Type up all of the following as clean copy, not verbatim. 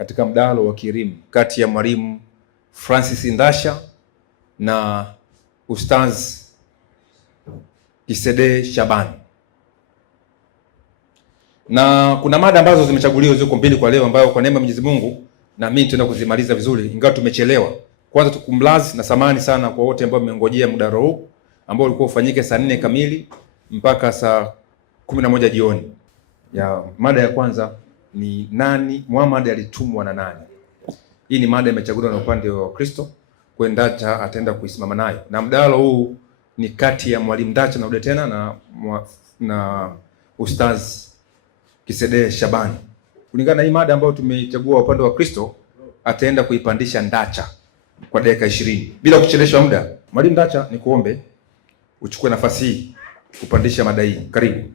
katika mdahalo wa kielimu kati ya Mwalimu Francis Ndasha na Ustaz Kisedee Shabani. Na kuna mada ambazo zimechaguliwa ziko mbili kwa leo, ambayo kwa neema ya Mwenyezi Mungu na mimi tutaenda kuzimaliza vizuri, ingawa tumechelewa. Kwanza tukumlazi na samani sana kwa wote ambao mmengojea muda huu ambao ulikuwa ufanyike saa 4 kamili mpaka saa 11 jioni. Ya mada ya kwanza ni nani Muhammad alitumwa na nani? Hii ni mada imechaguliwa na upande wa Kristo, kwa Ndacha ataenda kuisimama nayo. Na mdahalo huu ni kati ya Mwalimu Ndacha na tena na Ustaz Kisedee Shabani. Kulingana na hii mada ambayo tumechagua upande wa Kristo, ataenda kuipandisha Ndacha kwa dakika 20. Bila kuchelewesha muda, Mwalimu Ndacha, nikuombe uchukue nafasi hii kupandisha mada hii. Karibu.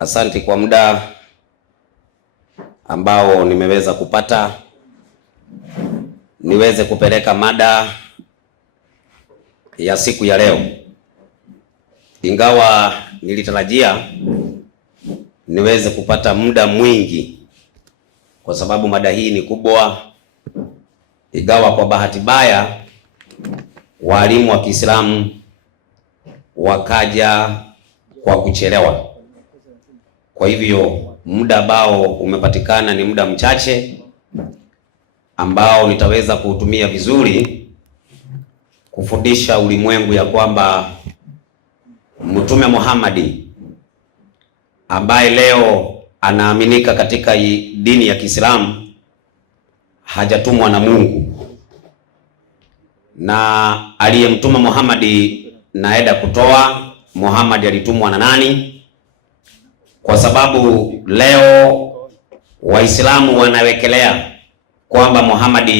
Asante kwa muda ambao nimeweza kupata niweze kupeleka mada ya siku ya leo. Ingawa nilitarajia niweze kupata muda mwingi kwa sababu mada hii ni kubwa, ingawa kwa bahati mbaya walimu wa Kiislamu wakaja kwa kuchelewa. Kwa hivyo muda ambao umepatikana ni muda mchache ambao nitaweza kuutumia vizuri kufundisha ulimwengu ya kwamba Mtume Muhammad ambaye leo anaaminika katika dini ya Kiislamu hajatumwa na Mungu, na aliyemtuma Muhammad naenda kutoa Muhammad alitumwa na nani? Kwa sababu leo Waislamu wanawekelea kwamba Muhammad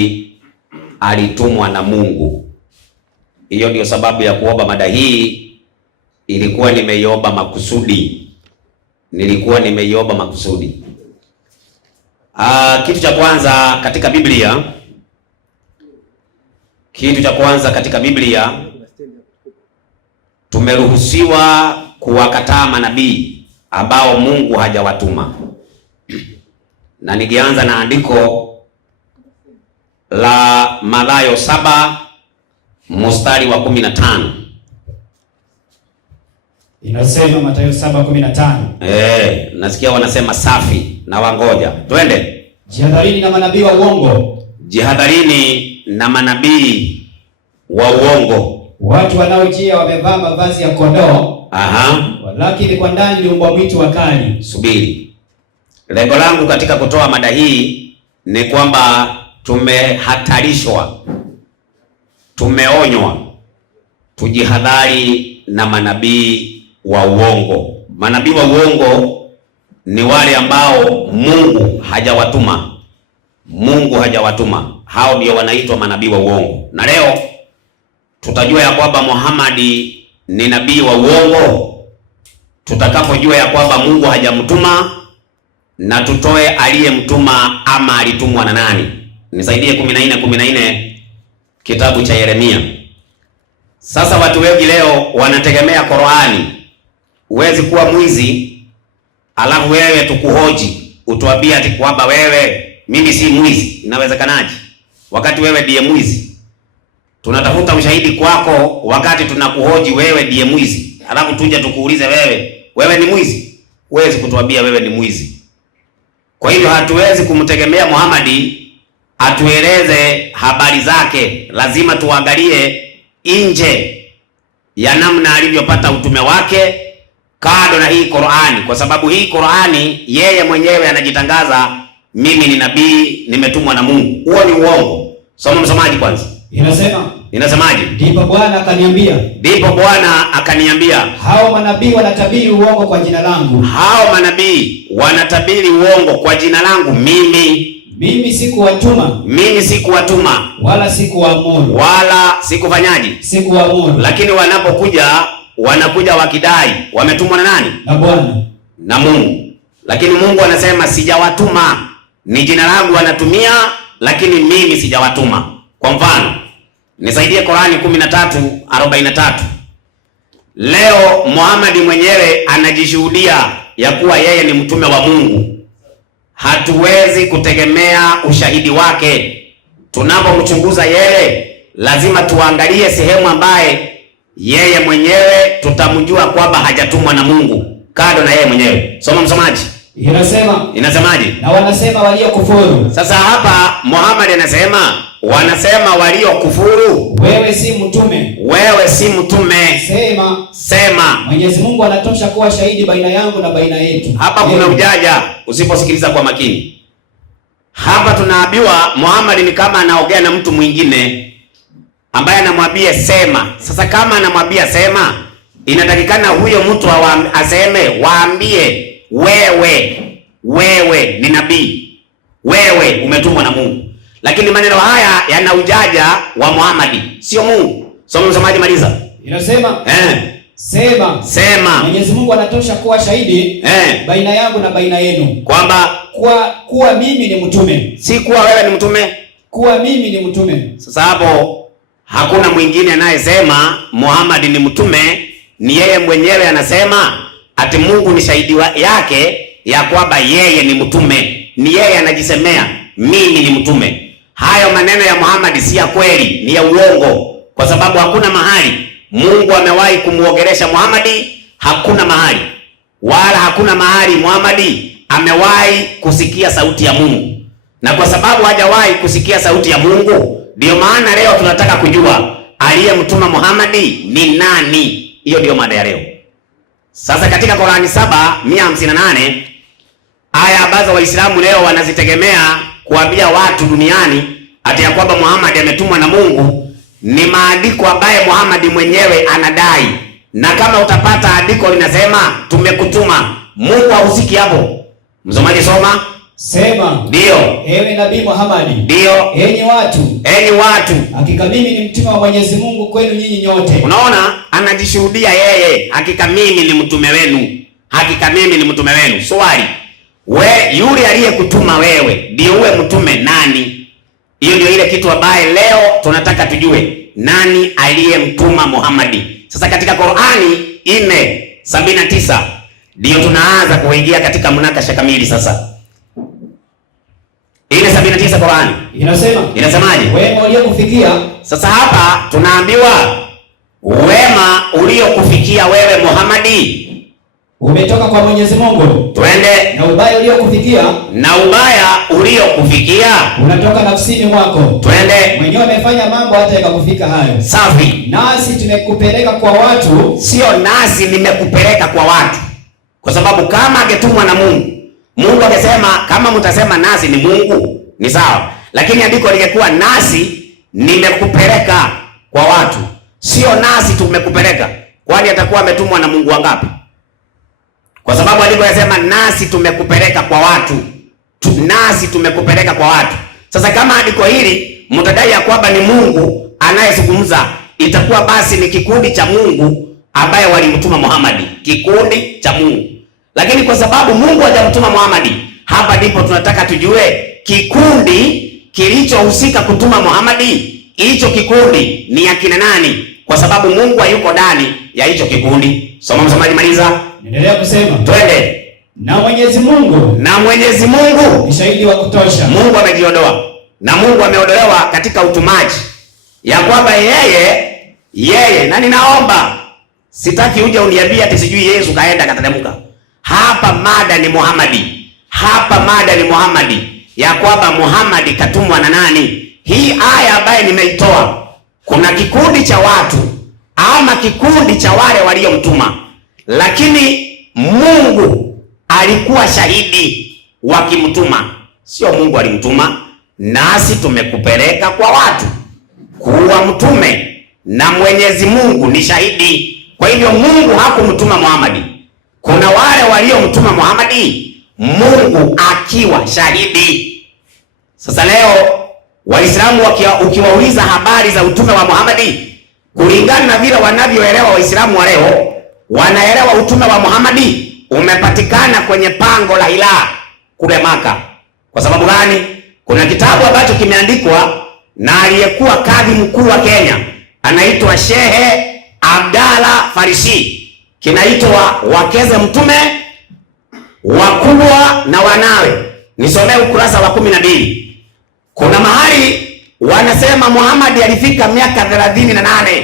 alitumwa na Mungu. Hiyo ndio sababu ya kuomba mada hii. Ilikuwa nimeiomba makusudi. Kitu cha kwanza katika Biblia tumeruhusiwa kuwakataa manabii ambao Mungu hajawatuma. Na nikianza na andiko la Mathayo 7 mstari wa 15. Inasema Mathayo 7:15. Nasikia wanasema safi na wangoja. Twende. Jihadharini na manabii wa uongo. Jihadharini na manabii wa uongo. Watu wanaojia wamevaa mavazi ya kondoo. Lakini kwa ndani ni mbwa mwitu wakali. Subiri. Lengo langu katika kutoa mada hii ni kwamba tumehatarishwa, tumeonywa tujihadhari na manabii wa uongo. Manabii wa uongo ni wale ambao Mungu hajawatuma. Hao ndio wanaitwa manabii wa uongo. Na leo tutajua ya kwamba Muhammad ni nabii wa uongo tutakapojua ya kwamba Mungu hajamtuma, na tutoe aliyemtuma ama alitumwa na nani. Nisaidie 14:14 kitabu cha Yeremia. Sasa watu wengi leo wanategemea Qur'ani. Huwezi kuwa mwizi alafu wewe tukuhoji utuambie ati kwamba wewe mimi si mwizi. Inawezekanaje wakati wewe ndiye mwizi? Tunatafuta ushahidi kwako wakati tunakuhoji wewe ndiye mwizi, alafu tuje tukuulize wewe ni mwizi? Huwezi kutuambia wewe ni mwizi. Kwa hivyo hatuwezi kumtegemea Muhammad atueleze habari zake. Lazima tuangalie nje ya namna alivyopata utume wake, kado na hii Qur'ani, kwa sababu hii Qur'ani yeye mwenyewe anajitangaza mimi ni nabii nimetumwa na Mungu. Huo ni uongo. Soma msomaji kwanza. Inasemaje? Ndipo Bwana akaniambia, hao manabii wanatabiri uongo kwa jina langu. Mimi sikuwatuma wala sikufanyaje? Sikuamuru. Lakini wanakuja wakidai wametumwa na nani? Na Bwana, na Mungu. Lakini Mungu anasema sijawatuma, ni jina langu wanatumia, lakini mimi sijawatuma. Kwa mfano, nisaidie Qur'ani 13:43. Leo Muhammad mwenyewe anajishuhudia ya kuwa yeye ni mtume wa Mungu. hatuwezi kutegemea ushahidi wake. Tunapomchunguza yeye, lazima tuangalie sehemu ambaye yeye mwenyewe tutamjua kwamba hajatumwa na Mungu, kado na yeye mwenyewe. Soma msomaji. Inasemaje? Na wanasema waliokufuru. Sasa hapa Muhammad wanasema waliokufuru, wewe si mtume. Wewe si mtume. Sema Mwenyezi Mungu anatosha kuwa shahidi baina yangu na baina yetu. Hapa kuna ujaja usiposikiliza kwa makini. Hapa tunaambiwa Muhammad ni kama anaongea na mtu mwingine ambaye anamwambia sema. Sasa kama anamwambia sema, inatakikana huyo mtu aseme, waambie wewe ni nabii, wewe umetumwa na Mungu. Lakini maneno haya yana ujaja wa Muhammad, sio Mungu. Soma msomaji, maliza. Inasema Sema Mwenyezi Mungu anatosha kuwa shahidi baina yangu na baina yenu, kwamba kuwa mimi ni mtume. Si kuwa wewe ni mtume, kuwa mimi ni mtume. Sasa hapo hakuna mwingine anayesema Muhammad ni mtume, ni yeye mwenyewe anasema ati Mungu ni shahidi yake ya kwamba yeye ni mtume. Ni yeye anajisemea mimi ni mtume. Hayo maneno ya Muhammad si ya kweli, ni ya uongo, kwa sababu hakuna mahali Mungu amewahi kumuongelesha Muhammad. Hakuna mahali, wala hakuna mahali Muhammad amewahi kusikia sauti ya Mungu. Na kwa sababu hajawahi kusikia sauti ya Mungu, ndio maana leo tunataka kujua aliyemtuma Muhammad ni nani. Hiyo ndio mada ya leo. Sasa katika Qur'ani 7:158 aya ambazo Waislamu leo wanazitegemea kuambia watu duniani ati ya kwamba Muhammad ametumwa na Mungu, ni maandiko ambaye Muhammad mwenyewe anadai. Na kama utapata andiko linasema tumekutuma, Mungu hahusiki hapo. Msomaji, soma. Ndio. Ewe Nabii Muhammad. Ndio. Enyi watu, hakika mimi ni mtume wa Mwenyezi Mungu kwenu nyinyi nyote. Unaona, anajishuhudia yeye, hakika mimi ni mtume wenu. Hakika mimi ni mtume wenu. Swali, yule aliyekutuma wewe ndio uwe mtume nani? Hiyo ndio ile kitu ambaye leo tunataka tujue, nani aliyemtuma Muhammad. Sasa katika Qur'ani 4:79 ndio tunaanza kuingia katika mnakasha kamili. Sasa 4:79 Qur'ani inasemaje? Wema uliokufikia. Sasa hapa tunaambiwa wema uliokufikia wewe Muhammad umetoka kwa Mwenyezi Mungu. Twende. Na ubaya uliokufikia unatoka nafsini mwako. Twende. Mwenyewe amefanya mambo hata yakakufika hayo. Safi. Nasi tumekupeleka kwa watu. Sio nasi nimekupeleka kwa watu, kwa sababu kama angetumwa na Mungu angesema, kama mtasema nasi ni Mungu ni sawa, lakini andiko lingekuwa nasi nimekupeleka kwa watu, sio nasi tumekupeleka. Kwani atakuwa ametumwa na Mungu wangapi? Kwa sababu andiko linasema nasi tumekupeleka kwa watu. Nasi tumekupeleka kwa watu. Sasa kama andiko hili mtadai ya kwamba ni Mungu anayezungumza, itakuwa basi ni kikundi cha Mungu ambaye walimtuma Muhammad, kikundi cha Mungu. Lakini kwa sababu Mungu hajamtuma Muhammad, hapa ndipo tunataka tujue kikundi kilichohusika kutuma Muhammad, hicho kikundi ni akina nani, kwa sababu Mungu hayuko ndani ya hicho kikundi. Soma msomaji, maliza. Endelea kusema. Twende. Na Mwenyezi Mungu ni shahidi wa kutosha. Mungu amejiondoa, na Mungu ameondolewa katika utumaji, ya kwamba yeye na ninaomba, sitaki uje uniambie ati sijui Yesu kaenda kateremka. Hapa mada ni Muhammad, ya kwamba Muhammad katumwa na nani. Hii aya ambaye nimeitoa, kuna kikundi cha watu ama kikundi cha wale waliomtuma, lakini Mungu alikuwa shahidi wakimtuma. Sio Mungu alimtuma. Nasi tumekupeleka kwa watu kuwa mtume, na Mwenyezi Mungu ni shahidi. Kwa hivyo Mungu hakumtuma Muhammad. Kuna wale waliomtuma Muhammad, Mungu akiwa shahidi. Sasa leo Waislamu ukiwauliza habari za utume wa Muhammad, kulingana na vile wanavyoelewa Waislamu wa leo, wanaelewa utume wa Muhammad umepatikana kwenye pango la Hira kule Maka. Kwa sababu gani? Kuna kitabu ambacho kimeandikwa na aliyekuwa kadhi mkuu wa Kenya, anaitwa Shehe Abdalla Farisi, kinaitwa Wakeze Mtume, Wakubwa na Wanawe. Nisomee ukurasa wa 12. Kuna mahali wanasema Muhammad alifika miaka 38.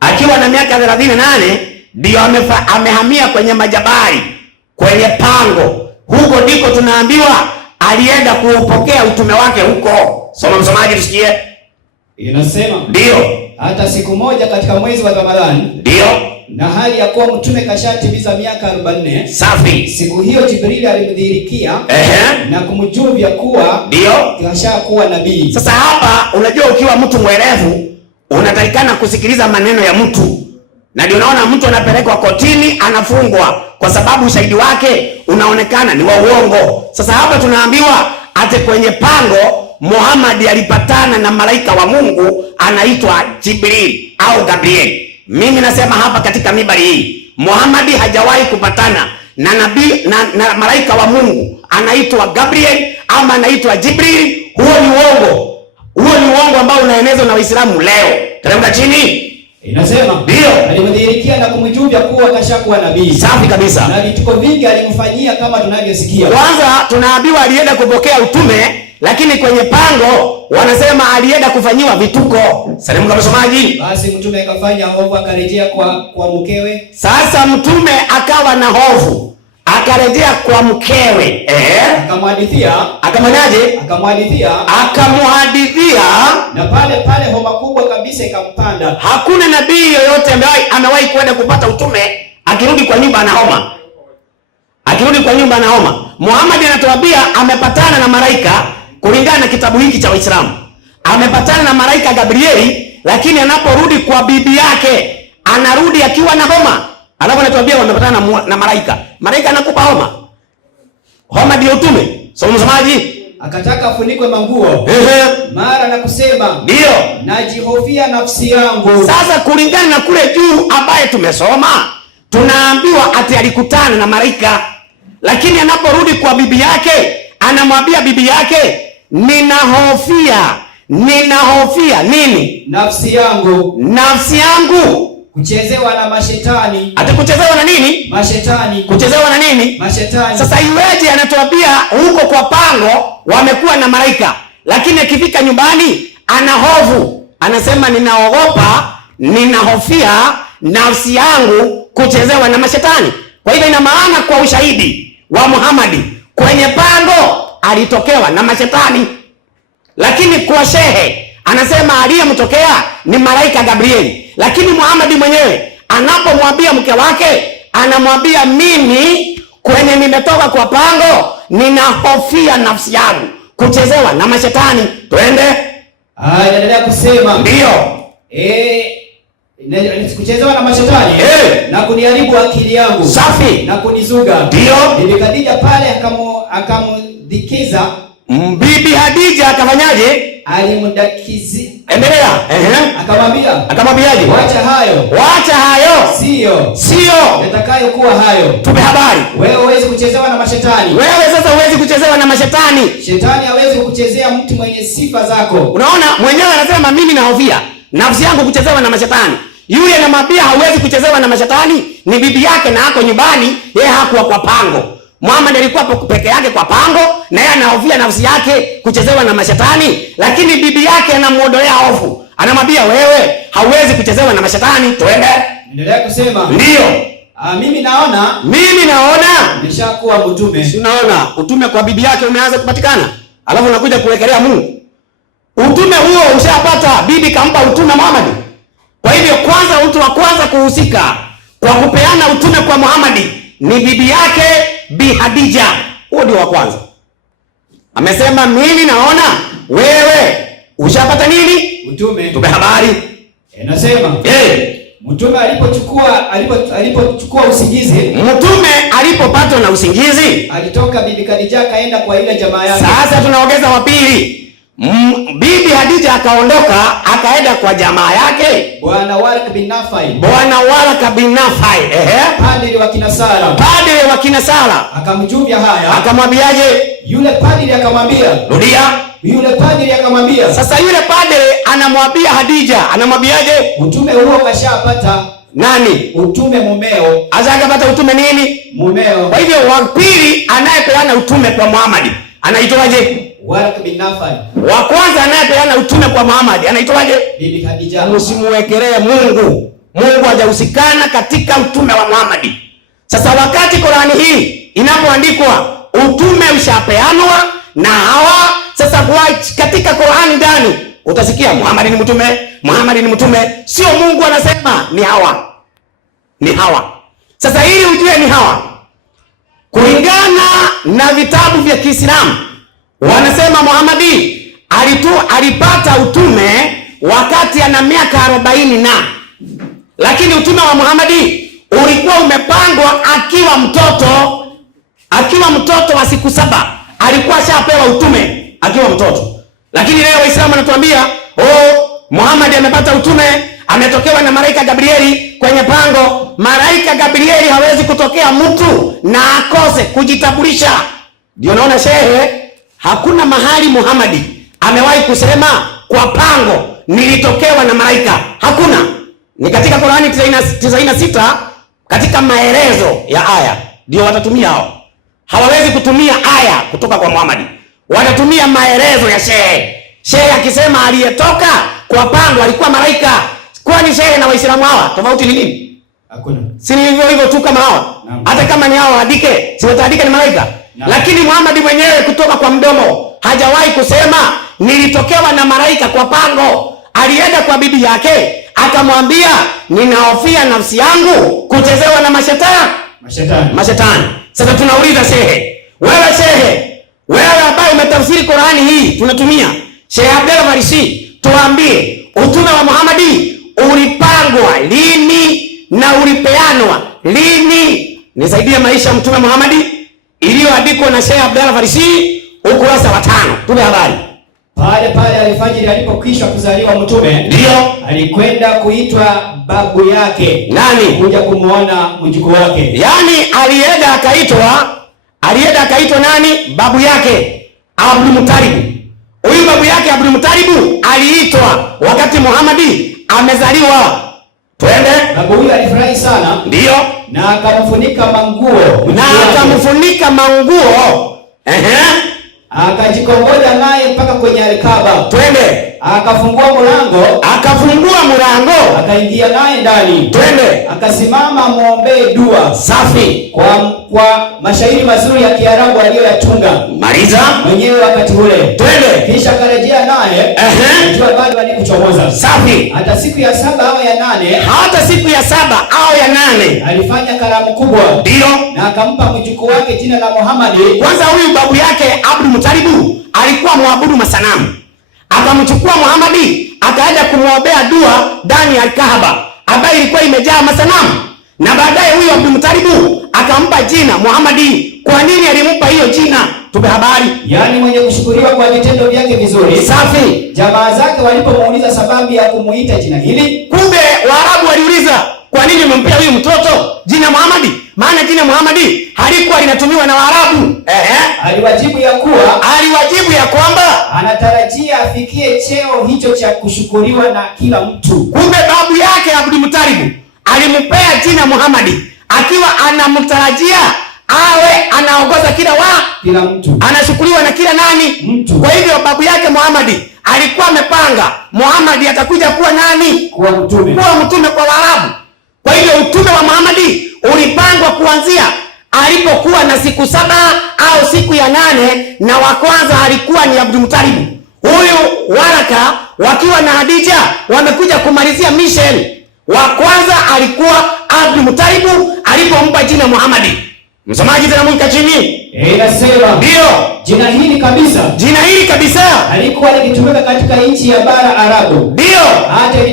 Akiwa na miaka 38 ndio amehamia kwenye majabali, kwenye pango. Huko ndiko tunaambiwa alienda kuupokea utume wake huko. Soma msomaji tusikie. Inasema ndio, hata siku moja katika mwezi wa Ramadhani, ndio, na hali ya kuwa mtume kashatimiza miaka 40. Safi. Siku hiyo Jibril alimdhihirikia na kumjuvia kuwa ndio kashakuwa nabii. Sasa hapa unajua, ukiwa mtu mwerevu unatakikana kusikiliza maneno ya mtu, na ndio unaona mtu anapelekwa kotini, anafungwa kwa sababu ushahidi wake unaonekana ni wa uongo. Sasa hapa tunaambiwa ate kwenye pango Muhammad alipatana na malaika wa Mungu anaitwa Jibril au Gabriel. Mimi nasema hapa katika mibari hii, Muhammad hajawahi kupatana na nabii na malaika wa Mungu anaitwa Gabriel ama anaitwa Jibril. Huo ni uongo. Huo ni uongo ambao unaenezwa na Waislamu leo. Teremka chini. Inasema ndio, alimdhihirikia na kumjuvia kuwa kashakuwa nabii. Safi kabisa. Na vituko vingi alimfanyia kama tunavyosikia. Kwanza tunaambiwa alienda kupokea utume, lakini kwenye pango wanasema alienda kufanyiwa vituko. Salimu kama msomaji. Basi mtume akafanya hofu, akarejea kwa mkewe. Sasa mtume akawa na hofu, akarejea kwa mkewe. Akamhadithia. Akamanyaje? Akamhadithia. Na pale homa kubwa kabisa ikampanda. Hakuna nabii yoyote amewahi kwenda kupata utume akirudi kwa nyumba ana homa. Muhammad anatuambia amepatana na malaika. Kulingana na kitabu hiki cha Uislamu, amepatana na malaika Gabrieli, lakini anaporudi kwa bibi yake anarudi akiwa na homa. Alafu anatuambia wamepatana na malaika. Malaika anakupa homa. Homa ndio utume. Soma msomaji. Akataka afunikwe manguo. Mara na kusema, ndio, najihofia nafsi yangu. Sasa kulingana na kule juu ambaye tumesoma, tunaambiwa ati alikutana na malaika, lakini anaporudi kwa bibi yake anamwambia bibi yake, ninahofia nini? Nafsi yangu kuchezewa na mashetani. Atakuchezewa na nini? Mashetani. Kuchezewa na nini? Mashetani. Sasa iweje anatuambia huko kwa pango wamekuwa na malaika, lakini akifika nyumbani ana hofu, anasema ninahofia nafsi yangu kuchezewa na mashetani. Kwa hivyo ina maana kwa ushahidi wa Muhammad kwenye pango alitokewa na mashetani, lakini kwa shehe anasema aliyemtokea ni malaika Gabrieli. Lakini Muhammad mwenyewe anapomwambia mke wake, anamwambia mimi kwenye nimetoka kwa pango ninahofia nafsi yangu kuchezewa na mashetani. Twende. Anaendelea kusema ndio, kuchezewa na mashetani na kuniharibu akili yangu. Safi. Na kunizuga. Ndio. Bibi Khadija pale akamdikiza. Bibi Khadija akafanyaje? Alimdakizi. Endelea. Akamwambiaje? Wacha hayo. Sio yatakayokuwa hayo. Tupe habari. Wewe huwezi kuchezewa na mashetani. Wewe sasa huwezi kuchezewa na mashetani. Shetani hawezi kukuchezea mtu mwenye sifa zako. Unaona, mwenyewe anasema mimi nahofia nafsi yangu kuchezewa na mashetani. Yule anamwambia hawezi kuchezewa na mashetani ni bibi yake na hako nyumbani, yeye hakuwa kwa pango. Muhammad alikuwa peke yake kwa pango na yeye anahofia nafsi yake kuchezewa na mashetani, lakini bibi yake anamuondolea hofu. Anamwambia wewe hauwezi kuchezewa na mashetani. Twende. Endelea kusema. Ndio. Mimi naona nimeshakuwa mtume. Unaona, utume kwa bibi yake umeanza kupatikana. Alafu unakuja kuwekelea Mungu. Utume huo ushapata, bibi kampa utume Muhammad. Kwa hivyo kwanza, mtu wa kwanza kuhusika kwa kupeana utume kwa Muhammad ni bibi yake Bi Khadija. Huo ndio wa kwanza. Amesema mimi naona wewe ushapata nini? Utume. Tupe habari. Nasema mtume alipochukua usingizi, mtume alipopatwa na usingizi, alitoka Bibi Khadija akaenda kwa ile jamaa yake. Sasa tunaongeza wa pili. Bibi Khadija akaondoka akaenda kwa jamaa yake Bwana Waraka bin Nafai. Padri wa Kinasara. Akamjuvia haya. Akamwambiaje? Yule padri akamwambia. Rudia. Yule padri akamwambia. Sasa yule padri anamwambia Khadija, anamwambiaje? Utume huo kashapata. Nani? Utume mumeo. Akapata utume nini? Mumeo. Kwa hivyo wa pili anayepeana utume kwa Muhammad Anaitwaje? Waraka bin Nafal. Wa kwanza anayepeana utume kwa Muhammad anaitwaje? Bibi Khadija. Msimuwekelee Mungu. Mungu hajahusikana katika utume wa Muhammad. Sasa wakati Qur'ani hii inapoandikwa utume ushapeanwa na hawa, sasa kwa katika Qur'ani ndani utasikia Muhammad ni mtume, Muhammad ni mtume, sio Mungu anasema, ni hawa. Ni hawa. Sasa ili ujue ni hawa, kulingana na vitabu vya Kiislamu wanasema Muhammad alipata utume wakati ana miaka 40 lakini utume wa Muhammad ulikuwa umepangwa akiwa mtoto wa siku 7 alikuwa ashapewa utume akiwa mtoto. Lakini leo Waislamu wanatuambia Muhammad amepata utume, ametokewa na malaika Gabrieli kwenye pango. Malaika Gabrieli hawezi kutokea mtu na akose kujitambulisha. Ndio naona shehe, hakuna mahali Muhammad amewahi kusema kwa pango nilitokewa na malaika. Hakuna. Ni katika Qur'ani 96 katika maelezo ya aya ndio watatumia hao. Hawawezi kutumia aya kutoka kwa Muhammad. Wanatumia maelezo ya shehe. Shehe akisema aliyetoka kwa pango alikuwa malaika. Kwani shehe na Waislamu hawa tofauti ni nini? Hakuna. Si ni hivyo tu kama hawa. Hata kama ni hao andike, si wataandika ni malaika. Lakini Muhammad mwenyewe kutoka kwa mdomo hajawahi kusema nilitokewa na malaika kwa pango. Alienda kwa bibi yake akamwambia ninahofia nafsi yangu kuchezewa na mashetani. Sasa tunauliza shehe, wewe ambaye umetafsiri Qur'ani hii tunatumia, Sheikh Abdallah Farisi, tuambie utume wa Muhammad ulipangwa lini na ulipeanwa lini? Nisaidie maisha ya Mtume Muhammad iliyoandikwa na Sheikh Abdallah Farisi ukurasa wa 5. Tupe habari. Pale alfajiri alipokwisha kuzaliwa mtume, ndio alikwenda kuitwa babu yake. Nani? Kuja kumuona mjukuu wake. Yaani alienda akaitwa nani? Babu yake Abdul Muttalib. Huyu babu yake Abdul Muttalib aliitwa wakati Muhammad amezaliwa. Twende. Babu huyu alifurahi sana. Ndio. Na akamfunika manguo. Akajikongoja naye mpaka kwenye Alkaba. Twende. Akafungua mlango. Akaingia naye ndani. Twende. Akasimama muombee dua. Safi. Kwa mashairi mazuri ya Kiarabu aliyoyatunga. Maliza. Mwenyewe wakati ule. Twende. Kisha akarejea naye. Jua bado alikuchomoza. Safi. Hata siku ya 7 au ya 8. Alifanya karamu kubwa. Ndio. Na akampa mjukuu wake jina la Muhammad. Kwanza huyu babu yake Abdul Muttalib alikuwa muabudu masanamu. Akamchukua Muhammad akaenda kumwombea dua ndani ya Kaaba ambayo ilikuwa imejaa masanamu. Na baadaye huyu Abdul Muttalib akampa jina Muhammad. Kwa nini alimpa hiyo jina? Tupe habari. Yaani mwenye kushukuriwa kwa vitendo vyake vizuri. Safi. Jamaa zake walipomuuliza sababu ya kumuita jina hili, kumbe Waarabu waliuliza, kwa nini umempea huyu mtoto jina Muhammad? Maana jina Muhammad halikuwa linatumiwa na Waarabu. Aliwajibu ya kwamba anatarajia afikie cheo hicho cha kushukuriwa na kila mtu. Kumbe babu yake Abdul Muttalib alimpea jina Muhammad akiwa anamtarajia awe anaongoza kila mtu, anashukuriwa na kila mtu. Kwa hivyo babu yake Muhammad alikuwa amepanga Muhammad atakuja kuwa nani? Kuwa mtume kwa Waarabu. Kwa hivyo utume wa Muhammad ulipangwa kuanzia alipokuwa na siku 7 au siku ya 8, na wa kwanza alikuwa ni Abdul Muttalib. Huyu Waraka wakiwa na Hadija wamekuja kumalizia mission. Wa kwanza alikuwa Abdul Muttalib alipompa jina Muhammad. Msomaji tena mwika chini. Inasema ndio jina hili kabisa alikuwa likitumika katika nchi ya bara Arabu. Ndio. Hata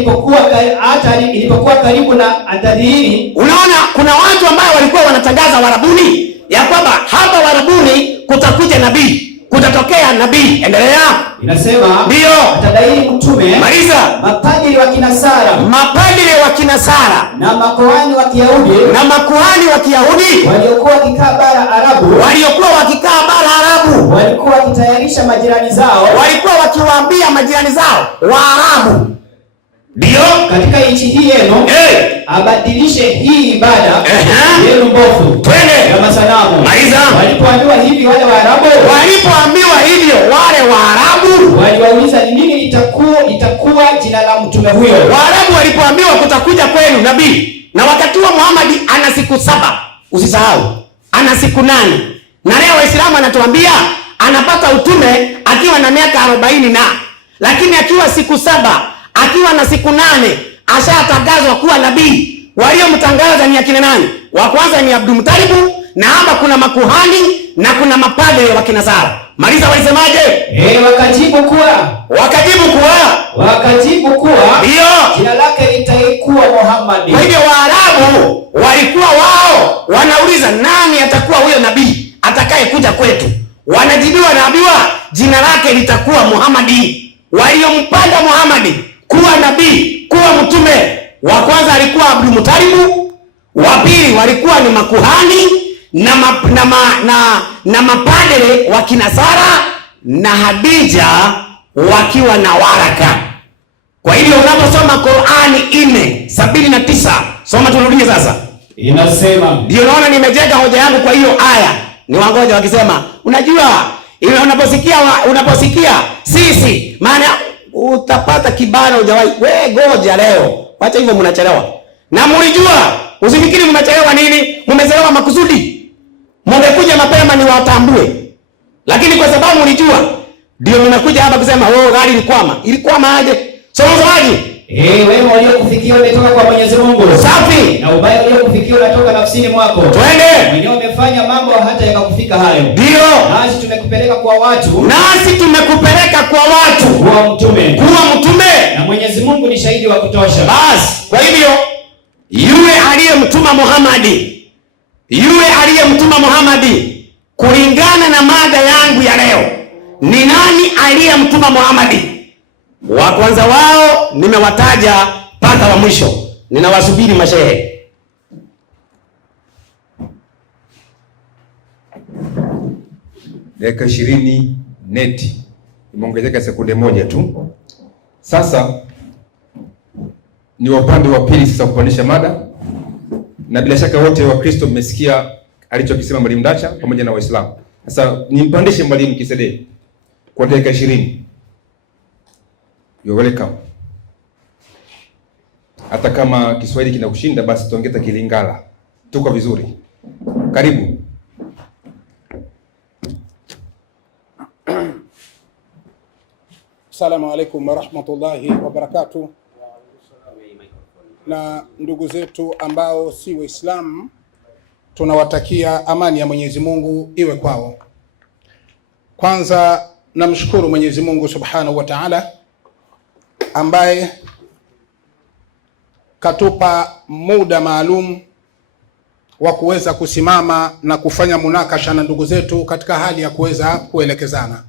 ilipokuwa karibu na atadhihiri. Unaona kuna watu ambao walikuwa wanatangaza Warabuni ya kwamba hapa Warabuni kutakuja nabii, kutatokea nabii. Endelea. Inasema ndio atadai mtume. Maliza. Mapadri wa Kinasara na makuhani wa Kiyahudi waliokuwa wakikaa bara Arabu walikuwa wakitayarisha majirani zao, walikuwa wakiwaambia majirani zao Waarabu, ndio katika nchi hii yenu abadilishe hii ibada yenu mbovu. Twende ya masanamu. Maliza. Walipoambiwa hivi wale Waarabu, waliwauliza ni nini itakuwa jina la mtume huyo. Waarabu walipoambiwa kutakuja kwenu nabii, na wakati wa Muhammad ana siku 7, usisahau, ana siku 8. Na leo Waislamu anatuambia anapata utume akiwa na miaka 40 lakini akiwa siku 7, akiwa na siku 8 ashatangazwa kuwa nabii. Waliomtangaza ni akina nani? Wa kwanza ni Abdul Muttalib, na hapa kuna makuhani na kuna mapadre wa Kinasara. Maliza, walisemaje? Wakajibu kuwa ndio jina lake litakuwa Muhammad. Kwa hivyo Waarabu walikuwa wao wanauliza nani atakuwa huyo nabii atakaye kuja kwetu. Wanajibiwa naambiwa jina lake litakuwa Muhammad. Waliompanda Muhammad kuwa nabii, kuwa mtume, wa kwanza alikuwa Abdul Muttalib, wa pili walikuwa ni makuhani na mapadre wa Kinasara, na Hadija wakiwa na Waraka. Kwa hivyo unaposoma Qur'ani 4:79, soma turudie sasa. Inasema, ndio naona nimejenga hoja yangu kwa hiyo aya. Ni wangoja wakisema, unajua unaposikia sisi, maana utapata kibana hujawahi. Wewe goja leo. Wacha hivyo, mnachelewa. Na mlijua, usifikiri mnachelewa nini? Mmechelewa makusudi. Mmekuja mapema ni watambue. Lakini kwa sababu mlijua, ndio mnakuja hapa kusema, gari ilikwama. Ilikwama aje? Somaji. Wewe uliokufikia umetoka kwa Mwenyezi Mungu. Safi. Na ubaya uliokufikia unatoka nafsini mwako. Twende. Mwenyewe umefanya mambo hata yakakufika hayo. Ndio. Nasi tumekupeleka kwa watu. Kuwa mtume. Na Mwenyezi Mungu ni shahidi wa kutosha. Basi, kwa hivyo yule aliyemtuma Muhammad kulingana na mada yangu ya leo, ni nani aliyemtuma Muhammad? Wa kwanza wao nimewataja mpaka wa mwisho. Ninawasubiri mashehe. Dakika 20 neti imeongezeka sekunde 1 tu. Sasa ni upande wa pili sasa kupandisha mada, na bila shaka wote wa Kristo mmesikia alichokisema Mwalimu Ndacha pamoja na Waislamu. Sasa nimpandishe Mwalimu Kisede kwa dakika 20. You're welcome. Hata kama Kiswahili kinakushinda basi tuongeza Kilingala. Tuko vizuri. Karibu. Assalamu alaikum warahmatullahi wabarakatuh. Na ndugu zetu ambao si Waislamu, tunawatakia amani ya Mwenyezi Mungu iwe kwao. Kwanza namshukuru Mwenyezi Mungu Subhanahu wa Ta'ala ambaye katupa muda maalum wa kuweza kusimama na kufanya munakasha na ndugu zetu katika hali ya kuweza kuelekezana.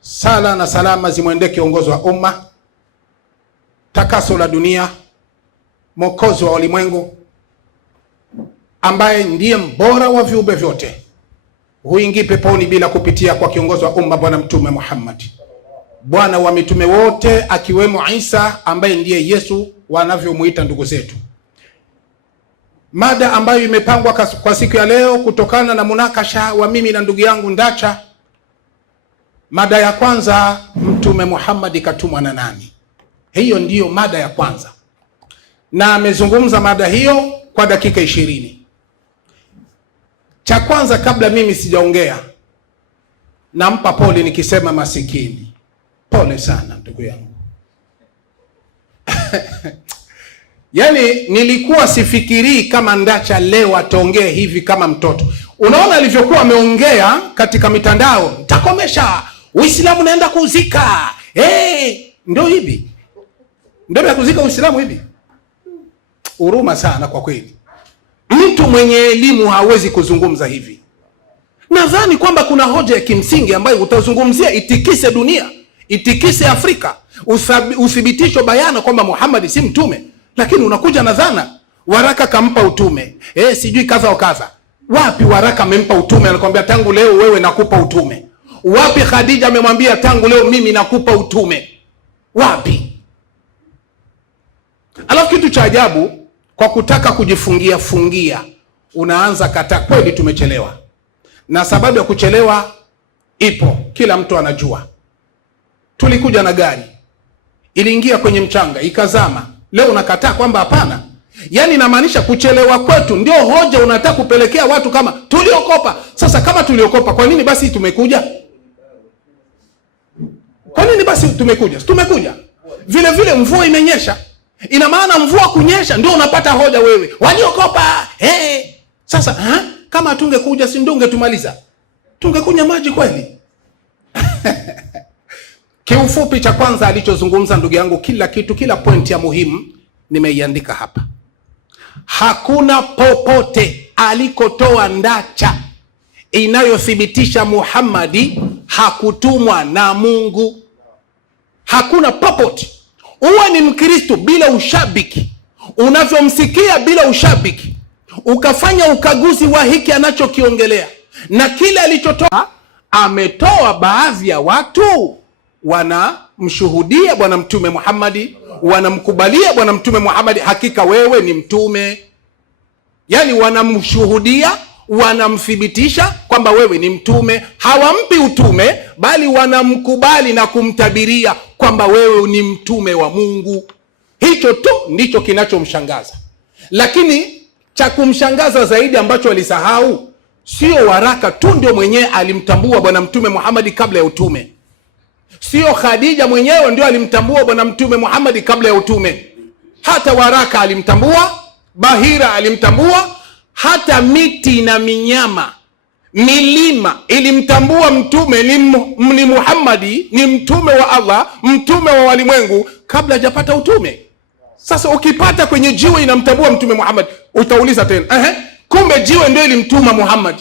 Sala na salama zimwendee kiongozi wa umma, takaso la dunia, mwokozi wa ulimwengu, ambaye ndiye mbora wa viumbe vyote. Huingii peponi bila kupitia kwa kiongozi wa umma, Bwana Mtume Muhammad, bwana wa mitume wote, akiwemo Isa ambaye ndiye Yesu wanavyomuita ndugu zetu. Mada ambayo imepangwa kwa siku ya leo kutokana na munakasha wa mimi na ndugu yangu Ndacha. Mada ya kwanza, Mtume Muhammad katumwa na nani? Hiyo ndiyo mada ya kwanza, na amezungumza mada hiyo kwa dakika 20. Cha kwanza, kabla mimi sijaongea, nampa pole nikisema masikini. Pole sana ndugu yangu. Yaani nilikuwa sifikirii kama Ndacha leo ataongea hivi kama mtoto. Unaona alivyokuwa ameongea katika mitandao, nitakomesha Uislamu naenda kuzika. Ndio hivi. Ndio ya kuzika Uislamu hivi. Huruma sana kwa kweli. Mtu mwenye elimu hawezi kuzungumza hivi. Nadhani kwamba kuna hoja ya kimsingi ambayo utazungumzia itikise dunia, itikise Afrika, uthibitisho bayana kwamba Muhammad si mtume, lakini unakuja na dhana Waraka kampa utume. Sijui kaza wa kaza. Wapi Waraka amempa utume anakuambia tangu leo wewe nakupa utume? Wapi Khadija amemwambia tangu leo mimi nakupa utume? Wapi? Alafu kitu cha ajabu, kwa kutaka kujifungia fungia, unaanza kata. Kweli tumechelewa, na sababu ya kuchelewa ipo, kila mtu anajua. Tulikuja na gari, iliingia kwenye mchanga ikazama. Leo unakataa kwamba hapana? Yaani inamaanisha kuchelewa kwetu ndio hoja unataka kupelekea watu kama tuliokopa. Sasa kama tuliokopa, kwa nini basi tumekuja? Kwa nini basi tumekuja? Tumekuja. Vile vile mvua imenyesha. Ina maana mvua kunyesha ndio unapata hoja wewe. Waliokopa. Sasa kama tungekuja si ndio ungetumaliza? Tungekunya maji kweli? Kiufupi cha kwanza alichozungumza ndugu yangu, kila kitu, kila point ya muhimu nimeiandika hapa. Hakuna popote alikotoa ndacha inayothibitisha Muhammadi hakutumwa na Mungu. Hakuna popote. Uwe ni Mkristo bila ushabiki, unavyomsikia bila ushabiki, ukafanya ukaguzi wa hiki anachokiongelea na kile alichotoa. Ametoa baadhi ya watu wanamshuhudia Bwana Mtume Muhammadi, wanamkubalia Bwana Mtume Muhammadi, hakika wewe ni mtume. Yani wanamshuhudia, wanamthibitisha kwamba wewe ni mtume. Hawampi utume, bali wanamkubali na kumtabiria kwamba wewe ni mtume wa Mungu. Hicho tu ndicho kinachomshangaza. Lakini cha kumshangaza zaidi ambacho walisahau, sio waraka tu ndio mwenyewe alimtambua Bwana Mtume Muhammadi kabla ya utume. Sio Khadija mwenyewe ndio alimtambua Bwana Mtume Muhammadi kabla ya utume. Hata waraka alimtambua, Bahira alimtambua, hata miti na minyama, milima ilimtambua mtume ni Muhammadi, ni mtume wa Allah, mtume wa walimwengu kabla hajapata utume. Sasa ukipata kwenye jiwe inamtambua Mtume Muhammad, utauliza tena, kumbe jiwe ndio ilimtuma Muhammad.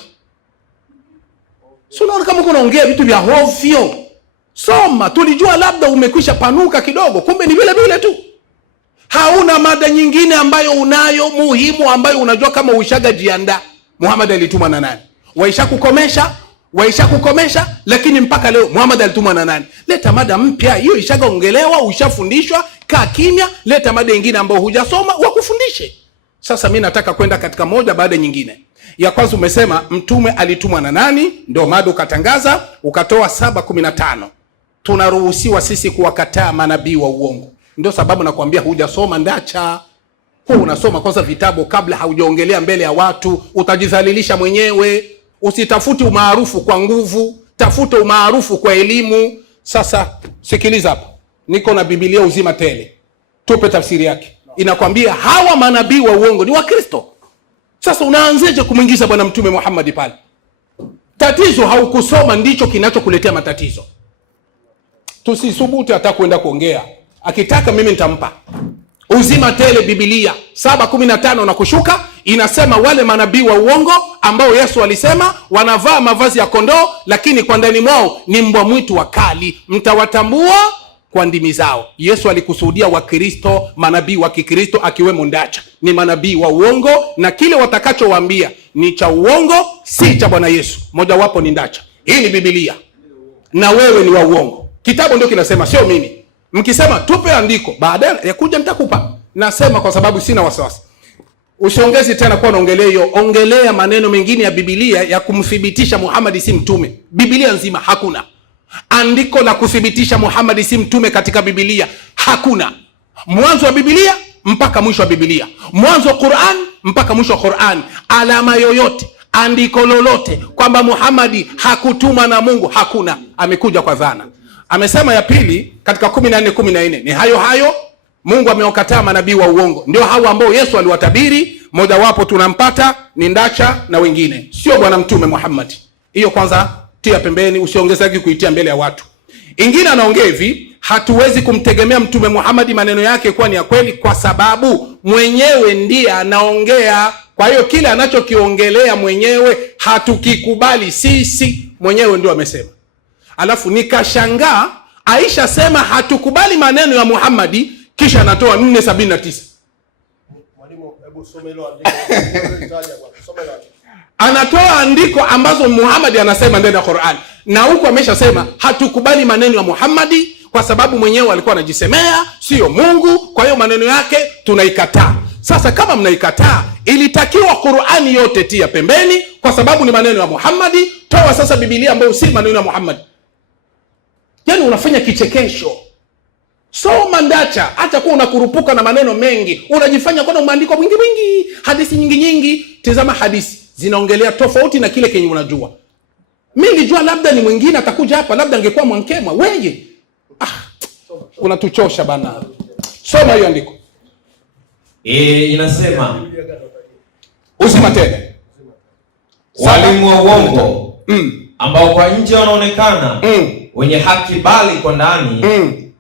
Sio, unaona kama unaongea vitu vya hovyo. Soma, tulijua labda umekwisha panuka kidogo, kumbe ni vile vile tu. Hauna mada nyingine ambayo unayo muhimu ambayo unajua kama uishaga jianda. Muhammad alitumwa na nani? Waisha kukomesha, lakini mpaka leo Muhammad alitumwa na nani? Leta mada mpya, hiyo ishaga ongelewa, ushafundishwa, kaa kimya, leta mada nyingine ambayo hujasoma wakufundishe. Sasa mimi nataka kwenda katika moja baada nyingine. Ya kwanza umesema mtume alitumwa na nani? Ndio mada ukatangaza, ukatoa 7:15. Tunaruhusiwa sisi kuwakataa manabii wa uongo. Ndio sababu nakwambia hujasoma ndacha. Unasoma kwanza vitabu kabla haujaongelea mbele ya watu, utajidhalilisha mwenyewe. Usitafuti umaarufu kwa nguvu, tafuta umaarufu kwa elimu. Sasa sikiliza hapa. Niko na Biblia uzima tele. Tupe tafsiri yake. Inakwambia hawa manabii wa uongo ni Wakristo. Sasa unaanzeje kumwingiza Bwana Mtume Muhammad pale? Tatizo haukusoma ndicho kinachokuletea matatizo. Tusisubutu hata kwenda kuongea. Akitaka mimi nitampa. Uzima tele Biblia 7:15 na kushuka inasema wale manabii wa uongo ambao Yesu alisema wanavaa mavazi ya kondoo lakini kwa ndani mwao ni mbwa mwitu wakali, mtawatambua kwa ndimi zao. Yesu alikusudia Wakristo, manabii wa Kikristo akiwemo ndacha. Ni manabii wa uongo na kile watakachowaambia ni cha uongo, si cha Bwana Yesu. Moja wapo ni ndacha. Hii ni Biblia. Na wewe ni wa uongo. Kitabu ndio kinasema, sio mimi. Mkisema tupe andiko, baadaye ya kuja nitakupa. Nasema kwa sababu sina wasiwasi. Usiongezi tena kwa naongelea hiyo, ongelea maneno mengine ya Biblia ya kumthibitisha Muhammad si mtume. Biblia nzima hakuna andiko la kuthibitisha Muhammad si mtume katika Biblia. Hakuna. Mwanzo wa Biblia mpaka mwisho wa Biblia. Mwanzo wa Qur'an mpaka mwisho wa Qur'an. Alama yoyote, andiko lolote kwamba Muhammad hakutumwa na Mungu hakuna. Amekuja kwa dhana. Amesema ya pili katika 14:14 ni hayo Mungu amewakataa manabii wa uongo. Ndio hao ambao Yesu aliwatabiri, moja wapo tunampata ni ndacha na wengine. Sio Bwana Mtume Muhammad. Hiyo kwanza tia pembeni, usiongezeke kuitia mbele ya watu. Ingine anaongea hivi, hatuwezi kumtegemea Mtume Muhammad maneno yake kuwa ni ya kweli kwa sababu mwenyewe ndiye anaongea. Kwa hiyo kile anachokiongelea mwenyewe hatukikubali sisi, mwenyewe ndio amesema. Alafu nikashangaa Aisha sema hatukubali maneno ya Muhammadi, kisha anatoa 4:79. Mwalimu, hebu some hilo andiko. Anatoa andiko ambazo Muhammad anasema ndani ya Qur'an. Na huko ameshasema hatukubali maneno ya Muhammadi kwa sababu mwenyewe alikuwa anajisemea, sio Mungu, kwa hiyo maneno yake tunaikataa. Sasa kama mnaikataa, ilitakiwa Qur'ani yote tia pembeni, kwa sababu ni maneno ya Muhammadi. Toa sasa Biblia ambayo si maneno ya Muhammadi. Yaani unafanya kichekesho. Soma ndacha, acha kuwa unakurupuka na maneno mengi. Unajifanya kuna umeandikwa mwingi, hadithi nyingi. Tazama hadithi zinaongelea tofauti na kile kenye unajua. Mimi nilijua labda ni mwingine atakuja hapa, labda angekuwa Mwankemwa. Wewe unatuchosha bana. Soma hiyo andiko. Inasema Usima tena. Walimu wa uongo ambao kwa nje wanaonekana wenye haki, bali kwa ndani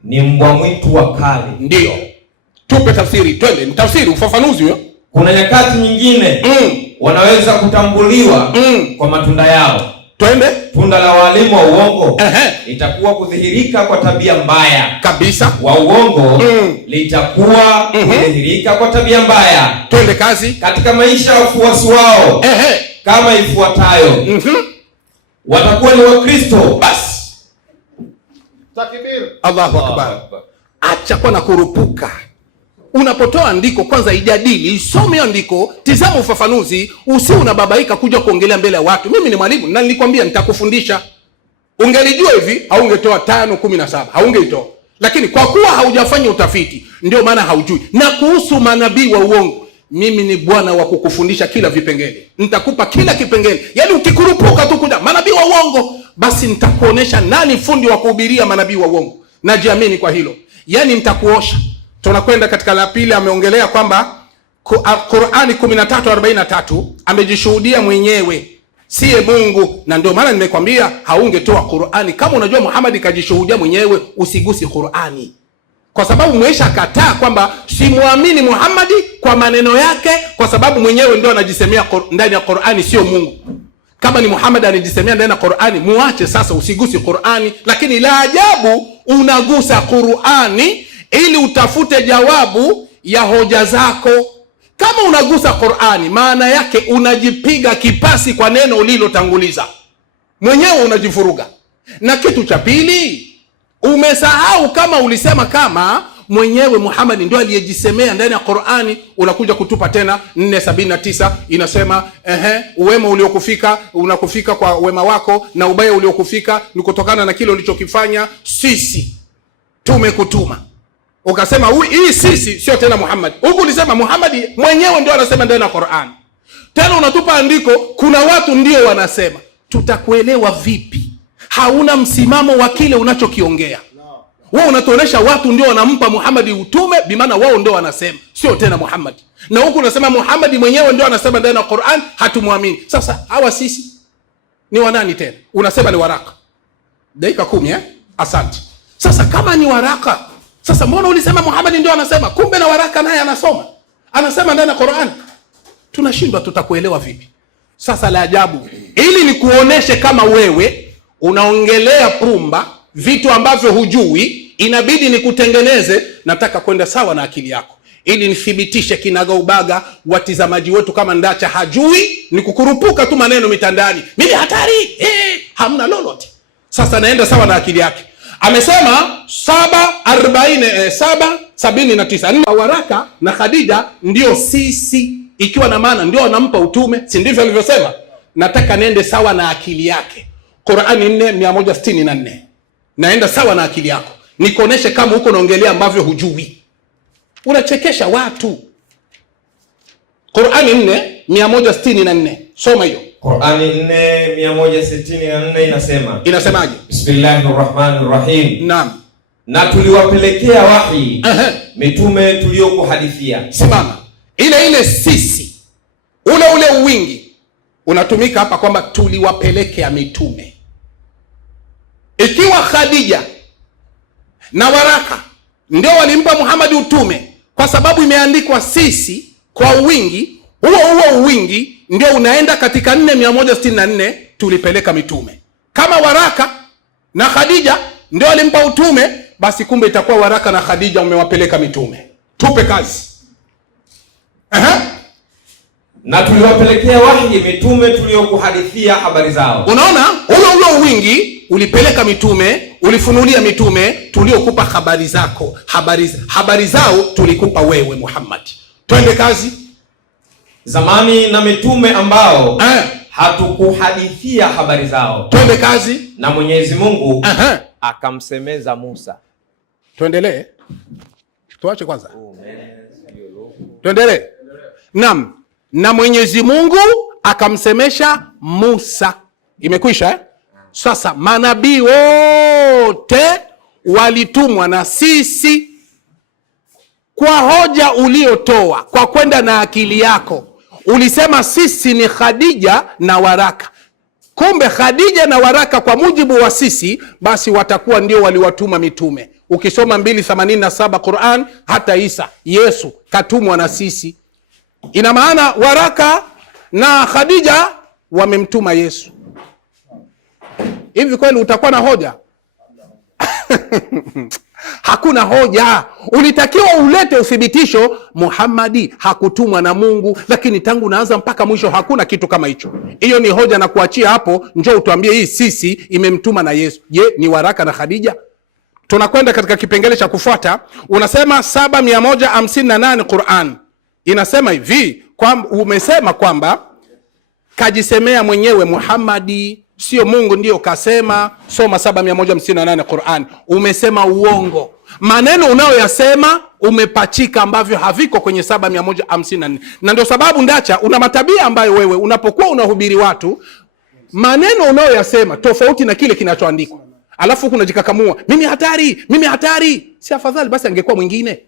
ni mbwa mwitu wakali. Ndio. Tupe tafsiri, twende. Ni tafsiri, ufafanuzi huo. Kuna nyakati nyingine wanaweza kutambuliwa kwa matunda yao. Twende. Tunda la walimu wa uongo litakuwa kudhihirika kwa tabia mbaya kabisa. Wa uongo litakuwa kudhihirika kwa tabia mbaya. Twende kazi. Katika maisha ya wafuasi wao kama ifuatayo. Watakuwa ni Wakristo basi. Takbir. Allahu Akbar. Acha kwa na kurupuka. Unapotoa andiko kwanza ijadili, isome andiko, tizama ufafanuzi, usi unababaika kuja kuongelea mbele ya watu. Mimi ni mwalimu na nilikwambia nitakufundisha. Ungelijua hivi haungetoa 5:17, haungeitoa. Lakini kwa kuwa haujafanya utafiti, ndio maana haujui. Na kuhusu manabii wa uongo, mimi ni Bwana wa kukufundisha kila vipengele. Nitakupa kila kipengele. Yaani ukikurupuka tu kuja manabii wa uongo, basi nitakuonesha nani fundi wa kuhubiria manabii wa uongo. Najiamini kwa hilo. Yaani nitakuosha. Tunakwenda katika la pili. Ameongelea kwamba Qur'ani 13:43 amejishuhudia mwenyewe siye Mungu, na ndio maana nimekwambia haungetoa Qur'ani. Kama unajua Muhammad kajishuhudia mwenyewe, usigusi Qur'ani, kwa sababu mwesha kataa kwamba simuamini Muhammad kwa maneno yake, kwa sababu mwenyewe ndio anajisemea ndani ya Qur'ani sio Mungu. Kama ni Muhammad anajisemea ndani ya Qur'ani, muache sasa, usigusi Qur'ani. Lakini la ajabu unagusa Qur'ani ili utafute jawabu ya hoja zako. Kama unagusa Qur'ani, maana yake unajipiga kipasi kwa neno ulilotanguliza, mwenyewe unajifuruga. Na kitu cha pili, umesahau kama ulisema kama mwenyewe Muhammad ndio aliyejisemea ndani ya Qur'ani, unakuja kutupa tena 4:79 inasema uwema uliokufika unakufika kwa wema wako, na ubaya uliokufika ni kutokana na kile ulichokifanya, sisi tumekutuma. Ukasema hii sisi sio tena Muhammad. Huko ulisema Muhammad mwenyewe ndio anasema ndani ya Qur'an. Tena unatupa andiko kuna watu ndio wanasema. Tutakuelewa vipi? Hauna msimamo wa kile unachokiongea. Wewe unatuonesha watu ndio wanampa Muhammad utume, bimaana wao ndio wanasema sio tena Muhammad. Na huko unasema Muhammad mwenyewe ndio anasema ndani ya Qur'an, hatumwamini. Sasa hawa sisi ni wanani tena? Unasema ni waraka. Dakika 10 Asante. Sasa kama ni waraka, sasa mbona ulisema Muhammad ndio anasema? Kumbe na waraka naye anasema ndani ya Qur'an. Tunashindwa, tutakuelewa vipi? Sasa la ajabu, ili nikuoneshe kama wewe unaongelea pumba, vitu ambavyo hujui, inabidi nikutengeneze. Nataka kwenda sawa na akili yako, ili nithibitishe kinaga ubaga watizamaji wetu kama ndacha hajui, ni kukurupuka tu maneno mitandani. Mimi hatari, hamna lolote. Sasa naenda sawa na akili yake. Amesema 7:79 waraka na Khadija ndio sisi, ikiwa na maana ndio anampa utume, si ndivyo alivyosema? Nataka nende sawa na akili yake. Qur'ani 4:164. Naenda sawa na akili yako, nikuoneshe kama huko naongelea ambavyo hujui. Unachekesha watu. Qur'ani 4:164. Soma hiyo. Qur'ani 4:164 inasema. Inasemaje? Bismillahirrahmanirrahim. Naam. Na tuliwapelekea wahi mitume tuliokuhadithia. Simama. Ile sisi. Ule uwingi unatumika hapa kwamba tuliwapelekea mitume. Ikiwa Khadija na waraka ndio walimpa Muhammad utume, kwa sababu imeandikwa sisi kwa wingi, huo uwingi ndio unaenda katika 4:164 tulipeleka mitume. Kama waraka na Khadija ndio walimpa utume, basi kumbe itakuwa waraka na Khadija umewapeleka mitume. Tupe kazi. Na tuliwapelekea wahi mitume tuliokuhadithia habari zao. Unaona, ule wingi ulipeleka mitume, ulifunulia mitume tuliokupa habari zako. Habari zao tulikupa wewe Muhammad. Twende kazi. Zamani na mitume ambao hatukuhadithia habari zao. Twende kazi. Na Mwenyezi Mungu akamsemeza Musa. Tuendelee. Tuache kwanza. Tuendelee. Naam. Na Mwenyezi Mungu akamsemesha Musa. Imekwisha eh? Sasa manabii wote walitumwa na sisi kwa hoja uliotoa, kwa kwenda na akili yako. Ulisema sisi ni Khadija na Waraka. Kumbe Khadija na Waraka kwa mujibu wa sisi basi watakuwa ndio waliwatuma mitume. Ukisoma 287 Qur'an, hata Isa Yesu katumwa na sisi. Ina maana Waraka na Khadija wamemtuma Yesu. Hivi kweli utakuwa na hoja? Hakuna hoja. Ulitakiwa ulete uthibitisho Muhammadi hakutumwa na Mungu, lakini tangu naanza mpaka mwisho hakuna kitu kama hicho. Hiyo ni hoja na kuachia hapo. Njoo utuambie hii sisi imemtuma na Yesu. Je, ni Waraka na Khadija? Tunakwenda katika kipengele cha kufuata. Unasema 7158 Qur'an inasema hivi kwamba umesema kwamba kajisemea mwenyewe Muhammadi, sio Mungu ndio kasema. Soma 7158 Qur'an. Umesema uongo. Maneno unayoyasema umepachika ambavyo haviko kwenye 7154. Na ndio sababu Ndacha una matabia ambayo wewe unapokuwa unahubiri watu, maneno unayoyasema tofauti na kile kinachoandikwa. Alafu kuna jikakamua, mimi hatari. Si afadhali basi angekuwa mwingine?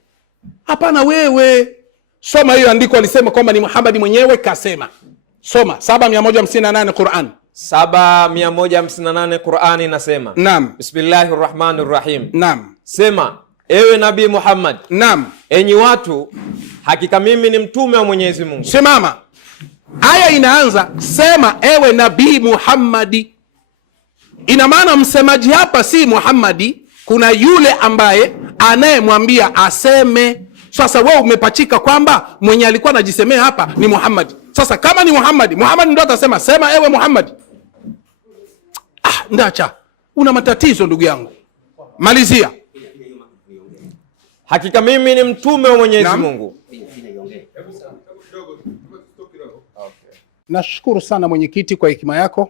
Hapana wewe. Soma hiyo andiko alisema kwamba ni Muhammad mwenyewe kasema. Soma 7158 Qur'an. 7158 Qur'ani inasema. Naam. Bismillahirrahmanirrahim. Naam. Sema, ewe Nabii Muhammad. Naam. Enyi watu, hakika mimi ni mtume wa Mwenyezi Mungu. Simama. Aya inaanza sema ewe Nabii Muhammadi. Ina maana msemaji hapa si Muhammadi, kuna yule ambaye anayemwambia aseme. Sasa wewe umepachika kwamba mwenye alikuwa anajisemea hapa ni Muhammad. Sasa kama ni Muhammad ndio atasema sema ewe Muhammad. Ndacha, una matatizo ndugu yangu. Malizia. Hakika mimi ni mtume wa Mwenyezi Mungu. Nashukuru sana mwenyekiti kwa hekima yako.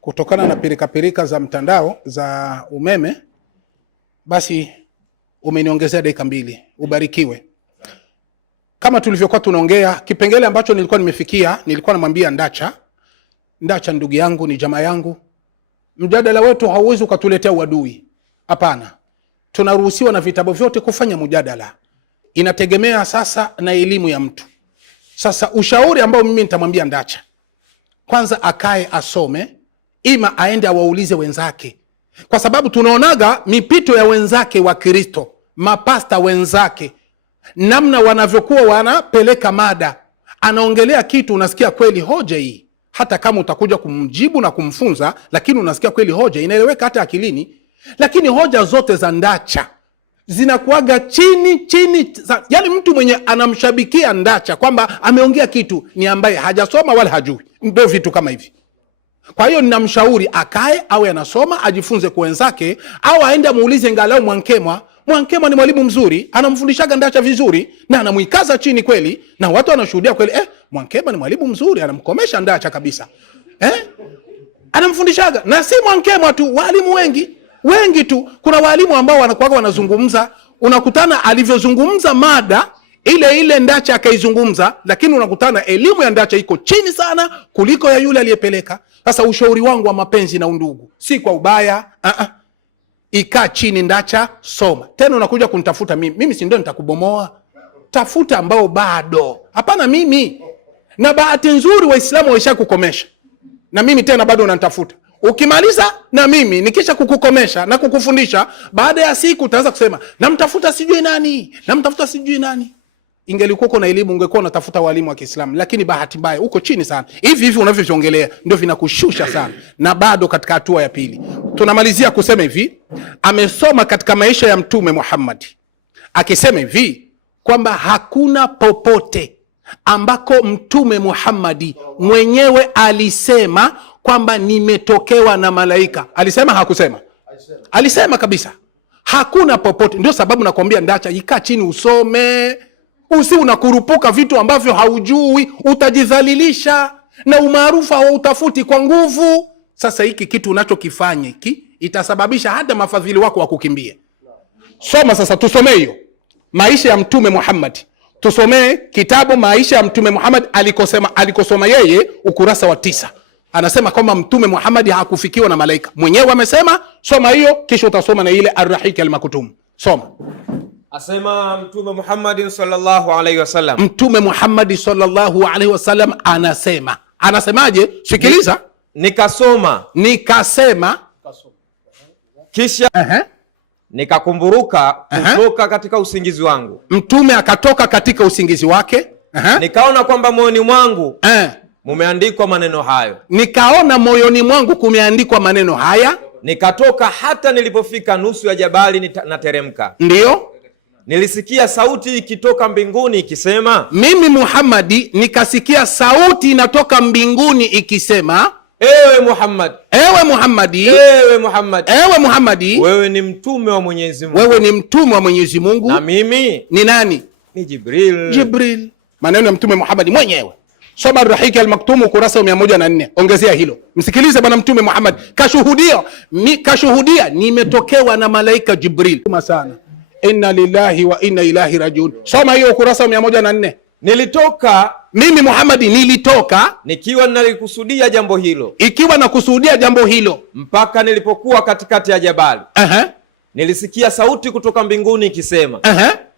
Kutokana na pirika za mtandao za umeme, basi umeniongezea dakika 2. Ubarikiwe. Kama tulivyokuwa tunaongea, kipengele ambacho nilikuwa nimefikia, nilikuwa namwambia Ndacha ndugu yangu, ni jamaa yangu. Mjadala wetu hauwezi ukatuletea uadui. Hapana. Tunaruhusiwa na vitabu vyote kufanya mjadala. Inategemea sasa na elimu ya mtu. Sasa ushauri ambao mimi nitamwambia Ndacha, kwanza akae asome, ima aende awaulize wenzake. Kwa sababu tunaonaga mipito ya wenzake wa Kristo, mapasta wenzake, namna wanavyokuwa wanapeleka mada. Anaongelea kitu unasikia kweli hoja hii. Hata kama utakuja kumjibu na kumfunza, lakini unasikia kweli hoja inaeleweka hata akilini. Lakini hoja zote za Ndacha zinakuaga chini. Yaani mtu mwenye anamshabikia Ndacha kwamba ameongea kitu ni ambaye hajasoma wala hajui. Ndio vitu kama hivi. Kwa hiyo ninamshauri akae awe anasoma, ajifunze kwa wenzake, au aende muulize ngalau Mwankemwa. Mwankemwa ni mwalimu mzuri, anamfundishaga Ndacha vizuri na anamuikaza chini kweli, na watu wanashuhudia kweli Mwankemwa ni mwalimu mzuri, anamkomesha Ndacha kabisa. Anamfundishaga. Na si Mwankemwa tu, walimu wengi tu. Kuna walimu ambao wanakuwa wanazungumza, unakutana alivyozungumza mada ile Ndacha akaizungumza, lakini unakutana elimu ya Ndacha iko chini sana kuliko ya yule aliyepeleka. Sasa ushauri wangu wa mapenzi na undugu, si kwa ubaya, Ikaa chini Ndacha, soma. Tena unakuja kunitafuta mimi si ndio nitakubomoa? Tafuta ambao bado. Hapana mimi. Na bahati nzuri Waislamu waisha kukomesha. Na mimi tena bado unanitafuta. Ukimaliza na mimi nikisha kukukomesha na kukufundisha, baada ya siku utaanza kusema namtafuta sijui nani. Ingelikuwa kuna elimu ungekuwa unatafuta walimu wa Kiislamu, lakini bahati mbaya uko chini sana. Hivi unavyoongelea ndio vinakushusha sana, na bado katika hatua ya pili. Tunamalizia kusema hivi, amesoma katika maisha ya Mtume Muhammad akisema hivi kwamba hakuna popote ambako Mtume Muhammad mwenyewe alisema kwamba nimetokewa na malaika. Alisema hakusema? Alisema kabisa. Hakuna popote. Ndio sababu nakwambia Ndacha, ikaa chini usome. Usi unakurupuka vitu ambavyo haujui, utajidhalilisha na umaarufu hautafuti kwa nguvu. Sasa hiki kitu unachokifanya hiki itasababisha hata mafadhili wako wakukimbie. Soma sasa, tusomee hiyo maisha ya Mtume Muhammad. Tusomee kitabu Maisha ya Mtume Muhammad alikosoma yeye, ukurasa wa 9. Anasema kwamba Mtume Muhammad hakufikiwa na malaika. Mwenyewe amesema. Soma hiyo kisha utasoma na ile Ar-Rahiq al-Maktum. Soma. Asema Mtume Muhammad sallallahu alaihi wasallam. Mtume Muhammad sallallahu alaihi wasallam anasema. Anasemaje? Sikiliza. Nikasema kisha nikakumburuka kutoka katika usingizi wangu. Mtume akatoka katika usingizi wake. Nikaona kwamba moyoni mwangu mumeandikwa maneno hayo. Nikaona moyoni mwangu kumeandikwa maneno haya. Nikatoka hata nilipofika nusu ya jabali nateremka. Ndiyo. Nilisikia sauti ikitoka mbinguni ikisema, mimi Muhammadi nikasikia sauti inatoka mbinguni ikisema, ewe Muhammad, ewe Muhammadi, ewe Muhammad, ewe Muhammadi, wewe ni mtume wa Mwenyezi Mungu. Wewe ni mtume wa Mwenyezi Mungu. Na mimi ni nani? Ni Jibril. Jibril. Maneno ya Mtume Muhammad mwenyewe. Soma Ar-Rahiq al-Maktum ukurasa wa 104. Ongezea hilo. Msikilize bwana Mtume Muhammad. Kashuhudia nimetokewa na malaika Jibril. Sana. Inna lillahi wa inna ilahi rajiun. Soma hiyo ukurasa wa 104. Mimi Muhammad nilitoka nikiwa nalikusudia jambo hilo. Ikiwa nakusudia jambo hilo mpaka nilipokuwa katikati ya jabali. Nilisikia sauti kutoka mbinguni ikisema,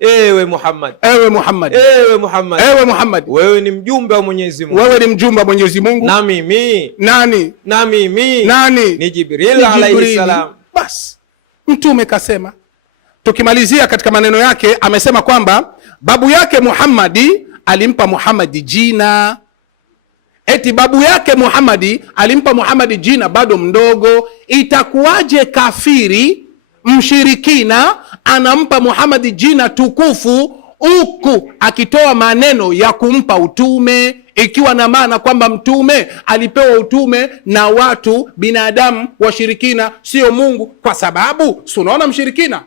ewe Muhammad, ewe Muhammad, ewe Muhammad, ewe Muhammad, wewe ni mjumbe wa Mwenyezi Mungu. Wewe ni mjumbe wa Mwenyezi Mungu. Na mimi nani? Na mimi nani? Ni Jibril alayhi salam. Bas, Mtume kasema. Tukimalizia katika maneno yake, amesema kwamba babu yake Muhammadi alimpa Muhammadi jina. Eti babu yake Muhammadi alimpa Muhammadi jina bado mdogo. Itakuwaje kafiri mshirikina anampa Muhammadi jina tukufu huku akitoa maneno ya kumpa utume, ikiwa na maana kwamba mtume alipewa utume na watu binadamu washirikina, sio Mungu? Kwa sababu unaona mshirikina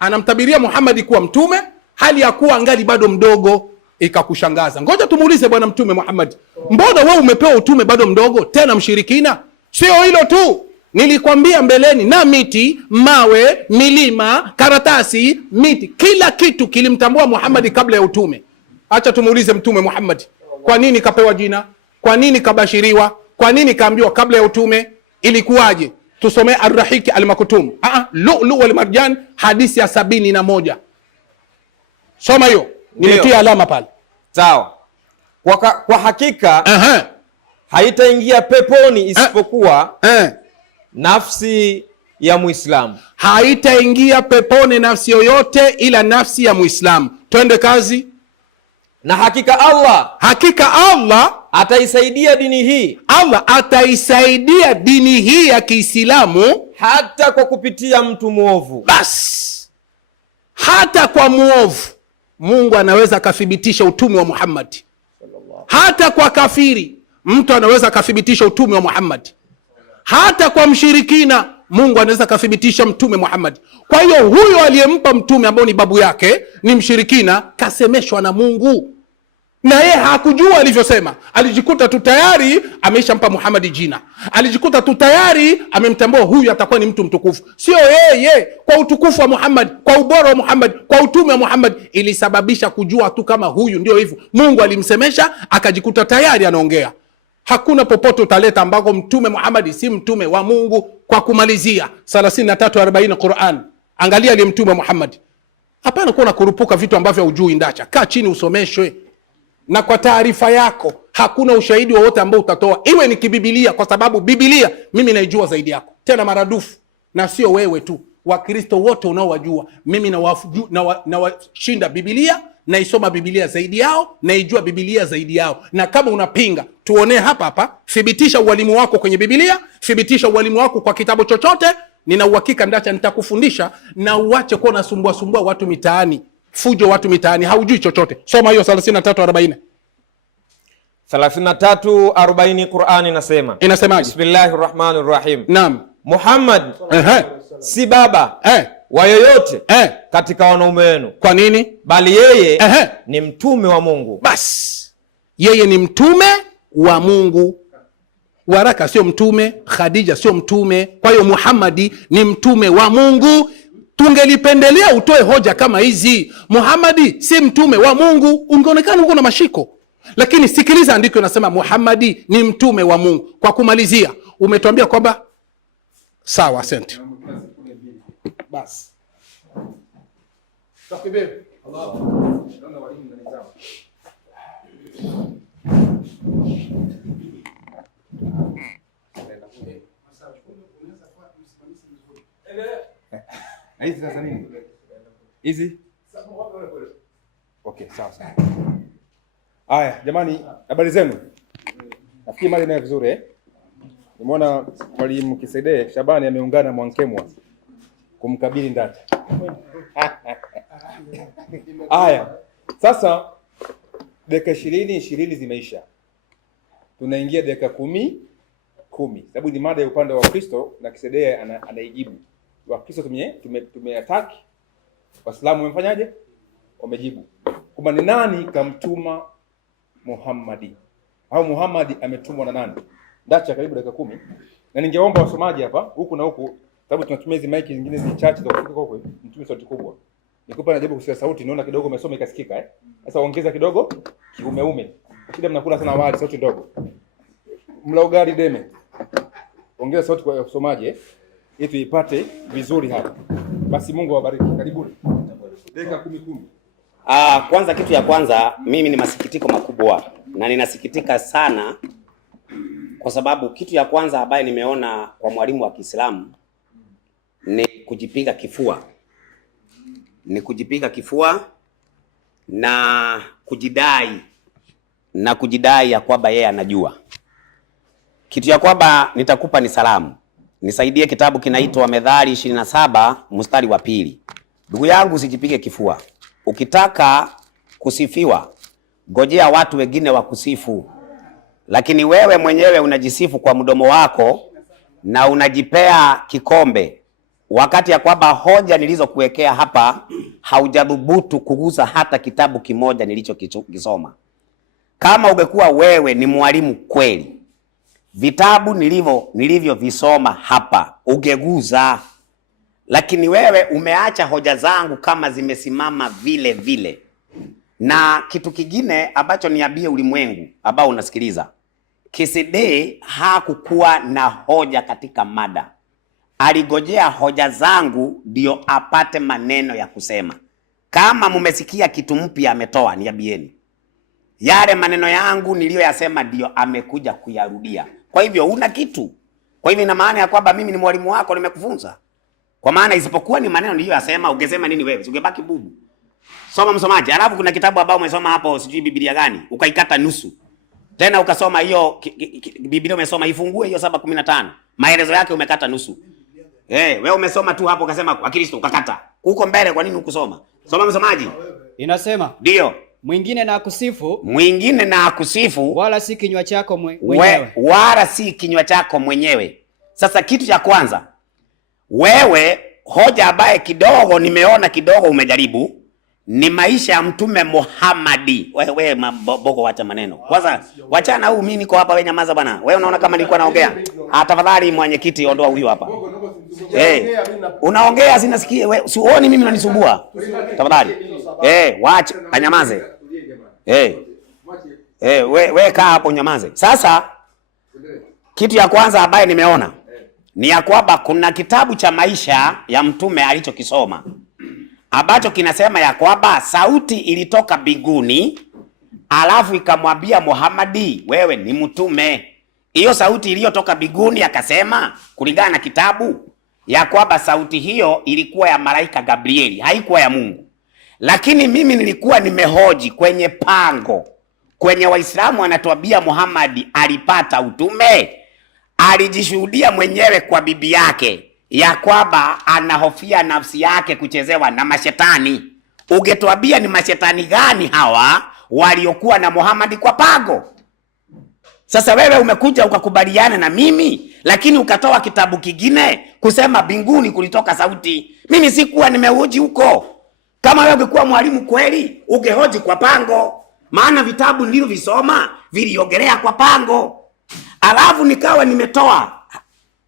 anamtabiria Muhammadi kuwa mtume hali ya kuwa angali bado mdogo. Ikakushangaza. Ngoja tumuulize bwana Mtume Muhammad, mbona wewe umepewa utume bado mdogo, tena mshirikina? Sio hilo tu, nilikwambia mbeleni, na miti, mawe, milima, karatasi, miti, kila kitu kilimtambua Muhammad kabla ya utume. Acha tumuulize Mtume Muhammad, kwa nini kapewa jina? Kwa nini kabashiriwa? Kwa nini kaambiwa kabla ya utume? Ilikuwaje? Tusomee Ar-Rahiq al-Maktum. Lu'lu wal Marjan, hadithi ya 71. Soma hiyo. Nimetia alama pale. Sawa. Kwa hakika haitaingia peponi isipokuwa nafsi ya Muislamu. Haitaingia peponi nafsi yoyote ila nafsi ya Muislamu. Twende kazi. Na hakika Allah ataisaidia dini hii. Allah ataisaidia dini hii ya Kiislamu hata kwa kupitia mtu muovu. Bas, hata kwa muovu Mungu anaweza akathibitisha utume wa Muhammad. Hata kwa kafiri mtu anaweza akathibitisha utume wa Muhammad. Hata kwa mshirikina Mungu anaweza akathibitisha mtume Muhammad. Kwa hiyo huyo aliyempa mtume ambao ni babu yake ni mshirikina, kasemeshwa na Mungu, na yeye hakujua alivyosema. Alijikuta tu tayari ameishampa Muhammad jina, alijikuta tu tayari amemtambua huyu atakuwa ni mtu mtukufu. Sio yeye, kwa utukufu wa Muhammad, kwa ubora wa Muhammad, kwa utume wa Muhammad ilisababisha kujua tu kama huyu ndio hivyo. Mungu alimsemesha akajikuta tayari anaongea. Hakuna popote utaleta ambako mtume Muhammad si mtume wa Mungu. Kwa kumalizia 33:40 Qur'an, angalia aliye mtume Muhammad. Hapana kuwa kurupuka vitu ambavyo hujui ndacha. Kaa chini usomeshwe. Na kwa taarifa yako, hakuna ushahidi wowote ambao utatoa, iwe ni kibibilia, kwa sababu Biblia mimi naijua zaidi yako, tena maradufu. Na sio wewe tu, Wakristo wote unaowajua mimi nawashinda Biblia, naisoma Biblia zaidi yao, naijua Biblia zaidi yao. Na kama unapinga, tuonee hapa, thibitisha ualimu wako kwenye Biblia, thibitisha ualimu wako kwa kitabu chochote. Nina uhakika ndacha nitakufundisha, na uache kuwa unasumbua watu mitaani. Fujo watu mitaani, haujui chochote. Soma hiyo 33:40. 33:40 Qur'ani inasemaje? Inasemaje? Bismillahirrahmanirrahim. Naam. Muhammad si baba wa yoyote katika wanaume wenu. Kwa nini? Bali yeye ni mtume wa Mungu. Basi yeye ni mtume wa Mungu. Waraka sio mtume, Khadija sio mtume. Kwa hiyo Muhammadi ni mtume wa Mungu. Tungelipendelea utoe hoja kama hizi, Muhammadi si mtume wa Mungu, ungeonekana uko na mashiko. Lakini sikiliza, andiko inasema Muhammadi ni mtume wa Mungu. Kwa kumalizia, umetuambia kwamba sawa, asante. Basi hizi sasa nini? Hizi? Okay, sawa sawa. Haya, jamani, habari zenu? Nafikiri mali nayo vizuri Nimeona Mwalimu Kisaidee Shabani ameungana Mwankemwa kumkabili Ndacha. Haya. Sasa dakika 20 zimeisha. Tunaingia dakika 10. Sababu ni mada ya upande wa Kristo na Kisaidee anaijibu. Wakristo tumeattack, Waislamu wamefanyaje? Wamejibu. Kwamba ni nani kamtuma Muhammadi? Au Muhammadi ametumwa na nani? Ndacha karibu dakika 10. Na ningeomba wasomaji hapa huku na huku, sababu tunatumia hizo mic zingine zi chache za kufika huko, mtume sauti kubwa. Nikupa najaribu kusikia sauti, niona kidogo umesoma ikasikika Sasa ongeza kidogo kiumeume. Kile mnakula sana wali, sauti ndogo. Mla ugali deme. Ongeza sauti kwa wasomaji ili tuipate vizuri hapa. Basi Mungu awabariki. Karibuni. Dakika 10. Kwanza kitu ya kwanza mimi ni masikitiko makubwa na ninasikitika sana kwa sababu kitu ya kwanza ambaye nimeona kwa mwalimu wa Kiislamu ni kujipiga kifua. Ni kujipiga kifua na kujidai ya kwamba yeye anajua. Kitu ya kwamba nitakupa ni salamu. Nisaidie kitabu kinaitwa Methali 27 mstari wa 2. Ndugu yangu, usijipige kifua. Ukitaka kusifiwa, ngojea watu wengine wakusifu. Lakini wewe mwenyewe unajisifu kwa mdomo wako na unajipea kikombe, wakati ya kwamba hoja nilizokuwekea hapa haujadhubutu kugusa hata kitabu kimoja nilichokisoma. Kama ungekuwa wewe ni mwalimu kweli, vitabu nilivyovisoma hapa ungeguza. Lakini wewe umeacha hoja zangu kama zimesimama vile vile. Na kitu kingine ambacho niambie ulimwengu ambao unasikiliza, Kisaidee hakukuwa na hoja katika mada. Aligojea hoja zangu ndio apate maneno ya kusema. Kama mumesikia kitu mpya ametoa, niambieni. Yale maneno yangu niliyoyasema ndio amekuja kuyarudia. Kwa hivyo una kitu. Kwa hivyo ina maana ya kwamba mimi ni mwalimu wako, nimekufunza. Kwa maana isipokuwa ni maneno niliyoyasema, ungesema nini wewe? Ungebaki bubu. Soma msomaji. Alafu kuna kitabu ambao umesoma hapo, sijui Biblia gani, ukaikata nusu. Tena ukasoma hiyo Biblia umesoma, ifungue hiyo 7:15. Maelezo yake umekata nusu. Wewe umesoma tu hapo ukasema kwa Kristo ukakata. Huko mbele kwa nini hukusoma? Soma msomaji. Inasema, ndio, mwingine na akusifu wala si kinywa chako mwenyewe. Sasa kitu cha kwanza, wewe hoja ambaye kidogo nimeona kidogo umejaribu ni maisha ya Mtume Muhammadi. Wewe maboko, wacha maneno. Kwanza wachana huu, mimi niko hapa, wewe nyamaza bwana. Wewe unaona kama nilikuwa naongea? Tafadhali mwenyekiti, ondoa huyu hapa. Unaongea sinasikie wewe. Sioni mimi unanisumbua. Tafadhali. Wacha anyamaze. Wewe kaa hapo nyamaze. Sasa kitu ya kwanza ambaye nimeona ni ya kwamba kuna kitabu cha maisha ya mtume alichokisoma ambacho kinasema ya kwamba sauti ilitoka mbinguni alafu ikamwambia Muhammadi, wewe ni mtume. Hiyo sauti iliyotoka mbinguni akasema kulingana na kitabu ya kwamba sauti hiyo ilikuwa ya malaika Gabrieli, haikuwa ya Mungu. Lakini mimi nilikuwa nimehoji kwenye pango, kwenye Waislamu anatuambia Muhammadi alipata utume. Alijishuhudia mwenyewe kwa bibi yake ya kwamba anahofia nafsi yake kuchezewa na mashetani. Ungetuambia ni mashetani gani hawa waliokuwa na Muhammadi kwa pango? Sasa wewe umekuja ukakubaliana na mimi, lakini ukatoa kitabu kingine kusema mbinguni kulitoka sauti. Mimi sikuwa nimehoji huko. Kama wewe ungekuwa mwalimu kweli, ungehoji kwa pango. Maana vitabu nilivyovisoma viliongelea kwa pango. Alafu nikawa nimetoa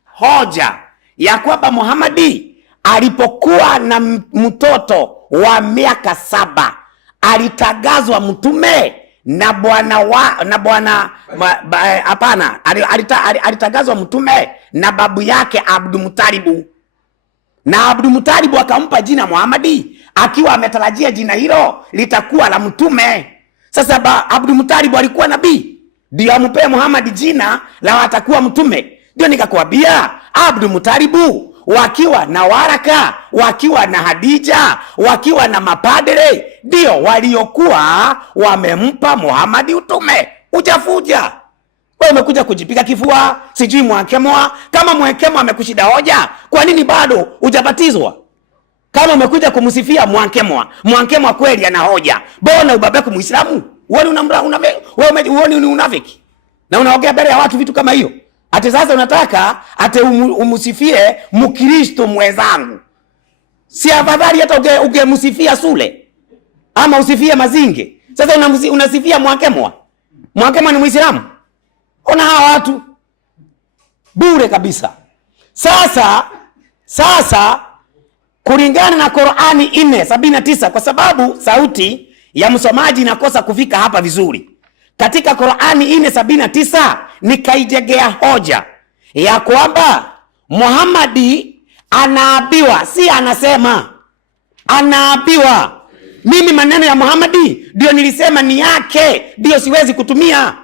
hoja ya kwamba Muhamadi alipokuwa na mtoto wa miaka 7 alitangazwa mtume na alitangazwa mtume na babu yake Abdulmutalibu, na Abdulmutalibu akampa jina Muhamadi akiwa ametarajia jina hilo litakuwa la mtume. Sasa Abdulmutalibu alikuwa nabii, ndio ampe Muhamadi jina la atakuwa mtume. Ndio nikakwambia Abdulmutalibu wakiwa na Waraka, wakiwa na Hadija, wakiwa na mapadre, ndio waliokuwa wamempa Muhamadi utume. Ujafuja. Wewe umekuja kujipiga kifua, sijui Mwakemwa. Kama Mwakemwa amekushida hoja, kwa nini bado hujabatizwa? Kama umekuja kumsifia Mwakemwa kweli ana hoja, mbona ubabeke Muislamu? Wewe ni unafiki. Na unaongea mbele ya watu vitu kama hiyo. Ate sasa unataka umusifie Mkristo mwenzangu. Si afadhali hata ungemsifia Sule ama usifie Mazinge. Sasa unasifia Mwakemwa. Mwakemwa ni Muislamu. Ona hawa watu bure kabisa. Sasa kulingana na Qur'ani 4:79, kwa sababu sauti ya msomaji inakosa kufika hapa vizuri. Katika Qur'ani 4:79 nikaijegea hoja ya kwamba Muhamadi anaabiwa, si anasema, anaabiwa. Mimi maneno ya Muhamadi ndio nilisema ni yake, ndio siwezi kutumia.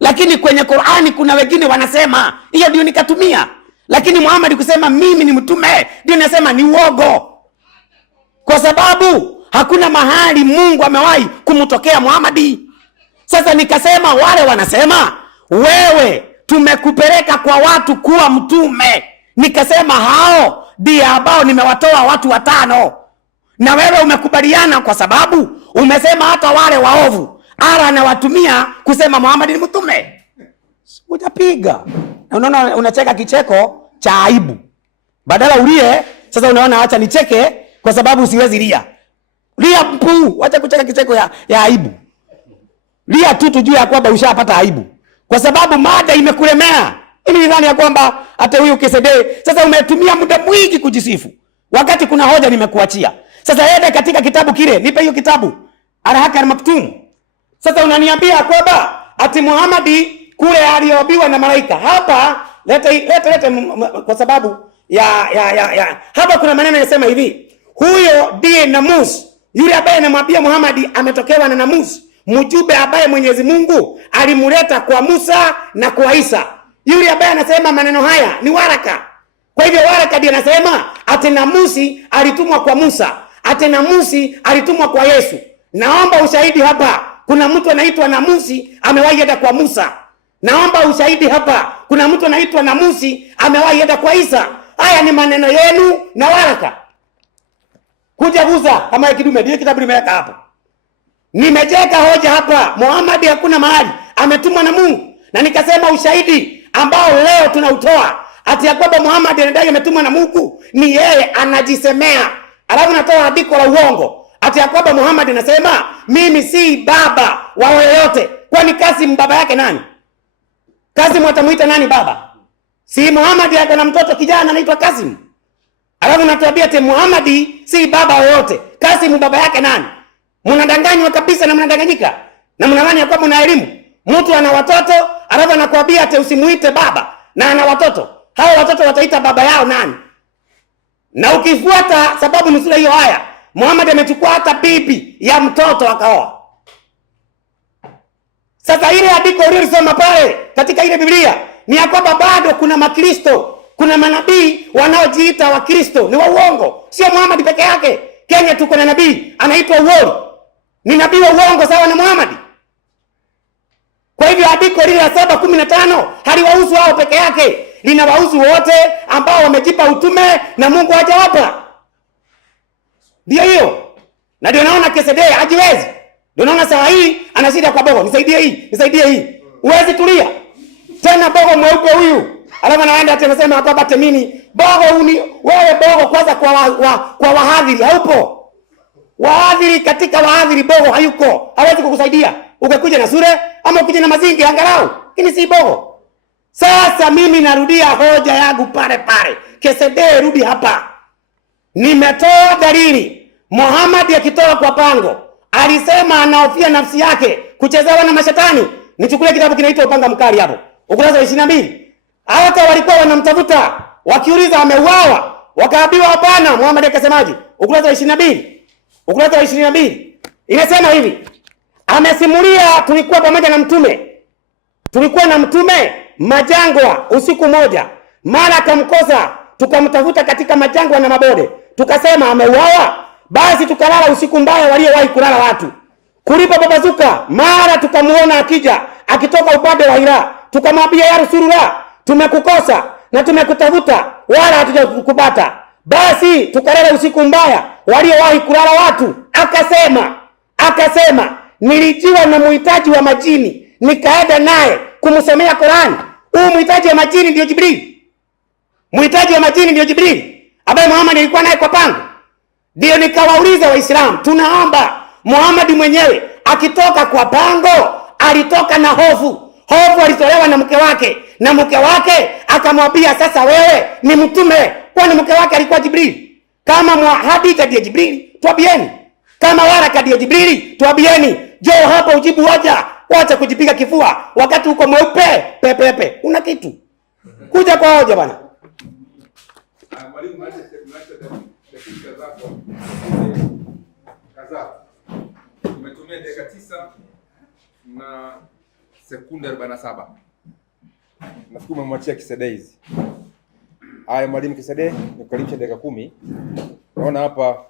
Lakini kwenye Qur'ani kuna wengine wanasema, hiyo ndio nikatumia. Lakini Muhamadi kusema mimi ni mtume, ndio nasema ni uogo. Kwa sababu hakuna mahali Mungu amewahi kumtokea Muhamadi. Sasa nikasema wale wanasema wewe tumekupeleka kwa watu kuwa mtume. Nikasema hao ndio ambao nimewatoa watu 5. Na wewe umekubaliana kwa sababu umesema hata wale waovu ara anawatumia kusema Muhammad ni mtume. Utapiga. Na unaona unacheka kicheko cha aibu. Badala ulie, sasa unaona acha nicheke kwa sababu siwezi lia. Lia mpu, acha kucheka kicheko ya aibu. Lia tu tujue ya kwamba ushapata aibu. Kwa sababu mada imekulemea. Mimi nidhani ya kwamba hata huyu Kesede sasa umetumia muda mwingi kujisifu. Wakati kuna hoja nimekuachia. Sasa yende katika kitabu kile, nipe hiyo kitabu. Al-Haq al-Maktum. Sasa unaniambia kwamba ati Muhammad kule aliobiwa na malaika. Hapa leta kwa sababu ya hapa kuna maneno yanasema hivi. Huyo ndiye Namus. Yule ambaye anamwambia Muhammad ametokewa na Namus. Mjumbe ambaye Mwenyezi Mungu alimuleta kwa Musa na kwa Isa. Yule ambaye anasema maneno haya ni Waraka. Kwa hivyo Waraka ndiye anasema ati Namusi alitumwa kwa Musa, ati Namusi alitumwa kwa Yesu. Naomba ushahidi hapa. Kuna mtu anaitwa Namusi amewahi enda kwa Musa. Naomba ushahidi hapa. Kuna mtu anaitwa Namusi amewahi enda kwa Isa. Haya ni maneno yenu na Waraka. Kuja buza kama kidume ndio kitabu nimeweka hapa. Nimejeka hoja hapa. Muhammad hakuna mahali ametumwa na Mungu. Na nikasema ushahidi ambao leo tunautoa ati ya kwamba Muhammad anadai ametumwa na Mungu ni yeye anajisemea. Alafu natoa andiko la uongo ati ya kwamba Muhammad anasema mimi si baba wa yoyote. Kwani Kasim baba yake nani? Kasim atamuita nani baba? Si Muhammad yake na mtoto kijana anaitwa Kasim. Alafu natuambia ati Muhammad si baba wa yoyote. Kasim baba yake nani? Mnadanganywa kabisa na mnadanganyika. Na mnadhani ya kwamba mna elimu. Mtu ana watoto, alafu anakuambia ati usimuite baba na ana watoto. Hao watoto wataita baba yao nani? Na ukifuata sababu nusura hiyo haya, Muhammad amechukua hata bibi ya mtoto akaoa. Sasa ile andiko uliosoma pale katika ile Biblia ni ya kwamba bado kuna Makristo, kuna manabii wanaojiita wa Kristo, ni wa uongo. Sio Muhammad peke yake. Kenya tuko na nabii anaitwa Uwori. Ni nabii wa uongo sawa na Muhammad. Kwa hivyo andiko lile la 7:15 haliwahusu hao peke yake. Linawahusu wote ambao wamejipa utume na Mungu hajawapa. Ndio hiyo. Na ndio naona Kesede hajiwezi. Ndio naona saa hii anashida kwa Bogo, nisaidie hii, nisaidie hii. Uwezi tulia. Tena Bogo mweupe huyu. Alafu anaenda ati anasema hapa temini Wewe Bogo kwanza kwa wahadhiri haupo. Wahadhiri katika wahadhiri Bogo hayuko. Hawezi kukusaidia. Ukikuja na Sure ama ukija na Mazingi angalau. Lakini si Bogo. Sasa mimi narudia hoja yangu pale. Kesede rudi hapa. Nimetoa dalili. Muhammad akitoka kwa pango alisema anahofia nafsi yake kuchezewa na mashetani. Nichukulie kitabu kinaitwa Upanga Mkali hapo. Ukurasa wa 22. Hata walikuwa wanamtafuta, wakiuliza ameuawa, wakaambiwa hapana. Muhammad akasemaje? Ukurasa wa 22. Ukurasa wa 22. Inasema hivi. Amesimulia tulikuwa pamoja na mtume. Tulikuwa na mtume majangwa usiku moja. Mara akamkosa, tukamtafuta katika majangwa na mabode. Tukasema ameuawa. Basi tukalala usiku mbaya waliowahi kulala watu. Kulipopazuka, mara tukamuona akitoka upande wa Hira. Tukamwambia ya Rasulullah, tumekukosa na tumekutafuta wala hatujakupata. Basi tukalala usiku mbaya waliowahi kulala watu. Akasema nilijiwa na muhitaji wa majini, nikaenda naye kumsomea Qur'an. Huyu muhitaji wa majini ndio Jibril. Muhitaji wa majini ndio Jibril ambaye Muhammad alikuwa naye kwa pango. Ndio nikawauliza Waislamu, tunaomba Muhammad mwenyewe akitoka kwa pango alitoka na hofu. Hofu alitolewa na mke wake, na mke wake akamwambia sasa wewe ni mtume, kwani mke wake alikuwa Jibril. Kama Hadija ndiye Jibril, tuambieni. Kama Waraka ndiye Jibril, tuambieni. Njoo hapa ujibu hoja, wacha kujipiga kifua wakati uko mweupe pepepe. Una kitu. Kuja kwa hoja bwana. Mwalimu dakika zako. Umetumia dakika 9 na sekunde 47. Nafikiri umemwachia Kisede hizi. Haya mwalimu Kisede, nikukaribisha dakika 10. Naona hapa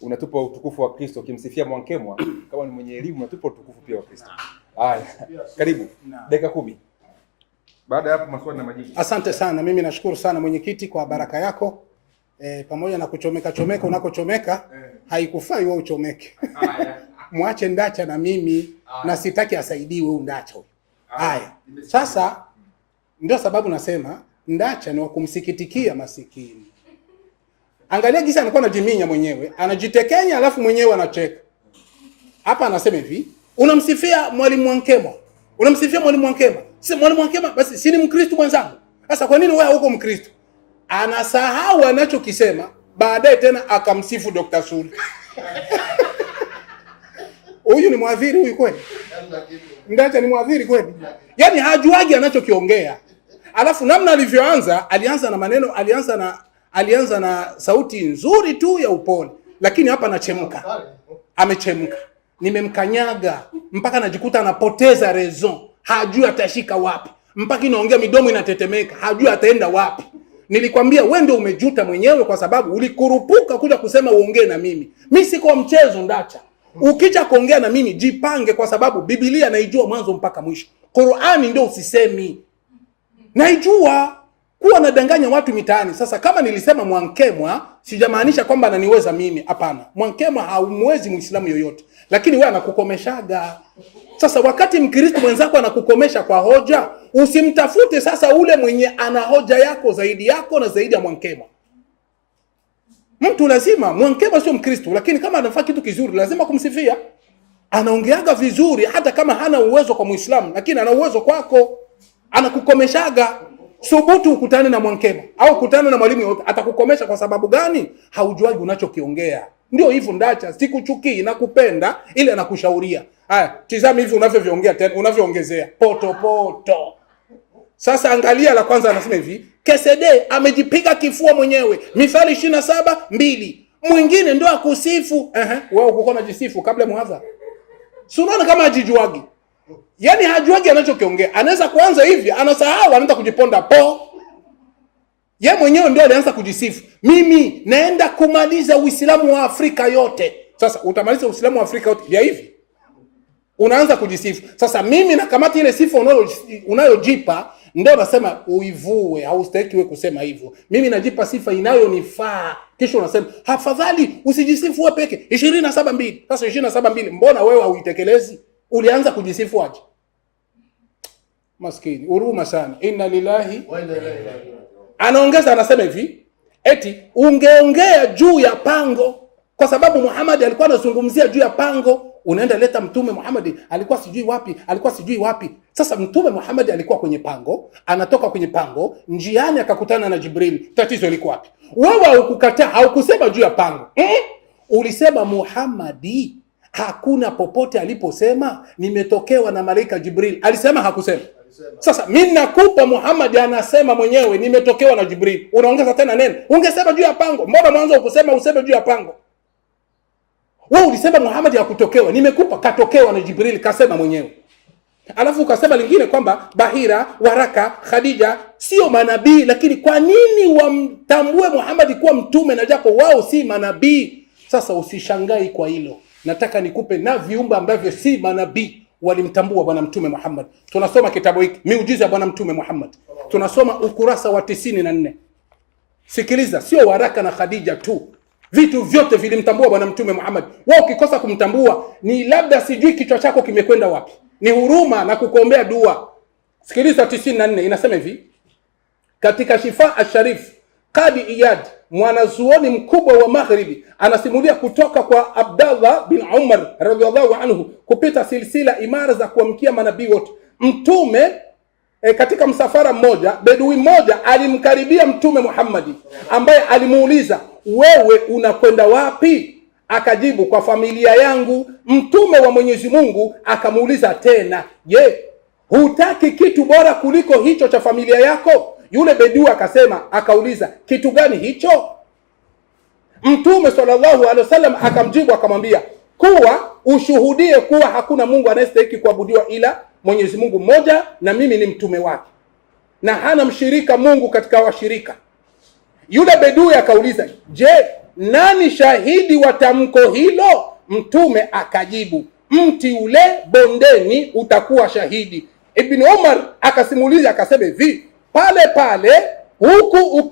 unatupa utukufu wa Kristo, ukimsifia Mwankemwa kama ni mwenye elimu, unatupa utukufu pia wa Kristo. Haya, karibu. Dakika 10. Baada ya hapo maswali na majibu. Asante sana. Mimi nashukuru sana mwenyekiti kwa baraka yako. Pamoja na kuchomeka unakochomeka, haikufai wewe uchomeke. Mwache Ndacha na mimi na sitaki asaidiwe huyu Ndacha. Haya. Sasa ndio sababu nasema Ndacha ni wa kumsikitikia masikini. Angalia gisa anakuwa anajiminya mwenyewe, anajitekenya alafu mwenyewe anacheka. Hapa anasema hivi, unamsifia Mwalimu Mwankemwa. Unamsifia Mwalimu Mwankemwa. Si Mwalimu Mwankemwa basi si ni Mkristo mwenzangu. Sasa kwa nini wewe huko Mkristo? Anasahau anachokisema, baadaye tena akamsifu Dr. Sule. Huyu ni mwadhiri huyu kweli? Ndacha ni mwadhiri kweli? Yaani hajuagi anachokiongea. Alafu namna alivyoanza, alianza na maneno, alianza na sauti nzuri tu ya upole. Lakini hapa anachemka. Amechemka. Nimemkanyaga mpaka najikuta anapoteza raison. Hajui atashika wapi. Mpaka inaongea midomo inatetemeka. Hajui ataenda wapi. Nilikwambia wewe ndio umejuta mwenyewe kwa sababu ulikurupuka kuja kusema uongee na mimi. Mimi siko mchezo Ndacha. Ukija kuongea na mimi jipange kwa sababu Biblia naijua mwanzo mpaka mwisho. Qur'ani ndio usisemi. Naijua kuwa nadanganya watu mitaani. Sasa kama nilisema Mwankemwa, sijamaanisha kwamba ananiweza mimi. Hapana. Mwankemwa haumwezi Muislamu yoyote. Lakini wewe anakukomeshaga. Sasa wakati Mkristo mwenzako anakukomesha kwa hoja, usimtafute sasa ule mwenye ana hoja yako zaidi yako na zaidi ya Mwankemwa. Mtu lazima, Mwankemwa sio Mkristo, lakini kama anafanya kitu kizuri lazima kumsifia. Anaongeaga vizuri hata kama hana uwezo kwa Muislamu, lakini ana uwezo kwako. Anakukomeshaga. Subutu ukutane na Mwankemwa au ukutane na mwalimu yote, atakukomesha kwa sababu gani? Haujuagi unachokiongea. Ndio hivyo Ndacha, sikuchukii na kupenda ile anakushauria. Haya, tizama hivi unavyoviongea tena, unavyoongezea poto. Sasa angalia la kwanza anasema hivi, Kesede amejipiga kifua mwenyewe. Mithali 27:2. Mwingine ndio akusifu. Wewe uko unajisifu kabla muanza. Si unaona kama hajijuagi. Yaani hajuagi anachokiongea. Anaweza kuanza hivi, anasahau anaanza kujiponda po. Yeye mwenyewe ndio alianza kujisifu. Mimi naenda kumaliza Uislamu wa Afrika yote. Sasa utamaliza Uislamu wa Afrika yote vya hivi? Unaanza kujisifu. Sasa mimi na kamati ile sifa unayojipa ndio nasema uivue, haustahili wewe kusema hivyo. Mimi najipa sifa inayonifaa. Kisha unasema afadhali usijisifu wewe peke. 27:2. Sasa 27:2 mbona wewe hauitekelezi? Ulianza kujisifu aje? Maskini, huruma sana. Inna lillahi wa inna ilaihi raji'un. Anaongeza anasema hivi, eti ungeongea juu ya pango, kwa sababu Muhammad alikuwa anazungumzia juu ya pango, unaenda leta Mtume Muhammad alikuwa sijui wapi, alikuwa sijui wapi. Sasa Mtume Muhammad alikuwa kwenye pango, anatoka kwenye pango, njiani akakutana na Jibril. Tatizo liko wapi? Wewe haukukataa, haukusema juu ya pango. Ulisema Muhammad hakuna popote aliposema nimetokewa na malaika Jibril. Alisema hakusema? Sasa mimi nakupa Muhammad anasema mwenyewe nimetokewa na Jibril. Unaongeza tena neno. Ungesema juu ya pango. Mbona mwanzo ukusema useme juu ya pango? Wewe ulisema Muhammad hakutokewa, nimekupa katokewa na Jibril, kasema mwenyewe. Alafu ukasema lingine kwamba Bahira, Waraka, Khadija sio manabii, lakini kwa nini wamtambue Muhammad kuwa mtume na japo wao si manabii? Sasa usishangai kwa hilo. Nataka nikupe na viumbe ambavyo si manabii walimtambua bwana mtume Muhammad. Tunasoma kitabu hiki Miujiza bwana mtume Muhammad. Tunasoma ukurasa wa 94. Sikiliza, sio Waraka na Khadija tu. Vitu vyote vilimtambua bwana mtume Muhammad. Wewe ukikosa kumtambua ni labda sijui kichwa chako kimekwenda wapi. Ni huruma na kukuombea dua. Sikiliza 94 inasema hivi. Katika Shifa Asharif, Qadi Iyad, mwanazuoni mkubwa wa Maghribi, anasimulia kutoka kwa Abdallah bin Umar radhiallahu anhu kupita silsila imara za kuamkia manabii wote. Mtume katika msafara mmoja, bedui mmoja alimkaribia mtume Muhammad ambaye alimuuliza, wewe unakwenda wapi? Akajibu, kwa familia yangu. Mtume wa Mwenyezi Mungu akamuuliza tena, je, hutaki kitu bora kuliko hicho cha familia yako? Yule bedui akauliza, kitu gani hicho? Mtume sallallahu alaihi wasallam akamjibu akamwambia, kuwa ushuhudie kuwa hakuna Mungu anayestahili kuabudiwa ila Mwenyezi Mungu mmoja, na mimi ni mtume wake, na hana mshirika Mungu katika washirika. Yule bedui akauliza, je, nani shahidi wa tamko hilo? Mtume akajibu, mti ule bondeni utakuwa shahidi. Ibn Umar akasimulia akasema hivi, pale pale huku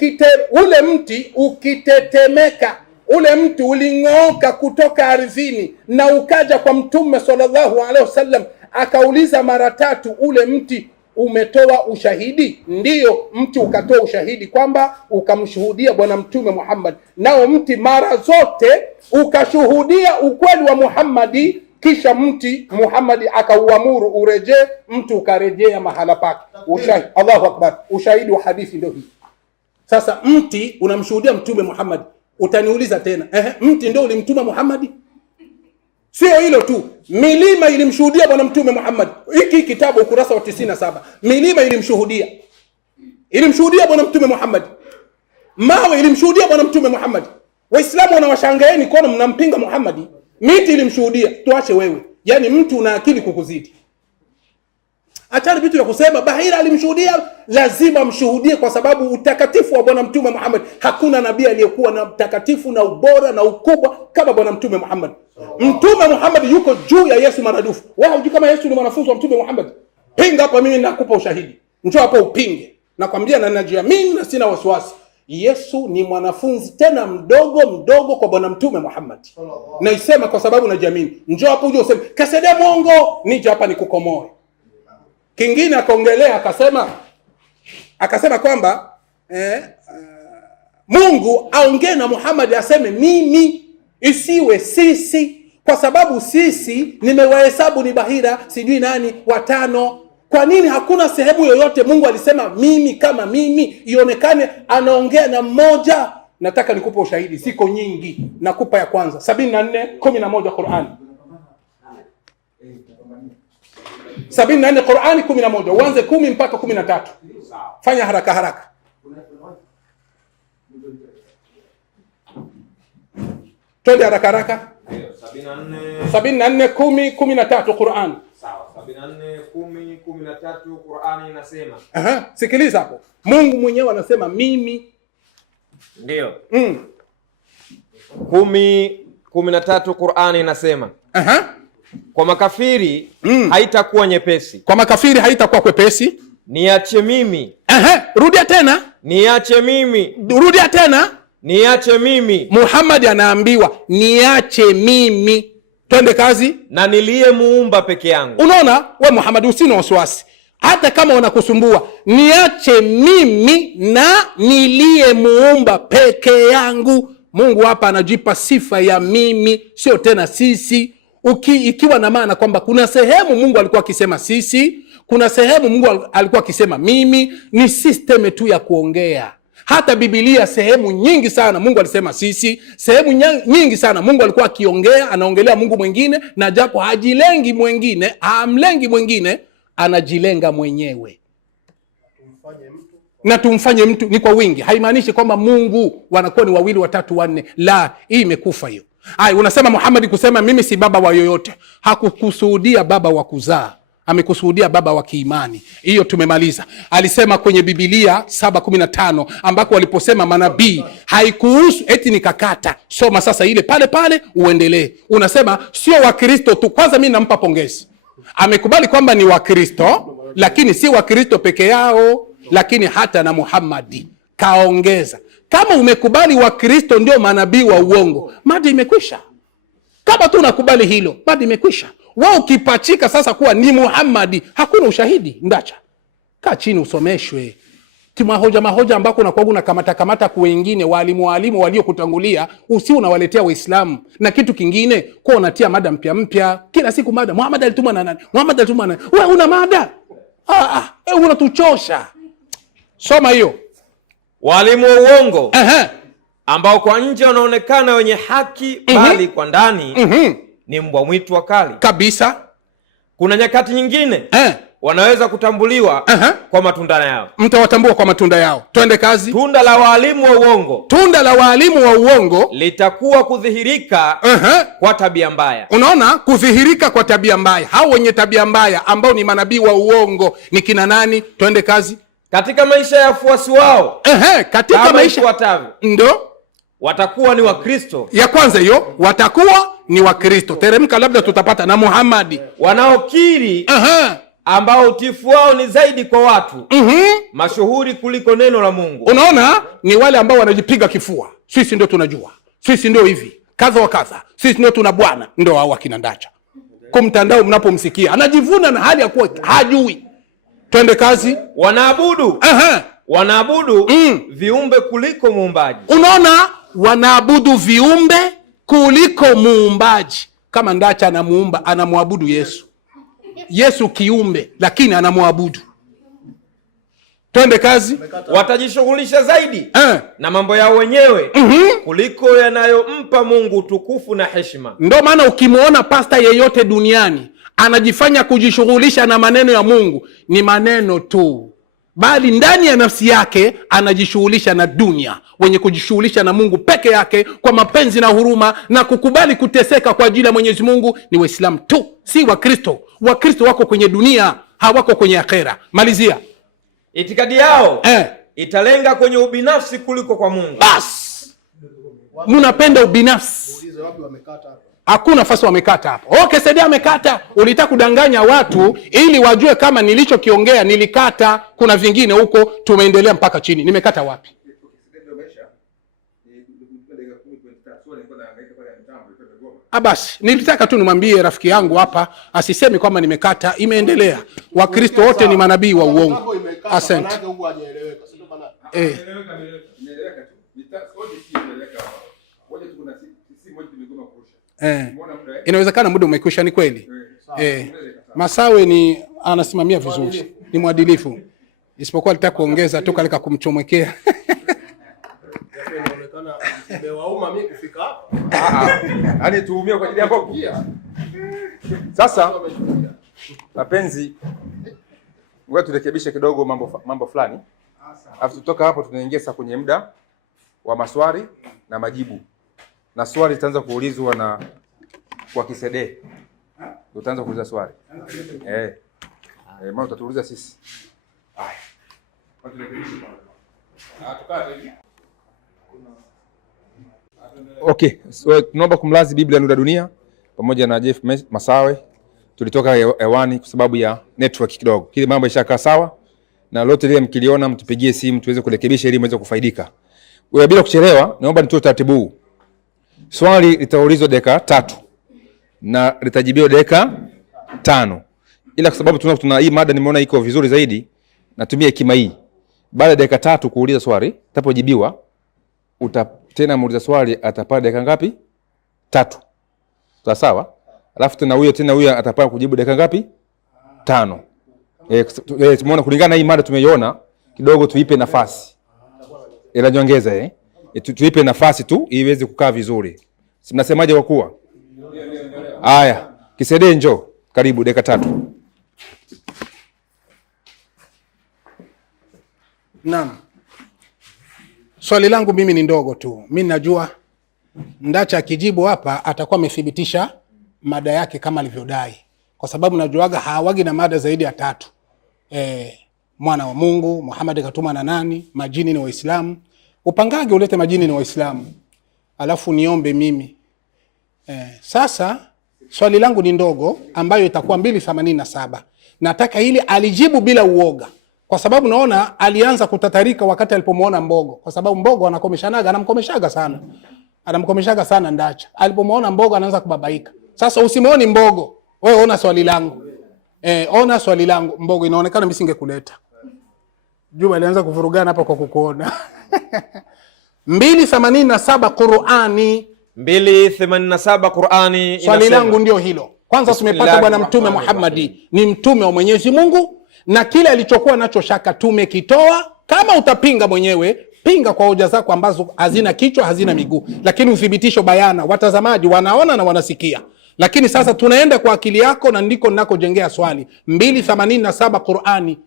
ule mti ukitetemeka, ule mti uling'oka kutoka ardhini na ukaja kwa Mtume sallallahu alaihi wasallam, akauliza mara 3, ule mti umetoa ushahidi? Ndiyo, mti ukatoa ushahidi kwamba ukamshuhudia bwana mtume Muhammad. Nao mti mara zote ukashuhudia ukweli wa Muhammadi, kisha mti Muhammadi akauamuru urejee, mtu ukarejea mahala pake. Allahu akbar. Ushahidi wa hadithi ndio hii. Sasa mti unamshuhudia mtume Muhammad. Utaniuliza tena, mti ndio ulimtuma Muhammadi? Sio hilo tu, milima ilimshuhudia bwana mtume Muhammad. Hiki kitabu ukurasa wa 97. Milima ilimshuhudia bwana mtume Muhammad. Mawe ilimshuhudia bwana mtume Muhammad. Waislamu wanawashangaeni kuona mnampinga Muhammad. Miti ilimshuhudia. Tuache wewe, yani mtu una akili kukuzidi. Achana vitu vya kusema Bahira alimshuhudia. Lazima mshuhudie, kwa sababu utakatifu wa bwana mtume Muhammad, hakuna nabii aliyekuwa na utakatifu na ubora na ukubwa kama bwana mtume Muhammad. Mtume Muhammad yuko juu ya Yesu maradufu. Wewe hujui kama Yesu ni mwanafunzi wa mtume Muhammad? Pinga hapa, mimi nakupa ushahidi. Njoo hapa upinge. Nakwambia na najiamini na sina wasiwasi. Yesu ni mwanafunzi tena mdogo kwa bwana mtume Muhammad. Naisema kwa sababu najiamini. Njoo hapa uje useme kasede mwongo, nije hapa nikukomoe. Kingine akaongelea akasema kwamba Mungu aongee na Muhammad aseme mimi, isiwe sisi, kwa sababu sisi nimewahesabu ni Bahira sijui nani 5. Kwa nini hakuna sehemu yoyote Mungu alisema mimi kama mimi, ionekane anaongea na mmoja? Nataka nikupe ushahidi, siko nyingi. Nakupa ya kwanza 74:11 Qur'an. 74 Qur'ani 11. Uanze 10 mpaka 13. Fanya haraka. Twende haraka. 74 10 13 Qur'an. Sawa. 74 10 13 Qur'ani inasema. Sikiliza hapo. Mungu mwenyewe anasema mimi. Ndio. 10 13 Qur'ani inasema. Kwa makafiri haitakuwa nyepesi. Kwa makafiri haitakuwa kwepesi. Niache mimi. Rudia tena. Niache mimi. Rudia tena. Niache mimi. Muhammad anaambiwa niache mimi. Twende kazi. Na niliyemuumba peke yangu. Unaona, we Muhammad usina wasiwasi. hata kama wanakusumbua, niache mimi na niliyemuumba peke yangu. Mungu hapa anajipa sifa ya mimi, sio tena sisi. Ikiwa na maana kwamba kuna sehemu Mungu alikuwa akisema sisi, kuna sehemu Mungu alikuwa akisema mimi. Ni system tu ya kuongea. Hata Biblia sehemu nyingi sana Mungu alisema sisi, sehemu nyingi sana Mungu alikuwa akiongea, anaongelea Mungu mwingine, na japo hajilengi mwingine, hamlengi mwingine, anajilenga mwenyewe. Na tumfanye mtu ni kwa wingi. Haimaanishi kwamba Mungu wanakuwa ni wawili, watatu, wanne. La, hii imekufa hiyo. Hai, unasema Muhammad kusema mimi si baba wa yoyote. Hakukusudia baba wa kuzaa, amekusudia baba wa kiimani. Hiyo tumemaliza. Alisema kwenye Biblia 7:15 ambako waliposema manabii, haikuhusu eti nikakata. Soma sasa ile pale pale uendelee. Unasema sio Wakristo tu. Kwanza mimi nampa pongezi. Amekubali kwamba ni Wakristo, lakini si Wakristo peke yao, lakini hata na Muhammad kaongeza. Kama umekubali Wakristo ndio manabii wa uongo, mada imekwisha. Kama tu unakubali hilo, mada imekwisha. Wao ukipachika sasa kuwa ni Muhammad, hakuna ushahidi. Ndacha kaa chini usomeshwe mahoja ambako unakuwa unakamata kwa wengine, walimu waliokutangulia, usi unawaletea Waislamu. Na kitu kingine, kwa unatia mada mpya kila siku. Mada Muhammad alitumwa na nani, Muhammad alitumwa na nani? Wewe una mada unatuchosha. Soma hiyo. Walimu wa uongo ambao kwa nje wanaonekana wenye haki, bali kwa ndani ni mbwa mwitu wakali kabisa. Kuna nyakati nyingine wanaweza kutambuliwa kwa matunda yao. Mtawatambua kwa matunda yao. Twende kazi. Tunda la walimu wa uongo, tunda la walimu wa uongo litakuwa kudhihirika kwa tabia mbaya. Unaona, kudhihirika kwa tabia mbaya. Hao wenye tabia mbaya ambao ni manabii wa uongo ni kina nani? Twende kazi. Katika maisha ya wafuasi wao, katika maisha watavyo, ndo watakuwa ni Wakristo. Ya kwanza hiyo, watakuwa ni Wakristo. Teremka, labda tutapata na Muhammad. Wanaokiri ambao utifu wao ni zaidi kwa watu mashuhuri kuliko neno la Mungu. Unaona, ni wale ambao wanajipiga kifua, sisi ndio tunajua, sisi ndio hivi kadha wa kadha, sisi ndio tuna bwana. Ndio hao akina Ndacha. Kwa mtandao mnapomsikia anajivuna na hali ya kuwa hajui. Twende kazi. Wanaabudu viumbe kuliko muumbaji. Unaona, wanaabudu viumbe kuliko muumbaji. Kama Ndacha anamuumba, anamwabudu Yesu kiumbe, lakini anamwabudu. Twende kazi. Watajishughulisha zaidi na mambo yao wenyewe kuliko yanayompa Mungu utukufu na heshima. Ndio maana ukimwona pasta yeyote duniani anajifanya kujishughulisha na maneno ya Mungu, ni maneno tu, bali ndani ya nafsi yake anajishughulisha na dunia. Wenye kujishughulisha na Mungu peke yake kwa mapenzi na huruma na kukubali kuteseka kwa ajili ya Mwenyezi Mungu ni Waislamu tu, si Wakristo. Wakristo wako kwenye dunia, hawako kwenye akhera. Malizia. Itikadi yao italenga kwenye ubinafsi kuliko kwa Mungu. Bas, mnapenda ubinafsi. Hakuna nafasi wamekata hapo. Okay, Sadia amekata. Ulitaka kudanganya watu ili wajue kama nilichokiongea nilikata. Kuna vingine huko tumeendelea mpaka chini. Nimekata wapi? Basi nilitaka tu nimwambie rafiki yangu hapa asisemi kwamba nimekata. Imeendelea. Wakristo wote ni manabii wa uongo. Asante. Inawezekana muda umekwisha. Ni kweli. Masawe ni anasimamia vizuri, ni mwadilifu, isipokuwa alitaka kuongeza tu kalika kumchomekea. Yaani tuumie kwa ajili yako. Sasa mapenzi, ngoja turekebishe kidogo mambo fulani. Alafu tutoka hapo tunaingia sasa kwenye muda wa maswali na majibu. Na swali litaanza kuulizwa na kwa Kisede. Utaanza kuuliza swali. Mama utatuuliza sisi. Haya. Okay, so tunaomba kumlazi Biblia Nuru ya Dunia pamoja na Jeff Masawe. Tulitoka hewani kwa sababu ya network kidogo. Kile mambo yashakaa sawa na lote lile mkiliona mtupigie simu tuweze kurekebisha ili muweze kufaidika. Wewe bila kuchelewa, naomba nitoe taratibu huu. Swali litaulizwa dakika 3 na litajibiwa dakika 5. ila kwa sababu tuna hii mada nimeona iko vizuri zaidi, natumia hekima hii. Baada ya dakika 3 kuuliza swali, tapojibiwa tena muuliza swali, atapata dakika ngapi? 3. Sawa? Alafu tena huyo atapata kujibu dakika ngapi? 5. Tumeona kulingana na hii mada tumeiona kidogo, tuipe nafasi. Ila nyongeza tuipe nafasi tu iweze kukaa vizuri. Si mnasemaje kwa kuwa? Haya, Kisede njoo, karibu dakika 3. Naam. Swali langu mimi ni ndogo tu. Mimi najua Ndacha akijibu hapa atakuwa amethibitisha mada yake kama alivyodai. Kwa sababu najuaga hawagi na mada zaidi ya 3. Mwana wa Mungu, Muhammad katuma na nani, majini ni Waislamu. Upangage ulete majini ni Waislamu. Alafu niombe mimi. Sasa swali langu ni ndogo ambayo itakuwa 287. Nataka hili alijibu bila uoga. Kwa sababu naona alianza kutatarika wakati alipomuona Mbogo. Kwa sababu Mbogo anamkomeshaga sana Ndacha. Alipomuona Mbogo anaanza kubabaika. Sasa usimuoni Mbogo. Wewe ona swali langu. Ona swali langu. Mbogo inaonekana mimi singekuleta. Juma alianza kuvurugana hapa kwa kukuona. 287 Qur'ani. 287 Qur'ani inasema. Swali langu ndio hilo. Kwanza tumepata bwana Mtume Muhammadi ni mtume wa Mwenyezi Mungu, na kile alichokuwa nacho shaka tumekitoa. Kama utapinga mwenyewe, pinga kwa hoja zako ambazo hazina kichwa, hazina miguu, lakini uthibitisho bayana. Watazamaji wanaona na wanasikia. Lakini sasa tunaenda kwa akili yako, na ndiko ninakojengea swali. 287 Qur'ani.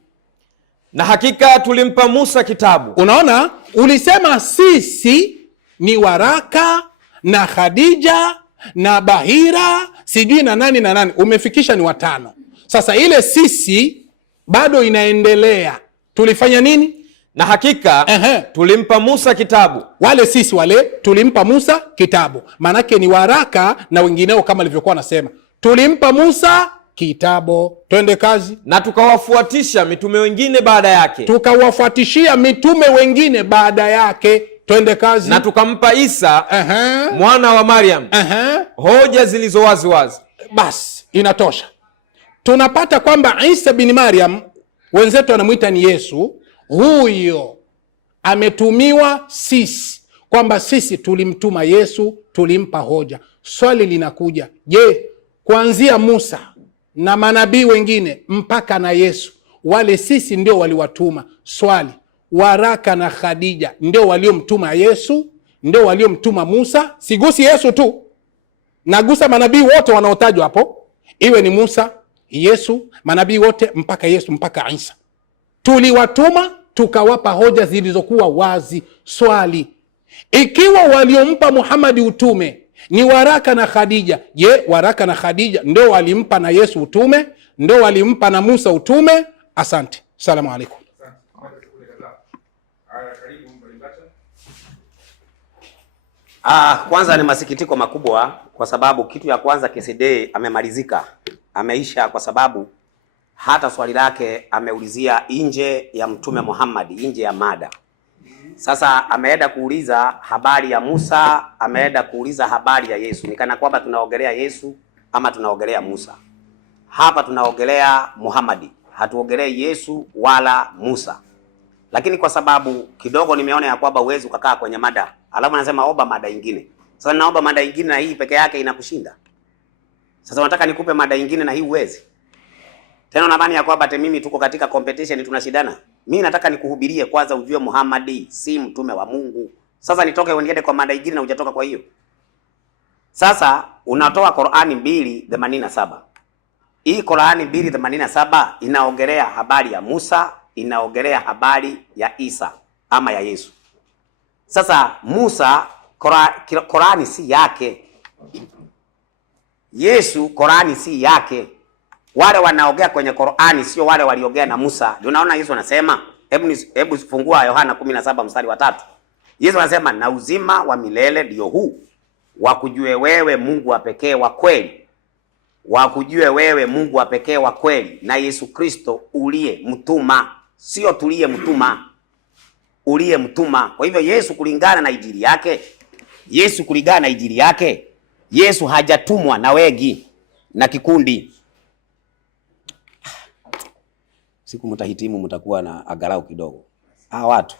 Na hakika tulimpa Musa kitabu. Unaona, ulisema sisi ni Waraka na Khadija na Bahira sijui na nani. Umefikisha ni 5. Sasa ile sisi bado inaendelea. Tulifanya nini? Na hakika tulimpa Musa kitabu. Wale sisi wale tulimpa Musa kitabu. Manake ni Waraka na wengineo kama alivyokuwa nasema. Tulimpa Musa kitabu. Twende kazi. Na tukawafuatisha mitume wengine baada yake. Twende kazi. Na tukampa Isa mwana wa Maryam hoja zilizo wazi wazi. Bas, inatosha. Tunapata kwamba Isa bin Maryam wenzetu wanamuita ni Yesu. Huyo ametumiwa sisi, kwamba sisi tulimtuma Yesu, tulimpa hoja. Swali linakuja, je, kuanzia Musa na manabii wengine mpaka na Yesu, wale sisi ndio waliwatuma? Swali, Waraka na Khadija ndio waliomtuma Yesu, ndio waliomtuma Musa? Sigusi Yesu tu, nagusa manabii wote wanaotajwa hapo, iwe ni Musa, Yesu, manabii wote mpaka Yesu, mpaka Isa. Tuliwatuma, tukawapa hoja zilizokuwa wazi. Swali, ikiwa waliompa Muhammad utume ni Waraka na Khadija, je, Waraka na Khadija ndio walimpa na Yesu utume? Ndio walimpa na Musa utume? Asante. Salamu alaikum. Kwanza ni masikitiko makubwa, kwa sababu kitu ya kwanza KCD amemalizika, ameisha, kwa sababu hata swali lake ameulizia nje ya Mtume Muhammad, nje ya mada. Sasa ameenda kuuliza habari ya Musa, ameenda kuuliza habari ya Yesu. Nikana kwamba tunaogelea Yesu ama tunaogelea Musa. Hapa tunaogelea Muhammad, hatuogelei Yesu wala Musa. Lakini kwa sababu kidogo nimeona ya kwamba uwezi ukakaa kwenye mada, alafu anasema omba mada nyingine. Sasa naomba mada nyingine na hii peke yake inakushinda. Sasa unataka nikupe mada nyingine na hii uwezi? Tena unadhani ya kwamba mimi tuko katika competition tunashindana? Mimi nataka nikuhubirie kwanza ujue Muhammad si mtume wa Mungu. Sasa nitoke niende kwa mada nyingine na hujatoka kwa hiyo. Sasa unatoa Qur'ani 2:87. Hii Qur'ani 2:87 inaongelea habari ya Musa, inaongelea habari ya Isa ama ya Yesu. Sasa Musa Qur'ani si yake. Yesu Qur'ani si yake. Wale wanaongea kwenye Qur'ani sio wale waliongea na Musa. Ndio unaona Yesu anasema, hebu fungua Yohana 17 mstari wa 3. Yesu anasema, na uzima wa milele ndio huu, wakujue wewe Mungu wa pekee wa kweli. Wakujue wewe Mungu wa pekee wa kweli na Yesu Kristo uliye mtuma. Sio tuliye mtuma, uliye mtuma. Kwa hivyo Yesu kulingana na injili yake, Yesu hajatumwa na wegi na kikundi. siku mtahitimu mtakuwa na agalau kidogo. Watu.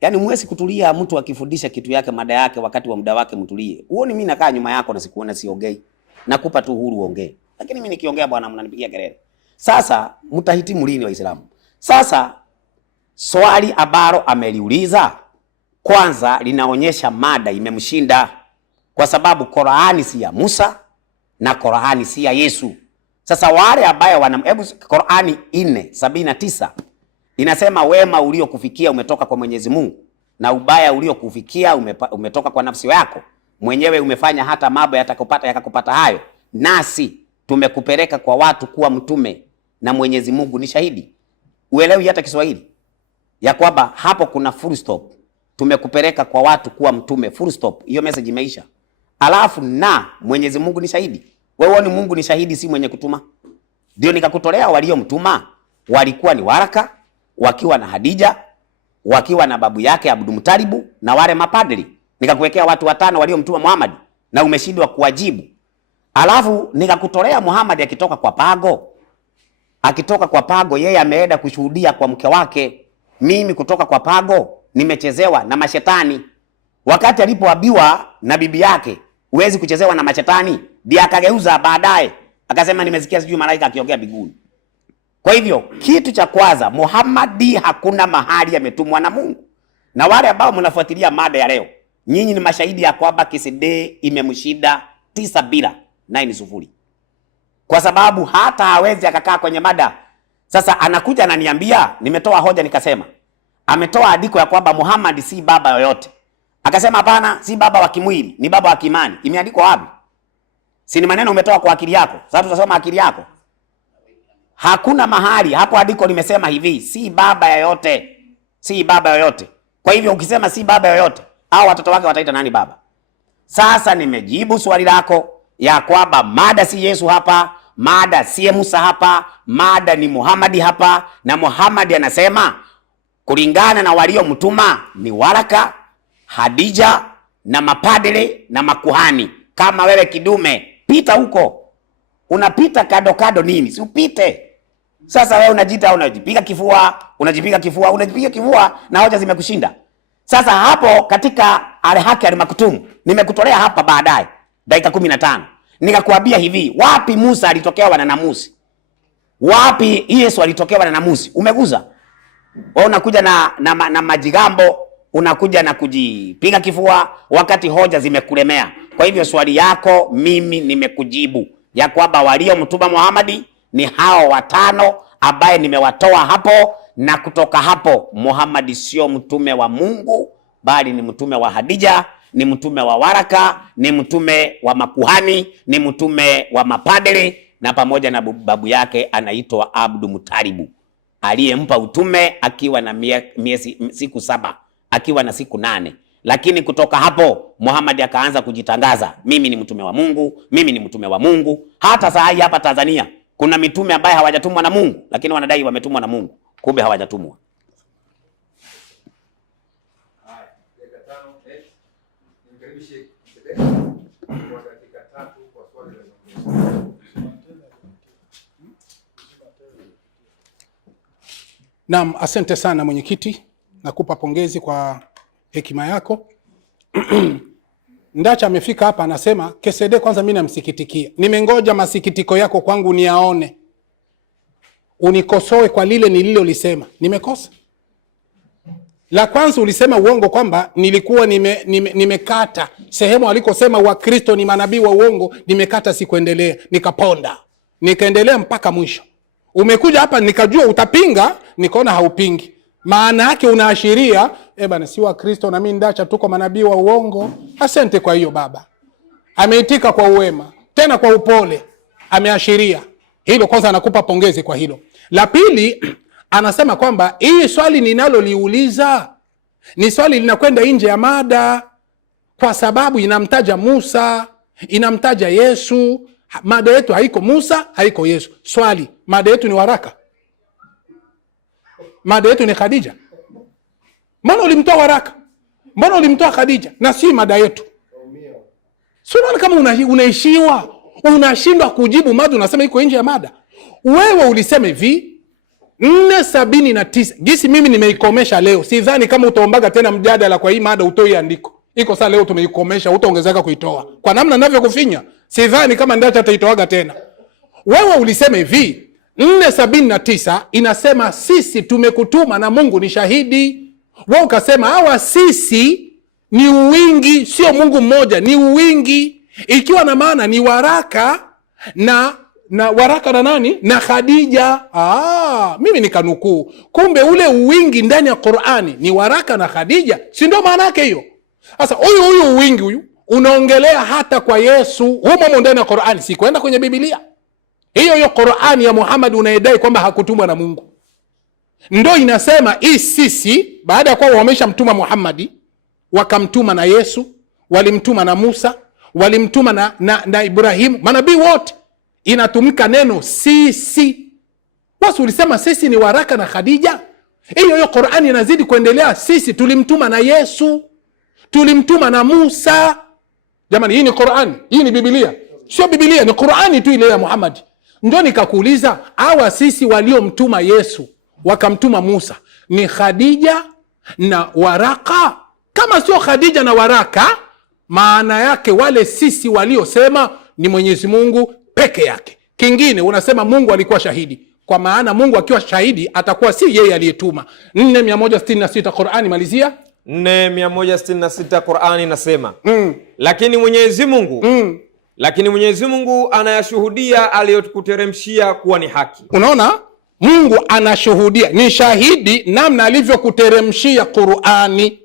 Yaani mwezi kutulia, mtu akifundisha kitu yake mada yake wakati wa muda wake mtulie. Uone mimi nakaa nyuma yako na sikuona siongei. Nakupa tu uhuru uongee. Lakini mimi nikiongea bwana mnanipigia kelele. Sasa mtahitimu lini Waislamu? Sasa swali ambalo ameliuliza kwanza linaonyesha mada imemshinda, kwa sababu Qur'ani si ya Musa na Qur'ani si ya Yesu. Sasa wale ambao hebu Qur'ani 4:79 inasema wema uliokufikia umetoka kwa Mwenyezi Mungu na ubaya uliokufikia umetoka kwa nafsi yako mwenyewe, umefanya hata mambo yakakupata hayo, nasi tumekupeleka kwa watu kuwa mtume na Mwenyezi Mungu ni shahidi. Uelewi hata Kiswahili ya kwamba hapo kuna full stop, tumekupeleka kwa watu kuwa mtume, full stop, hiyo message imeisha. Alafu na Mwenyezi Mungu ni shahidi. Wewe ni Mungu ni shahidi, si mwenye kutuma. Ndio nikakutolea waliomtuma walikuwa ni Waraka, wakiwa na Hadija, wakiwa na babu yake Abdul Mutalibu na wale mapadri. Nikakuwekea watu 5 waliomtuma Muhammad na umeshindwa kuwajibu. Alafu nikakutolea Muhammad akitoka kwa pago. Akitoka kwa pago yeye ameenda kushuhudia kwa mke wake. Mimi kutoka kwa pago nimechezewa na mashetani. Wakati alipoabiwa na bibi yake, huwezi kuchezewa na mashetani, ndiye akageuza baadaye. Akasema nimesikia sijui malaika akiongea biguni. Kwa hivyo kitu cha kwanza, Muhammad hakuna mahali ametumwa na Mungu. Na wale ambao mnafuatilia mada ya leo, nyinyi ni mashahidi ya kwamba KCD imemshinda 9-0. Kwa sababu hata hawezi akakaa kwenye mada. Sasa anakuja ananiambia, nimetoa hoja nikasema, ametoa andiko ya kwamba Muhammad si baba yoyote. Akasema hapana, si baba wa kimwili, ni baba wa kimani. Imeandikwa wapi? Si ni maneno umetoa kwa akili yako. Sasa tutasoma akili yako. Hakuna mahali hapo andiko limesema hivi, si baba yoyote. Si baba yoyote. Kwa hivyo ukisema si baba yoyote, hao watoto wake wataita nani baba? Sasa nimejibu swali lako ya kwamba mada si Yesu hapa, mada si Musa hapa, mada ni Muhammad hapa, na Muhammad anasema kulingana na waliomtuma ni Waraka, Hadija na mapadre na makuhani. Kama wewe kidume, pita huko. Unapita kado nini? Si upite. Sasa wewe unajipiga kifua na hoja zimekushinda. Sasa hapo katika Al-Haki Al-Maktum nimekutolea hapa baadaye dakika 15. Nikakwambia hivi, wapi Musa alitokewa na namusi? Wapi Yesu alitokewa na namusi? Umeguza. Wewe unakuja na majigambo, unakuja na kujipiga kifua wakati hoja zimekulemea. Kwa hivyo swali yako mimi nimekujibu ya kwamba waliomtuma Muhammad ni hao 5 ambaye nimewatoa hapo, na kutoka hapo Muhammad sio mtume wa Mungu bali ni mtume wa Hadija, ni mtume wa Waraka, ni mtume wa makuhani, ni mtume wa mapadre, na pamoja na babu yake anaitwa Abdul Mutalibu aliyempa utume akiwa na siku 7, akiwa na siku 8. Lakini kutoka hapo Muhammad akaanza kujitangaza, mimi ni mtume wa Mungu, mimi ni mtume wa Mungu. Hata saa hii hapa Tanzania kuna mitume ambaye hawajatumwa na Mungu, lakini wanadai wametumwa na Mungu, kumbe hawajatumwa. Naam, asante sana mwenyekiti. Nakupa pongezi kwa hekima yako. Ndacha amefika hapa anasema KCD kwanza mimi namsikitikia. Nimengoja masikitiko yako kwangu niyaone. Unikosoe kwa lile nililolisema. Nimekosa? La kwanza ulisema uongo kwamba nilikuwa nimekata sehemu alikosema Wakristo ni manabii wa uongo, nimekata sikuendelea, nikaponda. Nikaendelea mpaka mwisho. Umekuja hapa nikajua utapinga, nikaona haupingi. Maana yake unaashiria bana si Wakristo na mimi Ndacha tuko manabii wa uongo. Asante kwa hiyo baba. Ameitika kwa uwema, tena kwa upole. Ameashiria. Hilo kwanza anakupa pongezi kwa hilo. La pili anasema kwamba hii swali ninaloliuliza ni swali linakwenda nje ya mada, kwa sababu inamtaja Musa, inamtaja Yesu. Mada yetu haiko Musa, haiko Yesu. Swali, mada yetu ni Waraka? Mada yetu ni Khadija? Mbona ulimtoa Waraka? Mbona ulimtoa Khadija? Na si mada yetu. Sio kama unaishiwa, unashindwa kujibu mada, unasema iko nje ya mada. Wewe ulisema hivi, 4:79. Gisi mimi nimeikomesha leo. Sidhani kama utaombaga tena mjadala kwa hii mada utoi andiko. Iko saa leo tumeikomesha, utaongezeka kuitoa. Kwa namna ninavyokufinya, sidhani kama Ndacha ataitoaga tena. Wewe ulisema hivi, 4:79 inasema sisi tumekutuma na Mungu ni shahidi. Wewe ukasema hawa sisi ni uwingi, sio Mungu mmoja, ni uwingi. Ikiwa na maana ni waraka na waraka na nani? Na Khadija. Mimi nikanukuu. Kumbe ule uwingi ndani ya Qur'ani ni waraka na Khadija. Si ndio maana yake hiyo? Sasa huyu uwingi huyu unaongelea hata kwa Yesu humo ndani ya Qur'ani, si kwenda kwenye Biblia. Hiyo Qur'ani ya Muhammad unaidai kwamba hakutumwa na Mungu. Ndio inasema hii sisi baada ya kuwa wameshamtuma Muhammad, wakamtuma na Yesu, walimtuma na Musa, walimtuma na Ibrahimu, manabii wote inatumika neno sisi. Basi ulisema sisi ni waraka na Khadija. Hiyo Qur'ani inazidi kuendelea, sisi tulimtuma na Yesu, tulimtuma na Musa. Jamani, hii ni Qur'ani, hii ni Biblia. Sio Biblia, ni Qur'ani tu ile ya Muhammad. Ndio nikakuuliza, hawa sisi waliomtuma Yesu wakamtuma Musa ni Khadija na waraka? Kama sio Khadija na waraka, maana yake wale sisi waliosema ni Mwenyezi Mungu peke yake. Kingine unasema Mungu alikuwa shahidi. Kwa maana Mungu akiwa shahidi atakuwa si yeye aliyetuma. 4:166 Qur'ani, malizia. 4:166 Qur'ani nasema lakini Mwenyezi Mungu anayashuhudia aliyokuteremshia kuwa ni haki. Unaona? Mungu anashuhudia, ni shahidi namna alivyokuteremshia Qur'ani.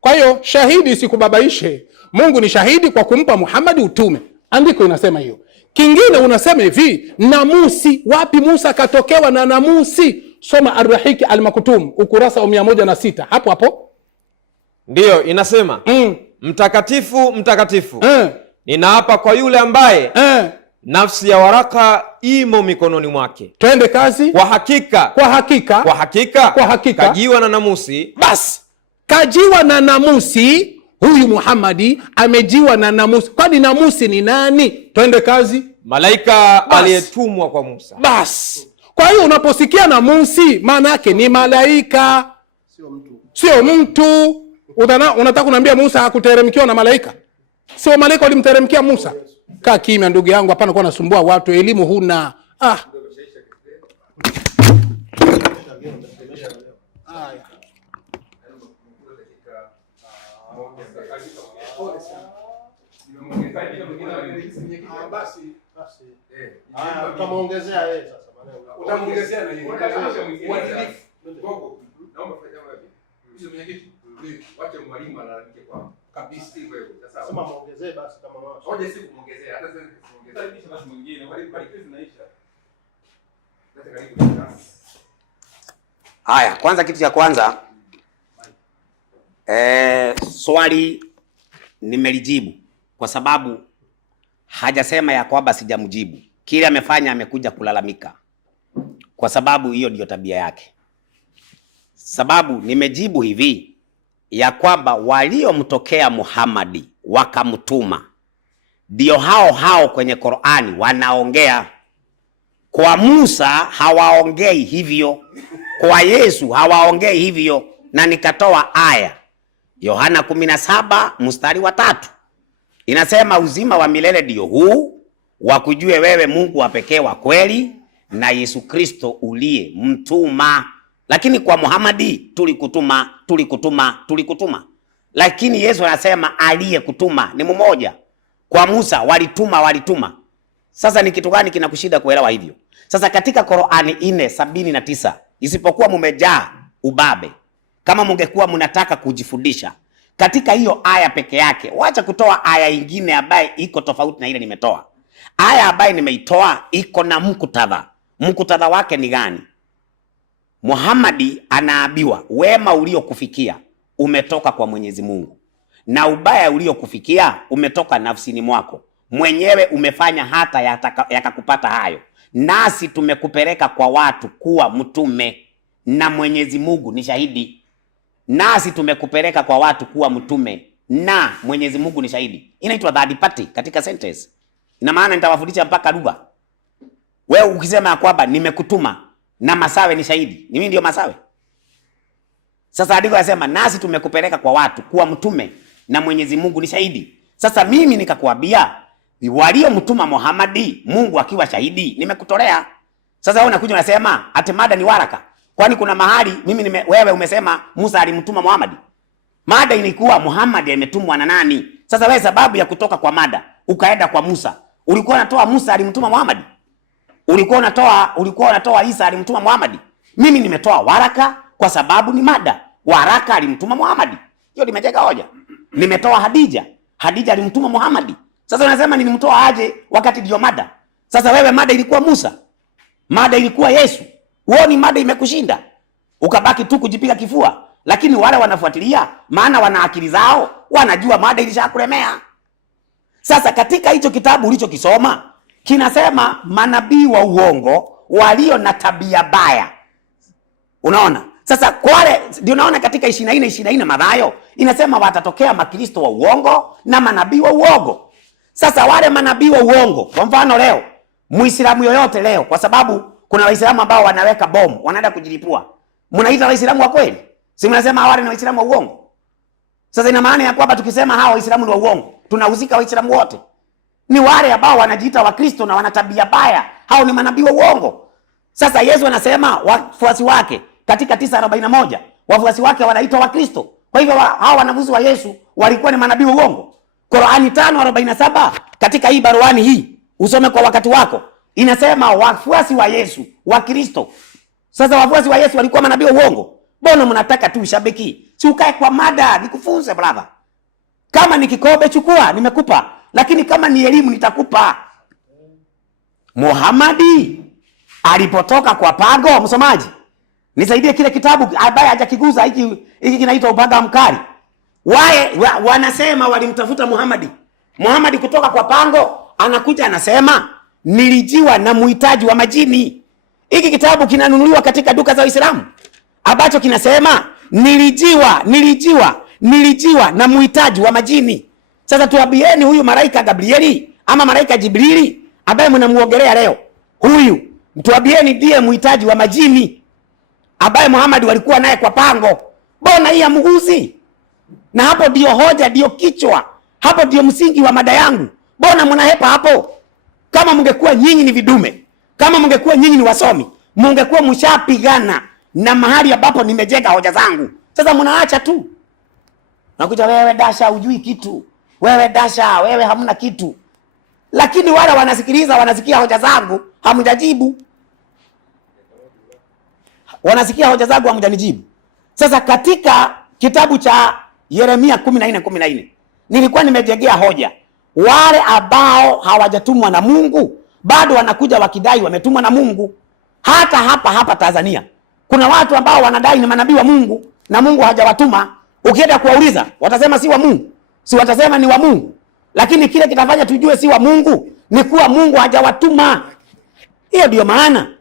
Kwa hiyo shahidi sikubabaishe. Mungu ni shahidi kwa kumpa Muhammad utume. Andiko inasema hiyo. Kingine unasema hivi, namusi. Wapi Musa akatokewa na namusi? Soma Ar-Rahiki Al-Maktum ukurasa wa 106. Hapo hapo. Ndiyo inasema mtakatifu mtakatifu ninaapa kwa yule ambaye nafsi ya waraka imo mikononi mwake. Twende kazi. Kwa hakika kajiwa na namusi. Basi kajiwa na namusi. Huyu Muhammadi amejiwa na namusi. Kwani namusi ni nani? Twende kazi. Malaika aliyetumwa kwa Musa. Basi kwa hiyo unaposikia namusi maana yake ni malaika, sio mtu. Unataka kuniambia Musa hakuteremkiwa na malaika? Sio malaika walimteremkia Musa? Kaa kimya ndugu yangu, hapana kuwa nasumbua watu, elimu huna. Utamuongezea yeye sasa maneno. Utamuongezea na yeye. Naomba hizo mwenyekiti. Wacha mwalimu alalamike kwa kabisa wewe. Sasa sema muongezee basi kama wao. Hoja si kumuongezea, hata sasa kumuongezea basi mwingine. Mwalimu zinaisha. Haya, kwanza kitu cha kwanza swali nimelijibu kwa sababu hajasema ya kwamba sijamjibu. Kile amefanya amekuja kulalamika. Kwa sababu hiyo ndio tabia yake. Sababu nimejibu hivi ya kwamba waliomtokea Muhammad wakamtuma ndio hao kwenye Qur'ani wanaongea. Kwa Musa hawaongei hivyo. Kwa Yesu hawaongei hivyo, na nikatoa aya. Yohana 17:3 inasema uzima wa milele ndio huu, wakujue wewe Mungu wa pekee wa kweli na Yesu Kristo uliye mtuma. Lakini kwa Muhammad tulikutuma. Lakini Yesu anasema aliyekutuma ni mmoja. Kwa Musa walituma. Sasa ni kitu gani kinakushida kuelewa hivyo? Sasa katika Qur'ani 4:79 isipokuwa mumejaa ubabe, kama mungekuwa mnataka kujifundisha katika hiyo aya peke yake, wacha kutoa aya nyingine ambaye iko tofauti na ile nimetoa. Aya ambaye nimeitoa iko na mkutadha. Mkutadha wake ni gani? Muhammad anaambiwa wema uliokufikia umetoka kwa Mwenyezi Mungu, na ubaya uliokufikia umetoka nafsini mwako mwenyewe, umefanya hata yakakupata hayo. Nasi tumekupeleka kwa watu kuwa mtume, na Mwenyezi Mungu ni shahidi. Nasi tumekupeleka kwa watu kuwa mtume na Mwenyezi Mungu ni shahidi. Inaitwa third party katika sentence. Ina maana nitawafundisha mpaka lugha. Wewe ukisema kwamba nimekutuma, na masawe ni shahidi. Ni mimi ndio masawe? Sasa andiko yasema nasi tumekupeleka kwa watu kuwa mtume na Mwenyezi Mungu ni shahidi. Sasa mimi nikakwambia waliomtuma Muhammad Mungu akiwa shahidi nimekutolea. Sasa wewe unakuja unasema ati mada ni waraka. Kwani kuna mahali wewe umesema Musa alimtuma Muhammad? Mada ilikuwa Muhammad ametumwa na nani? Sasa wewe sababu ya kutoka kwa mada ukaenda kwa Musa. Ulikuwa unatoa Musa alimtuma Muhammad? Ulikuwa unatoa Isa alimtuma Muhammad? Mimi nimetoa waraka kwa sababu ni mada. Waraka alimtuma Muhammad. Hiyo limejenga hoja. Nimetoa Hadija alimtuma Muhammad. Sasa unasema nilimtoa aje wakati ndio mada? Sasa wewe mada ilikuwa Musa. Mada ilikuwa Yesu. Uoni mada imekushinda. Ukabaki tu kujipiga kifua. Lakini wale wanafuatilia, maana wana akili zao, wanajua mada ilishakulemea. Sasa katika hicho kitabu ulichokisoma, kinasema manabii wa uongo walio na tabia baya. Unaona? Sasa kwale ndio unaona katika 24 Mathayo inasema watatokea makristo wa uongo na manabii wa uongo. Sasa wale manabii wa uongo, kwa mfano leo, Muislamu yoyote leo, kwa sababu kuna Waislamu ambao wanaweka bomu, wanaenda kujilipua. Mnaita Waislamu wa kweli? Si mnasema wale ni Waislamu wa uongo? Sasa ina maana ya kwamba tukisema hawa Waislamu ni wa uongo, tunahusika Waislamu wote. Ni wale ambao wanajiita Wakristo na wana tabia baya, hao ni manabii wa uongo. Sasa Yesu anasema wafuasi wake katika 9:41, wafuasi wake wanaitwa Wakristo. Kwa hivyo hao wanafunzi wa Yesu walikuwa ni manabii wa uongo. Qur'ani 5:47 katika hii baruani hii, usome kwa wakati wako, inasema wafuasi wa Yesu, Wakristo. Sasa wafuasi wa Yesu walikuwa manabii wa uongo. Mbona mnataka tu ushabiki? Si ukae kwa mada, nikufunze brother. Kama ni kikombe chukua, nimekupa. Lakini kama ni elimu nitakupa. Muhammad alipotoka kwa pango, msomaji, nisaidie kile kitabu ambaye hajakiguza hiki kinaitwa Upanga Mkali. Wanasema walimtafuta Muhammad. Muhammad kutoka kwa pango anakuja anasema nilijiwa na muhitaji wa majini. Hiki kitabu kinanunuliwa katika duka za Uislamu, ambacho kinasema nilijiwa na muhitaji wa majini. Sasa tuambieni, huyu malaika Gabrieli ama malaika Jibrili ambaye mnamuongelea leo, huyu mtuambieni ndiye muhitaji wa majini ambaye Muhammad walikuwa naye kwa pango. Mbona hii amguzi? Na hapo ndio hoja, ndio kichwa, hapo ndio msingi wa mada yangu. Mbona mnahepa hapo? Kama mngekuwa nyinyi ni vidume, kama mngekuwa nyinyi ni wasomi, mngekuwa mshapigana na mahali ambapo nimejenga hoja zangu. Sasa mnaacha tu. Nakuja wewe Dasha hujui kitu. Wewe Dasha, wewe hamna kitu. Lakini wale wanasikiliza, wanasikia hoja zangu, hamjajibu. Wanasikia hoja zangu, hamjanijibu. Sasa katika kitabu cha Yeremia 14:14 nilikuwa nimejengea hoja. Wale ambao hawajatumwa na Mungu bado wanakuja wakidai wametumwa na Mungu. Hata hapa Tanzania kuna watu ambao wanadai ni manabii wa Mungu na Mungu hajawatuma. Ukienda kuwauliza watasema si wa Mungu, si watasema ni wa Mungu. Lakini kile kitafanya tujue si wa Mungu ni kuwa Mungu hajawatuma. Hiyo ndio maana.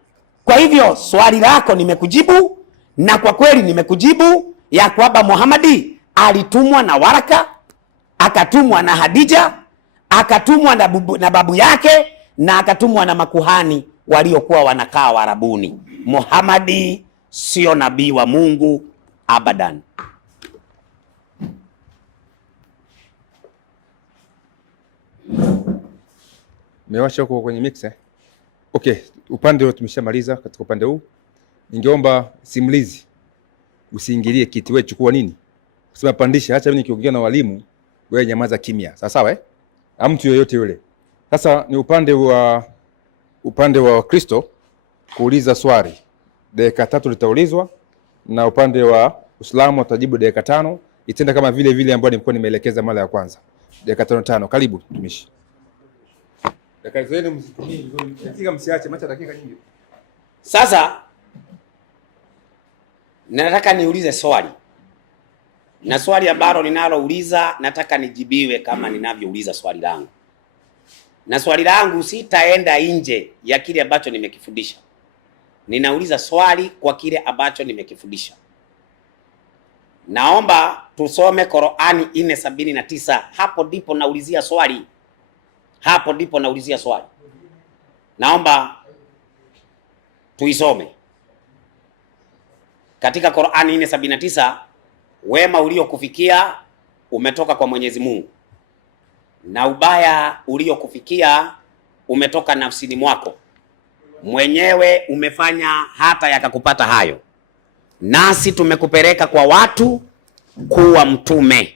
Kwa hivyo swali lako nimekujibu, na kwa kweli nimekujibu ya kwamba Muhammad alitumwa na waraka, akatumwa na Hadija, akatumwa na babu yake, na akatumwa na makuhani waliokuwa wanakaa Warabuni. Muhammad sio nabii wa Mungu abadan. Mewasha huko kwenye mixer. Okay, upande huo tumeshamaliza. Katika upande huu ningeomba simulizi usiingilie kiti, wewe chukua nini? Kusema pandisha, acha mimi nikiongea na walimu, wewe nyamaza kimya. Sawa sawa mtu yoyote yule. Sasa ni upande wa Kristo kuuliza swali. Dakika 3 litaulizwa, na upande wa Uislamu utajibu dakika 5. Itenda kama vile ambayo nilikuwa nimeelekeza mara ya kwanza. Dakika 5. Karibu mtumishi. Dakika zenu msitumie vizuri. Dakika msiache, macha dakika nyingi. Sasa nataka niulize swali. Na swali ambalo ninalouliza nataka nijibiwe kama ninavyouliza swali langu. Na swali langu sitaenda nje ya kile ambacho nimekifundisha. Ninauliza swali kwa kile ambacho nimekifundisha. Naomba tusome Qur'ani 4:79. Hapo ndipo naulizia swali. Hapo ndipo naulizia swali. Naomba tuisome. katika Qur'ani 4:79, wema uliokufikia umetoka kwa Mwenyezi Mungu na ubaya uliokufikia umetoka nafsini mwako, mwenyewe umefanya hata yakakupata hayo, nasi tumekupeleka kwa watu kuwa mtume,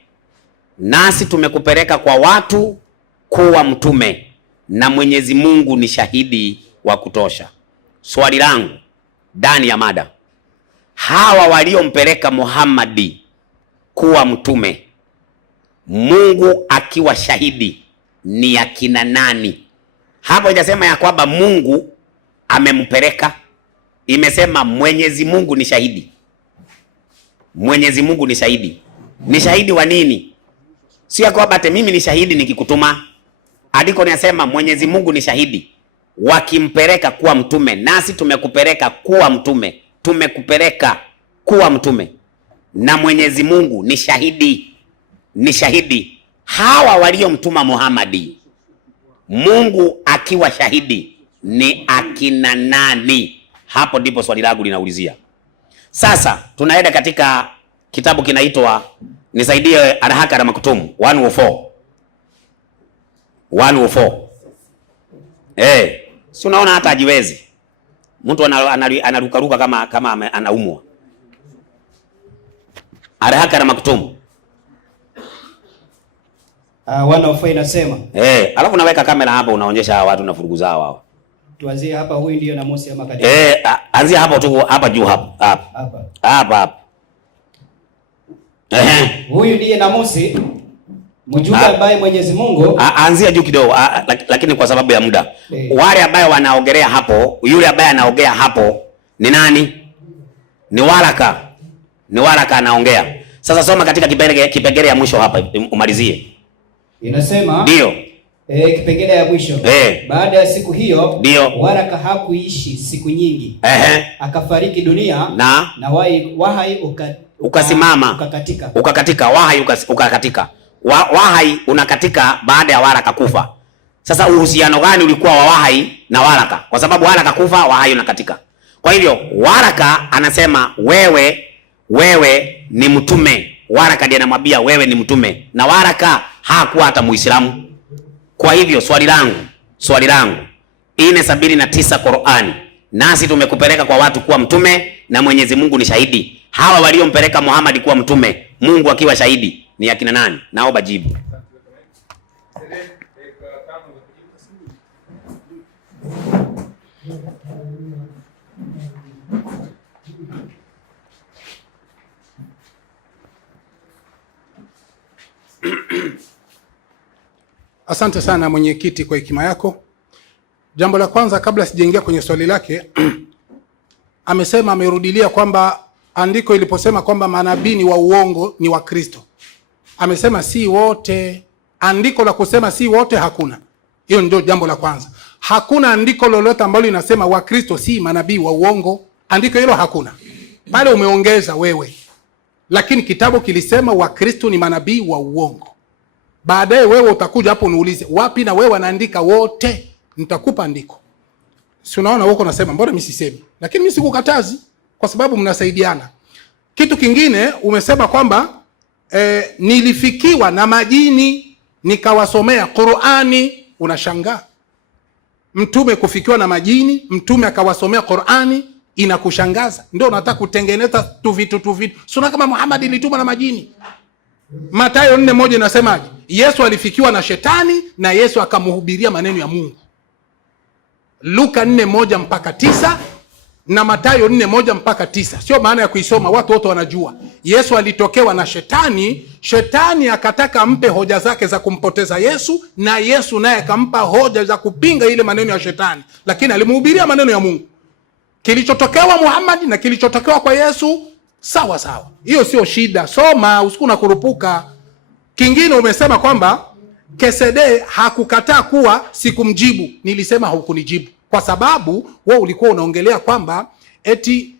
nasi tumekupeleka kwa watu kuwa mtume, na Mwenyezi Mungu ni shahidi wa kutosha. Swali langu ndani ya mada, hawa waliompeleka Muhammadi kuwa mtume, Mungu akiwa shahidi, ni akina nani? Hapo hajasema ya kwamba Mungu amempeleka, imesema Mwenyezi Mungu ni shahidi. Mwenyezi Mungu ni shahidi. Ni shahidi wa nini? Sio kwamba ate mimi ni shahidi nikikutuma. Andiko linasema Mwenyezi Mungu ni shahidi wakimpeleka kuwa mtume, nasi tumekupeleka kuwa mtume, tumekupeleka kuwa mtume, na Mwenyezi Mungu ni shahidi. Ni shahidi. Hawa waliomtuma Muhammadi, Mungu akiwa shahidi, ni akina nani? Hapo ndipo swali langu linaulizia. Sasa tunaenda katika kitabu kinaitwa, nisaidie haraka na Maktum 104. Si unaona hata hajiwezi. Mtu analukaruka kama anaumwa. Haraka na Maktum 104 inasema. Alafu naweka kamera hapa, unaonyesha hawa watu na furugu zao hawa. Tuanzie hapa, huyu ndio Namusi ama Kadiri. Anzia hapo tu, hapa juu hapa. Hapa. Huyu ndiye Namusi, mjumbe ambaye Mwenyezi Mungu. Anzia juu kidogo, lakini kwa sababu ya muda. Wale ambao wanaogelea hapo, yule ambaye anaongea hapo ni nani? Ni Waraka. Ni Waraka anaongea. Sasa soma katika kipengele ya mwisho hapa, umalizie. Inasema ndio kipengele ya mwisho. Baada ya siku hiyo, Waraka hakuishi siku nyingi. Akafariki dunia na wahai ukasimama, ukakatika. Wahai ukakatika. Wahai unakatika baada ya Waraka kufa. Sasa uhusiano gani ulikuwa wa wahai na Waraka? Kwa sababu Waraka kufa, wahai unakatika. Kwa hivyo Waraka anasema wewe ni mtume. Waraka ndiye anamwambia wewe ni mtume, na Waraka hakuwa hata Muislamu. Kwa hivyo swali langu 4:79 Qur'ani, nasi tumekupeleka kwa watu kuwa mtume na Mwenyezi Mungu ni shahidi. Hawa waliompeleka Muhammad kuwa mtume, Mungu akiwa shahidi, ni akina nani? Naomba jibu. Asante sana mwenyekiti kwa hekima yako. Jambo la kwanza kabla sijaingia kwenye swali lake, amerudilia kwamba andiko iliposema kwamba manabii ni wa uongo ni wa Kristo. Amesema si wote. Andiko la kusema si wote hakuna. Hiyo ndio jambo la kwanza. Hakuna andiko lolote ambalo linasema wa Kristo si manabii wa uongo. Andiko hilo hakuna. Pale umeongeza wewe. Lakini kitabu kilisema wa Kristo ni manabii wa uongo. Baadaye wewe utakuja hapo uniulize wapi na wewe anaandika wote. Nitakupa andiko. Si unaona wewe unasema mbona mimi sisemi? Lakini mimi sikukatazi kwa sababu mnasaidiana. Kitu kingine umesema kwamba nilifikiwa na majini nikawasomea Qur'ani. Unashangaa. Mtume kufikiwa na majini, mtume akawasomea Qur'ani, inakushangaza. Ndio unataka kutengeneza tu vitu. Sio kama Muhammad ilitumwa na majini. Mathayo 4:1 inasemaje? Yesu alifikiwa na shetani na Yesu akamhubiria maneno ya Mungu. Luka 4:1-9 na Mathayo 4:1-9. Sio maana ya kuisoma, watu wote wanajua. Yesu alitokewa na shetani, shetani akataka ampe hoja zake za kumpoteza Yesu, na Yesu naye akampa hoja za kupinga ile maneno ya shetani, lakini alimhubiria maneno ya Mungu. Kilichotokewa Muhammad na kilichotokewa kwa Yesu sawa. Hiyo sio shida. Soma, usikuna kurupuka. Kingine umesema kwamba Kesede hakukataa kuwa sikumjibu. Nilisema hukunijibu kwa sababu wewe ulikuwa unaongelea kwamba eti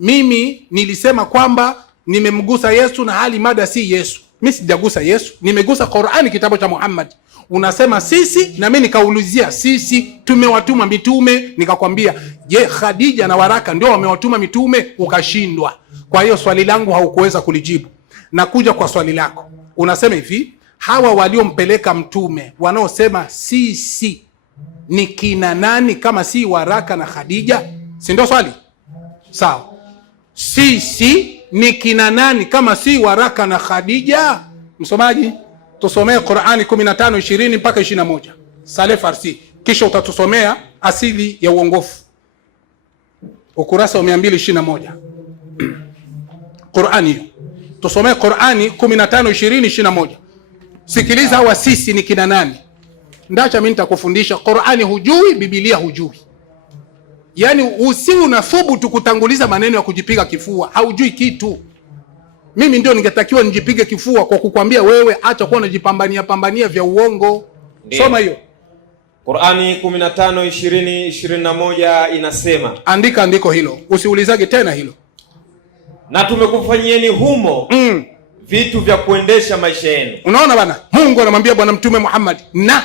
mimi nilisema kwamba nimemgusa Yesu na hali mada si Yesu. Mimi sijagusa Yesu, nimegusa Qur'ani, kitabu cha Muhammad. Unasema sisi, na mimi nikaulizia sisi tumewatuma mitume, nikakwambia je, Khadija na Waraka ndio wamewatuma mitume? Ukashindwa. Kwa hiyo swali langu haukuweza kulijibu. Nakuja kwa swali lako. Unasema hivi, hawa waliompeleka mtume wanaosema sisi ni kina nani kama si Waraka na Khadija? Si ndio swali? Sawa. Sisi ni kina nani kama si Waraka na Khadija? Msomaji, tusomee Qur'ani 15:20 mpaka 21. Saleh Farsi. Kisha utatusomea asili ya uongofu. Ukurasa wa 221. Qur'ani hiyo. Tusomee Qur'ani 15:20-21. Sikiliza, hawa sisi ni kina nani? Ndacha mimi nitakufundisha. Qur'ani hujui, Biblia hujui. Yaani usi unathubutu kutanguliza maneno ya kujipiga kifua. Haujui kitu. Mimi ndio ningetakiwa nijipige kifua kwa kukwambia wewe acha kuwa unajipambania vya uongo. Soma hiyo. Qur'ani 15:20-21 inasema. Andika andiko hilo. Usiulizage tena hilo. Na tumekufanyieni humo vitu vya kuendesha maisha yenu. Unaona bana? Mungu anamwambia Bwana Mtume Muhammad, na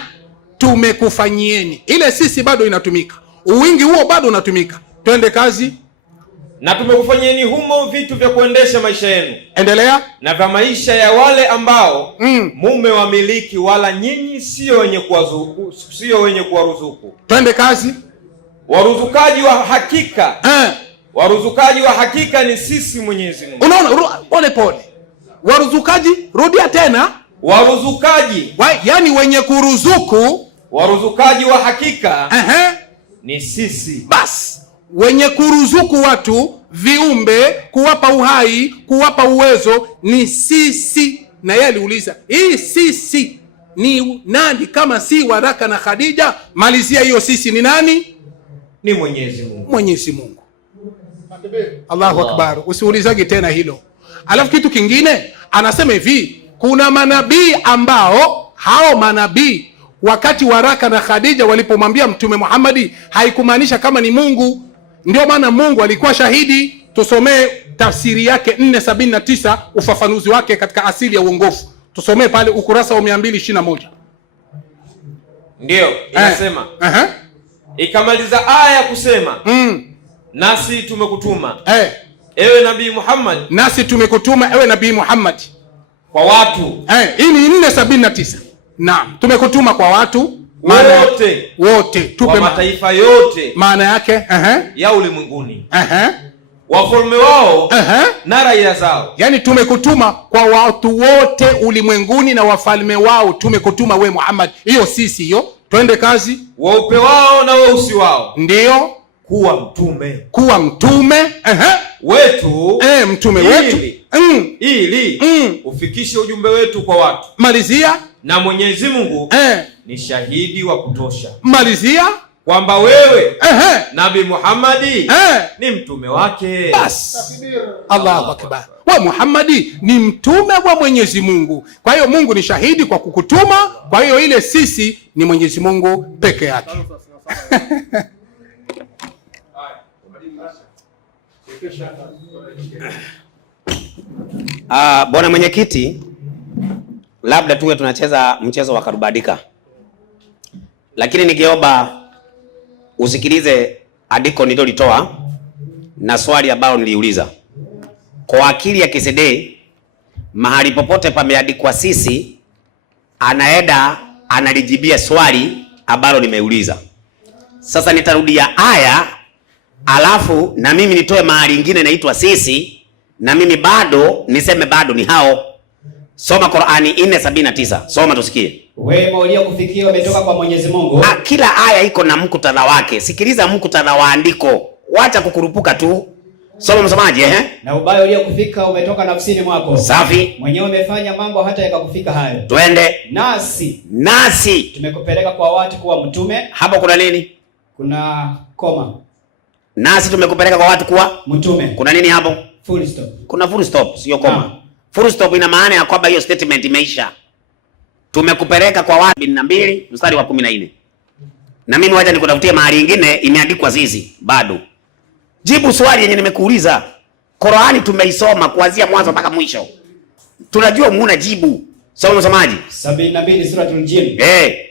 tumekufanyieni. Ile sisi bado inatumika. Uwingi huo bado unatumika. Twende kazi. Na tumekufanyieni humo vitu vya kuendesha maisha yenu. Endelea. Na vya maisha ya wale ambao mume wamiliki, wala nyinyi sio wenye kuwaruzuku. Twende kazi. Waruzukaji wa hakika. Waruzukaji wa hakika ni sisi Mwenyezi Mungu. Unaona, pole pole. Waruzukaji, rudia tena. Waruzukaji. Yani wenye kuruzuku. Waruzukaji wa hakika ni sisi. Bas. Wenye kuruzuku watu, viumbe, kuwapa uhai, kuwapa uwezo ni sisi. Na yeye aliuliza, hii sisi ni nani kama si Waraka na Khadija? Malizia hiyo, sisi ni nani? Ni Mwenyezi Mungu. Mwenyezi Mungu. Allahu Akbar. Usiulizage tena hilo. Alafu kitu kingine anasema hivi, kuna manabii ambao hao manabii wakati Waraka na Khadija walipomwambia Mtume Muhammad haikumaanisha kama ni Mungu. Ndio maana Mungu alikuwa shahidi. Tusomee tafsiri yake 479 ufafanuzi wake katika asili ya uongofu. Tusomee pale ukurasa wa 221. Ndio inasema ikamaliza aya kusema nasi tumekutuma ewe Nabii Muhammad, nasi tumekutuma ewe Nabii Muhammad kwa watu. Hii ni 479. Naam, tumekutuma kwa watu wote tupe mataifa yote, maana yake ya ulimwenguni, wafalme wao na raia zao. Yani tumekutuma kwa watu wote ulimwenguni na wafalme wao, tumekutuma we Muhammad. Hiyo sisi hiyo. Twende kazi. Weupe wao na weusi wao. Ndio kuwa mtume wetu, mtume wetu ili ufikishe ujumbe wetu kwa watu. Malizia. Na Mwenyezi Mungu ni shahidi wa kutosha. Malizia. Kwamba wewe Nabii Muhammad ni mtume wake. Bas. Allahu Akbar. Wa Muhammad ni mtume wa Mwenyezi Mungu. Kwa hiyo Mungu ni shahidi kwa kukutuma. Kwa hiyo ile sisi ni Mwenyezi Mungu peke yake. Bwana mwenyekiti, labda tuwe tunacheza mchezo wa karubadika, lakini ningeomba usikilize andiko nililolitoa na swali ambalo niliuliza. Kwa akili ya kisede, mahali popote pameandikwa sisi, anaenda analijibia swali ambalo nimeuliza. Sasa nitarudia aya, alafu na mimi nitoe mahali ingine inaitwa sisi, na mimi bado niseme bado ni hao. Soma Qur'ani 4:79. Soma tusikie. Wema uliokufikia umetoka kwa Mwenyezi Mungu. Kila aya iko na muktadha wake. Sikiliza muktadha wa andiko. Wacha kukurupuka tu. Soma msomaji, Na ubaya uliokufika umetoka nafsini mwako. Safi. Mwenyewe umefanya mambo hata yakakufika hayo. Twende. Nasi tumekupeleka kwa watu kuwa mtume. Hapo kuna nini? Kuna koma. Nasi tumekupeleka kwa watu kuwa mtume. Kuna nini hapo? Full stop. Kuna full stop, sio koma. Full stop ina maana ya kwamba hiyo statement imeisha. Tumekupeleka kwa watu 2 mstari wa 14. Na mimi wacha nikutafutie mahali nyingine imeandikwa sisi bado. Jibu swali yenye nimekuuliza. Qur'ani tumeisoma kuanzia mwanzo mpaka mwisho. Tunajua muuna jibu. Soma msomaji. 72 suratul Jin.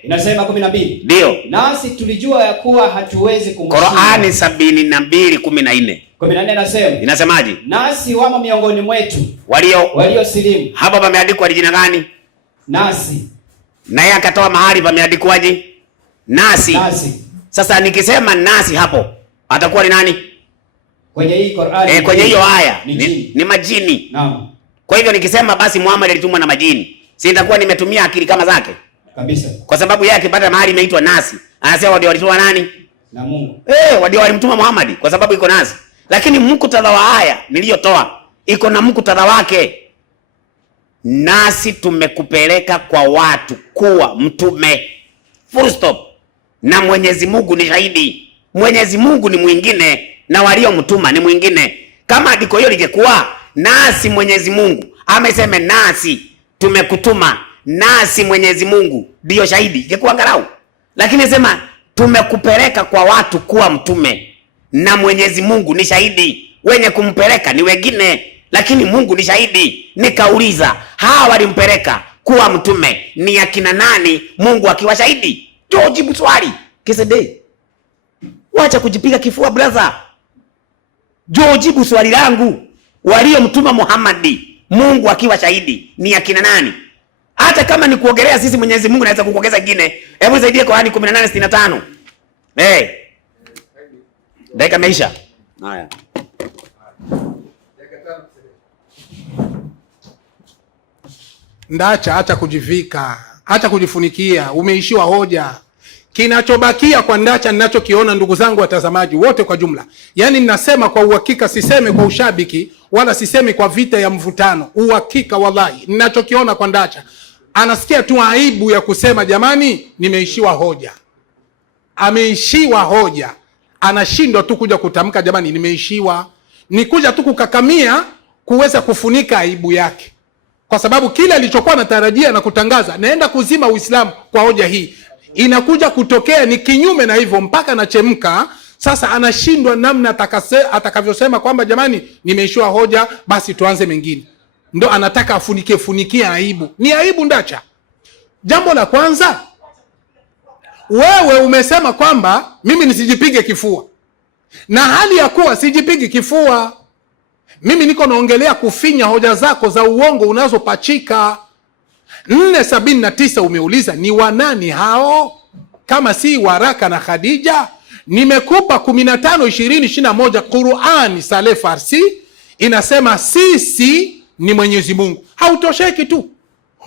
Inasema 12. Ndio. Nasi tulijua ya kuwa hatuwezi kumshinda. Qur'ani 72:14. 14 anasema. Inasemaje? Nasi wamo miongoni mwetu walio silimu. Hapa pameandikwa jina gani? Nasi. Na yeye akatoa mahali pameandikwaje? Nasi. Sasa nikisema nasi hapo atakuwa ni nani? Kwenye hii Qur'ani. Kwenye hiyo aya ni majini. Naam. Kwa hivyo nikisema basi Muhammad alitumwa na majini, si nitakuwa nimetumia akili kama zake? Kabisa. Kwa sababu yeye akipata mahali imeitwa nasi, anasema ndio walituma nani? Na Mungu. Ndio walimtuma Muhammad kwa sababu iko nasi. Lakini muktadha wa aya niliyotoa iko na muktadha wake. Nasi tumekupeleka kwa watu kuwa mtume. Full stop. Na Mwenyezi Mungu ni shahidi. Mwenyezi Mungu ni mwingine na waliomtuma ni mwingine. Kama andiko hiyo lingekuwa nasi Mwenyezi Mungu amesema nasi tumekutuma, nasi Mwenyezi Mungu ndio shahidi, ingekuwa angalau. Lakini sema tumekupeleka kwa watu kuwa mtume na Mwenyezi Mungu ni shahidi. Wenye kumpeleka ni wengine, lakini Mungu ni shahidi. Nikauliza, hawa walimpeleka kuwa mtume ni akina nani, Mungu akiwa shahidi? Ndio jibu swali. Kisede, wacha kujipiga kifua brother. Jo, jibu swali langu. Waliomtuma Muhammad, Mungu akiwa shahidi, ni akina nani? Hata kama ni kuogelea sisi Mwenyezi Mungu naweza kukuongeza kingine. Hebu saidie Qur'ani 18:65. Dakika imeisha. Haya. Ndacha, acha kujivika, acha kujifunikia, umeishiwa hoja. Kinachobakia kwa Ndacha ninachokiona, ndugu zangu watazamaji wote kwa jumla, yani ninasema kwa uhakika, siseme kwa ushabiki wala sisemi kwa vita ya mvutano. Uhakika wallahi, ninachokiona kwa Ndacha, anasikia tu aibu ya kusema jamani, nimeishiwa hoja. Ameishiwa hoja, anashindwa tu kuja kutamka jamani, nimeishiwa. Ni kuja tu kukakamia kuweza kufunika aibu yake, kwa sababu kile alichokuwa anatarajia na kutangaza naenda kuzima Uislamu kwa hoja hii, inakuja kutokea ni kinyume na hivyo, mpaka anachemka. Sasa anashindwa namna atakavyosema kwamba jamani, nimeishiwa hoja, basi tuanze mengine. Ndo anataka afunikie aibu. Ni aibu Ndacha. Jambo la kwanza, wewe umesema kwamba mimi nisijipige kifua, na hali ya kuwa sijipigi kifua. Mimi niko naongelea kufinya hoja zako za uongo unazopachika. 479 umeuliza ni wanani hao kama si Waraka na Khadija? Nimekupa 15:20-21 Qur'ani Saleh Farsi inasema sisi ni Mwenyezi Mungu. Hautosheki tu.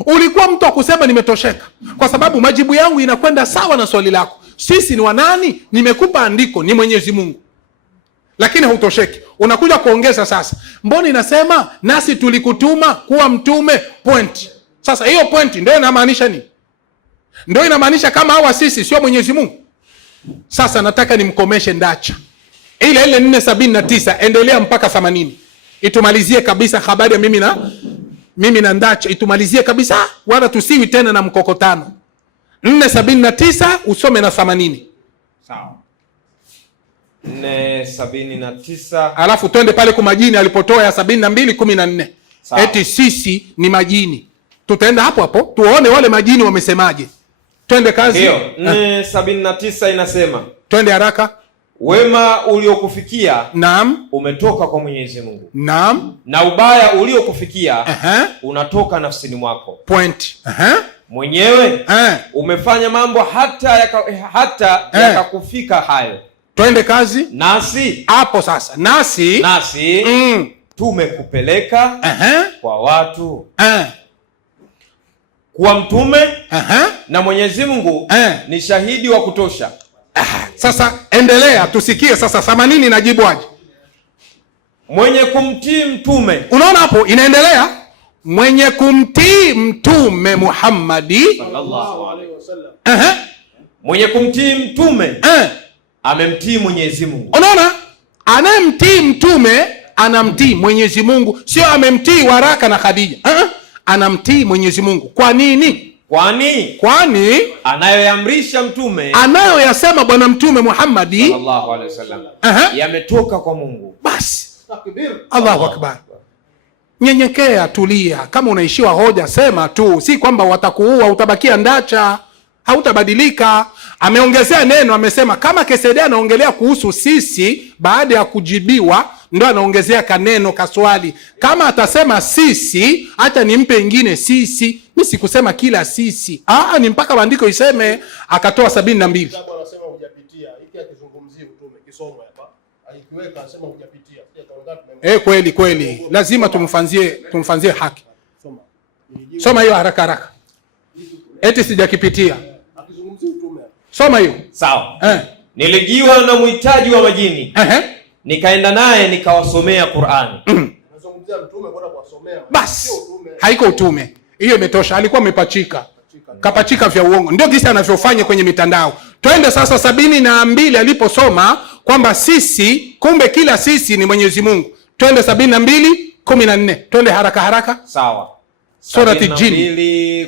Ulikuwa mtu wa kusema nimetosheka, kwa sababu majibu yangu inakwenda sawa na swali lako. Sisi ni wanani? Nimekupa andiko ni Mwenyezi Mungu. Lakini hautosheki. Unakuja kuongeza sasa. Mbona inasema nasi tulikutuma kuwa mtume point. Sasa hiyo point ndio inamaanisha nini? Ndio inamaanisha kama hawa sisi sio Mwenyezi Mungu. Sasa nataka nimkomeshe Ndacha. Ile 479 endelea mpaka 80. Itumalizie kabisa habari ya mimi na Ndacha, itumalizie kabisa, wala tusiwi tena na mkokotano. 479 usome na 80. Sawa. 479 alafu twende pale kwa majini alipotoa ya 72:14. Eti sisi ni majini. Tutaenda hapo hapo tuone wale majini wamesemaje. Twende kazi. Hiyo 479 inasema, twende haraka. Wema uliokufikia naam, umetoka kwa Mwenyezi Mungu. Naam. Na ubaya uliokufikia unatoka nafsini mwako. Point. Mwenyewe umefanya mambo hata yakakufika hayo. Twende kazi. Nasi hapo sasa. Nasi tumekupeleka kwa watu kuwa mtume na Mwenyezi Mungu ni shahidi wa kutosha. Sasa endelea tusikie sasa 80 najibu aje. Mwenye kumtii mtume. Unaona hapo inaendelea, mwenye kumtii mtume Muhammadi sallallahu alaihi wasallam. Mwenye kumtii mtume amemtii Mwenyezi Mungu. Unaona, anayemtii mtume anamtii Mwenyezi Mungu, sio amemtii Waraka na Khadija. Anamtii Mwenyezi Mungu. Kwa nini? Kwani anayoamrisha mtume, anayoyasema bwana mtume Muhammadi sallallahu alaihi wasallam yametoka kwa Mungu. Basi Allahu akbar. Nyenyekea, tulia. Kama unaishiwa hoja sema tu, si kwamba watakuua utabakia Ndacha, hautabadilika. Ameongezea neno, amesema kama Kesede anaongelea kuhusu sisi baada ya kujibiwa ndo anaongezea kaneno kaswali. Kama atasema sisi, hata nimpe ingine sisi. Mimi sikusema kila sisi. Ni mpaka maandiko iseme. Akatoa 72. Anasema hujapitia. Hiki akizungumzia utume kisomo hapa. Alikiweka anasema hujapitia. Kweli. Lazima tumfanzie haki. Soma hiyo haraka haraka. Eti sijakipitia. Akizungumzia utume. Soma hiyo. Sawa. Nilijiwa na mhitaji wa majini. Nikaenda naye nikawasomea Qur'ani. Anazungumzia mtume bora kuwasomea. Bas. Haiko utume. Hiyo imetosha. Alikuwa amepachika. Kapachika vya uongo. Ndio kisa anavyofanya kwenye mitandao. Twende sasa 72 aliposoma kwamba sisi, kumbe kila sisi ni Mwenyezi Mungu. Twende 72:14. Twende haraka haraka. Sawa. Surati Jin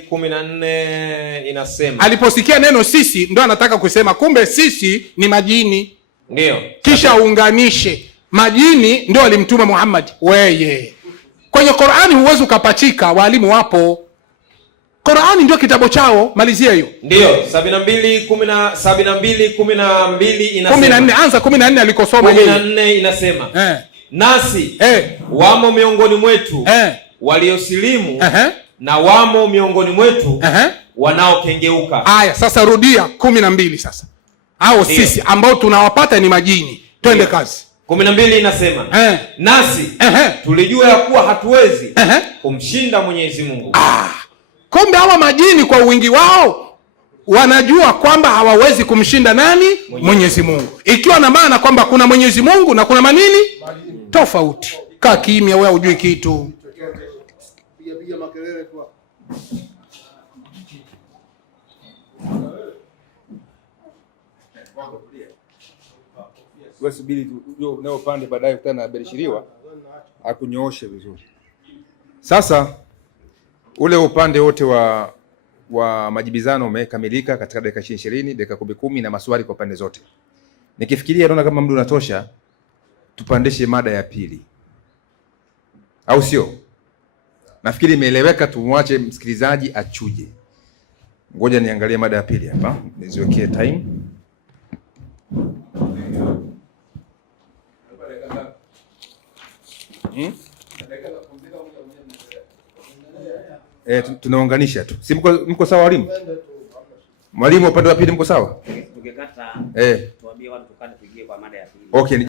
14 inasema, aliposikia neno sisi ndo anataka kusema kumbe sisi ni majini. Ndio. Kisha uunganishe majini ndio alimtuma Muhammad. Weye. Kwenye Qur'ani huwezi ukapachika, walimu wapo. Qur'ani ndio kitabu chao, malizia hiyo. Ndio, 72:12 inasema. 14 anza 14 alikosoma yeye. 14 inasema. Nasi wamo miongoni mwetu waliosilimu na wamo miongoni mwetu wanaokengeuka. Haya, sasa rudia 12 sasa. Hao sisi ambao tunawapata ni majini. Twende kazi. 12 inasema nasi tulijua ya kuwa hatuwezi kumshinda Mwenyezi Mungu. Kumbe hawa majini kwa wingi wao wanajua kwamba hawawezi kumshinda nani? Mwenyezi Mungu. Ikiwa na maana kwamba kuna Mwenyezi Mungu na kuna manini tofauti. Kaa kimya wewe, hujui kitu. Piga makelele tu. Wewe subiri tu nao pande baadaye ukutana na Berishiriwa akunyooshe vizuri. Sasa ule upande wote wa majibizano umekamilika katika dakika 20, dakika 10 na maswali kwa pande zote. Nikifikiria naona kama muda unatosha, tupandishe mada ya pili. Au sio? Nafikiri imeeleweka, tumwache msikilizaji achuje. Ngoja niangalie mada ya pili hapa, niziwekee time. Tunaunganisha tu. Si mko sawa walimu? Mwalimu upande wa pili mko sawa? Tukikata tuambie watu tukane tuingie kwa mada ya pili. Okay.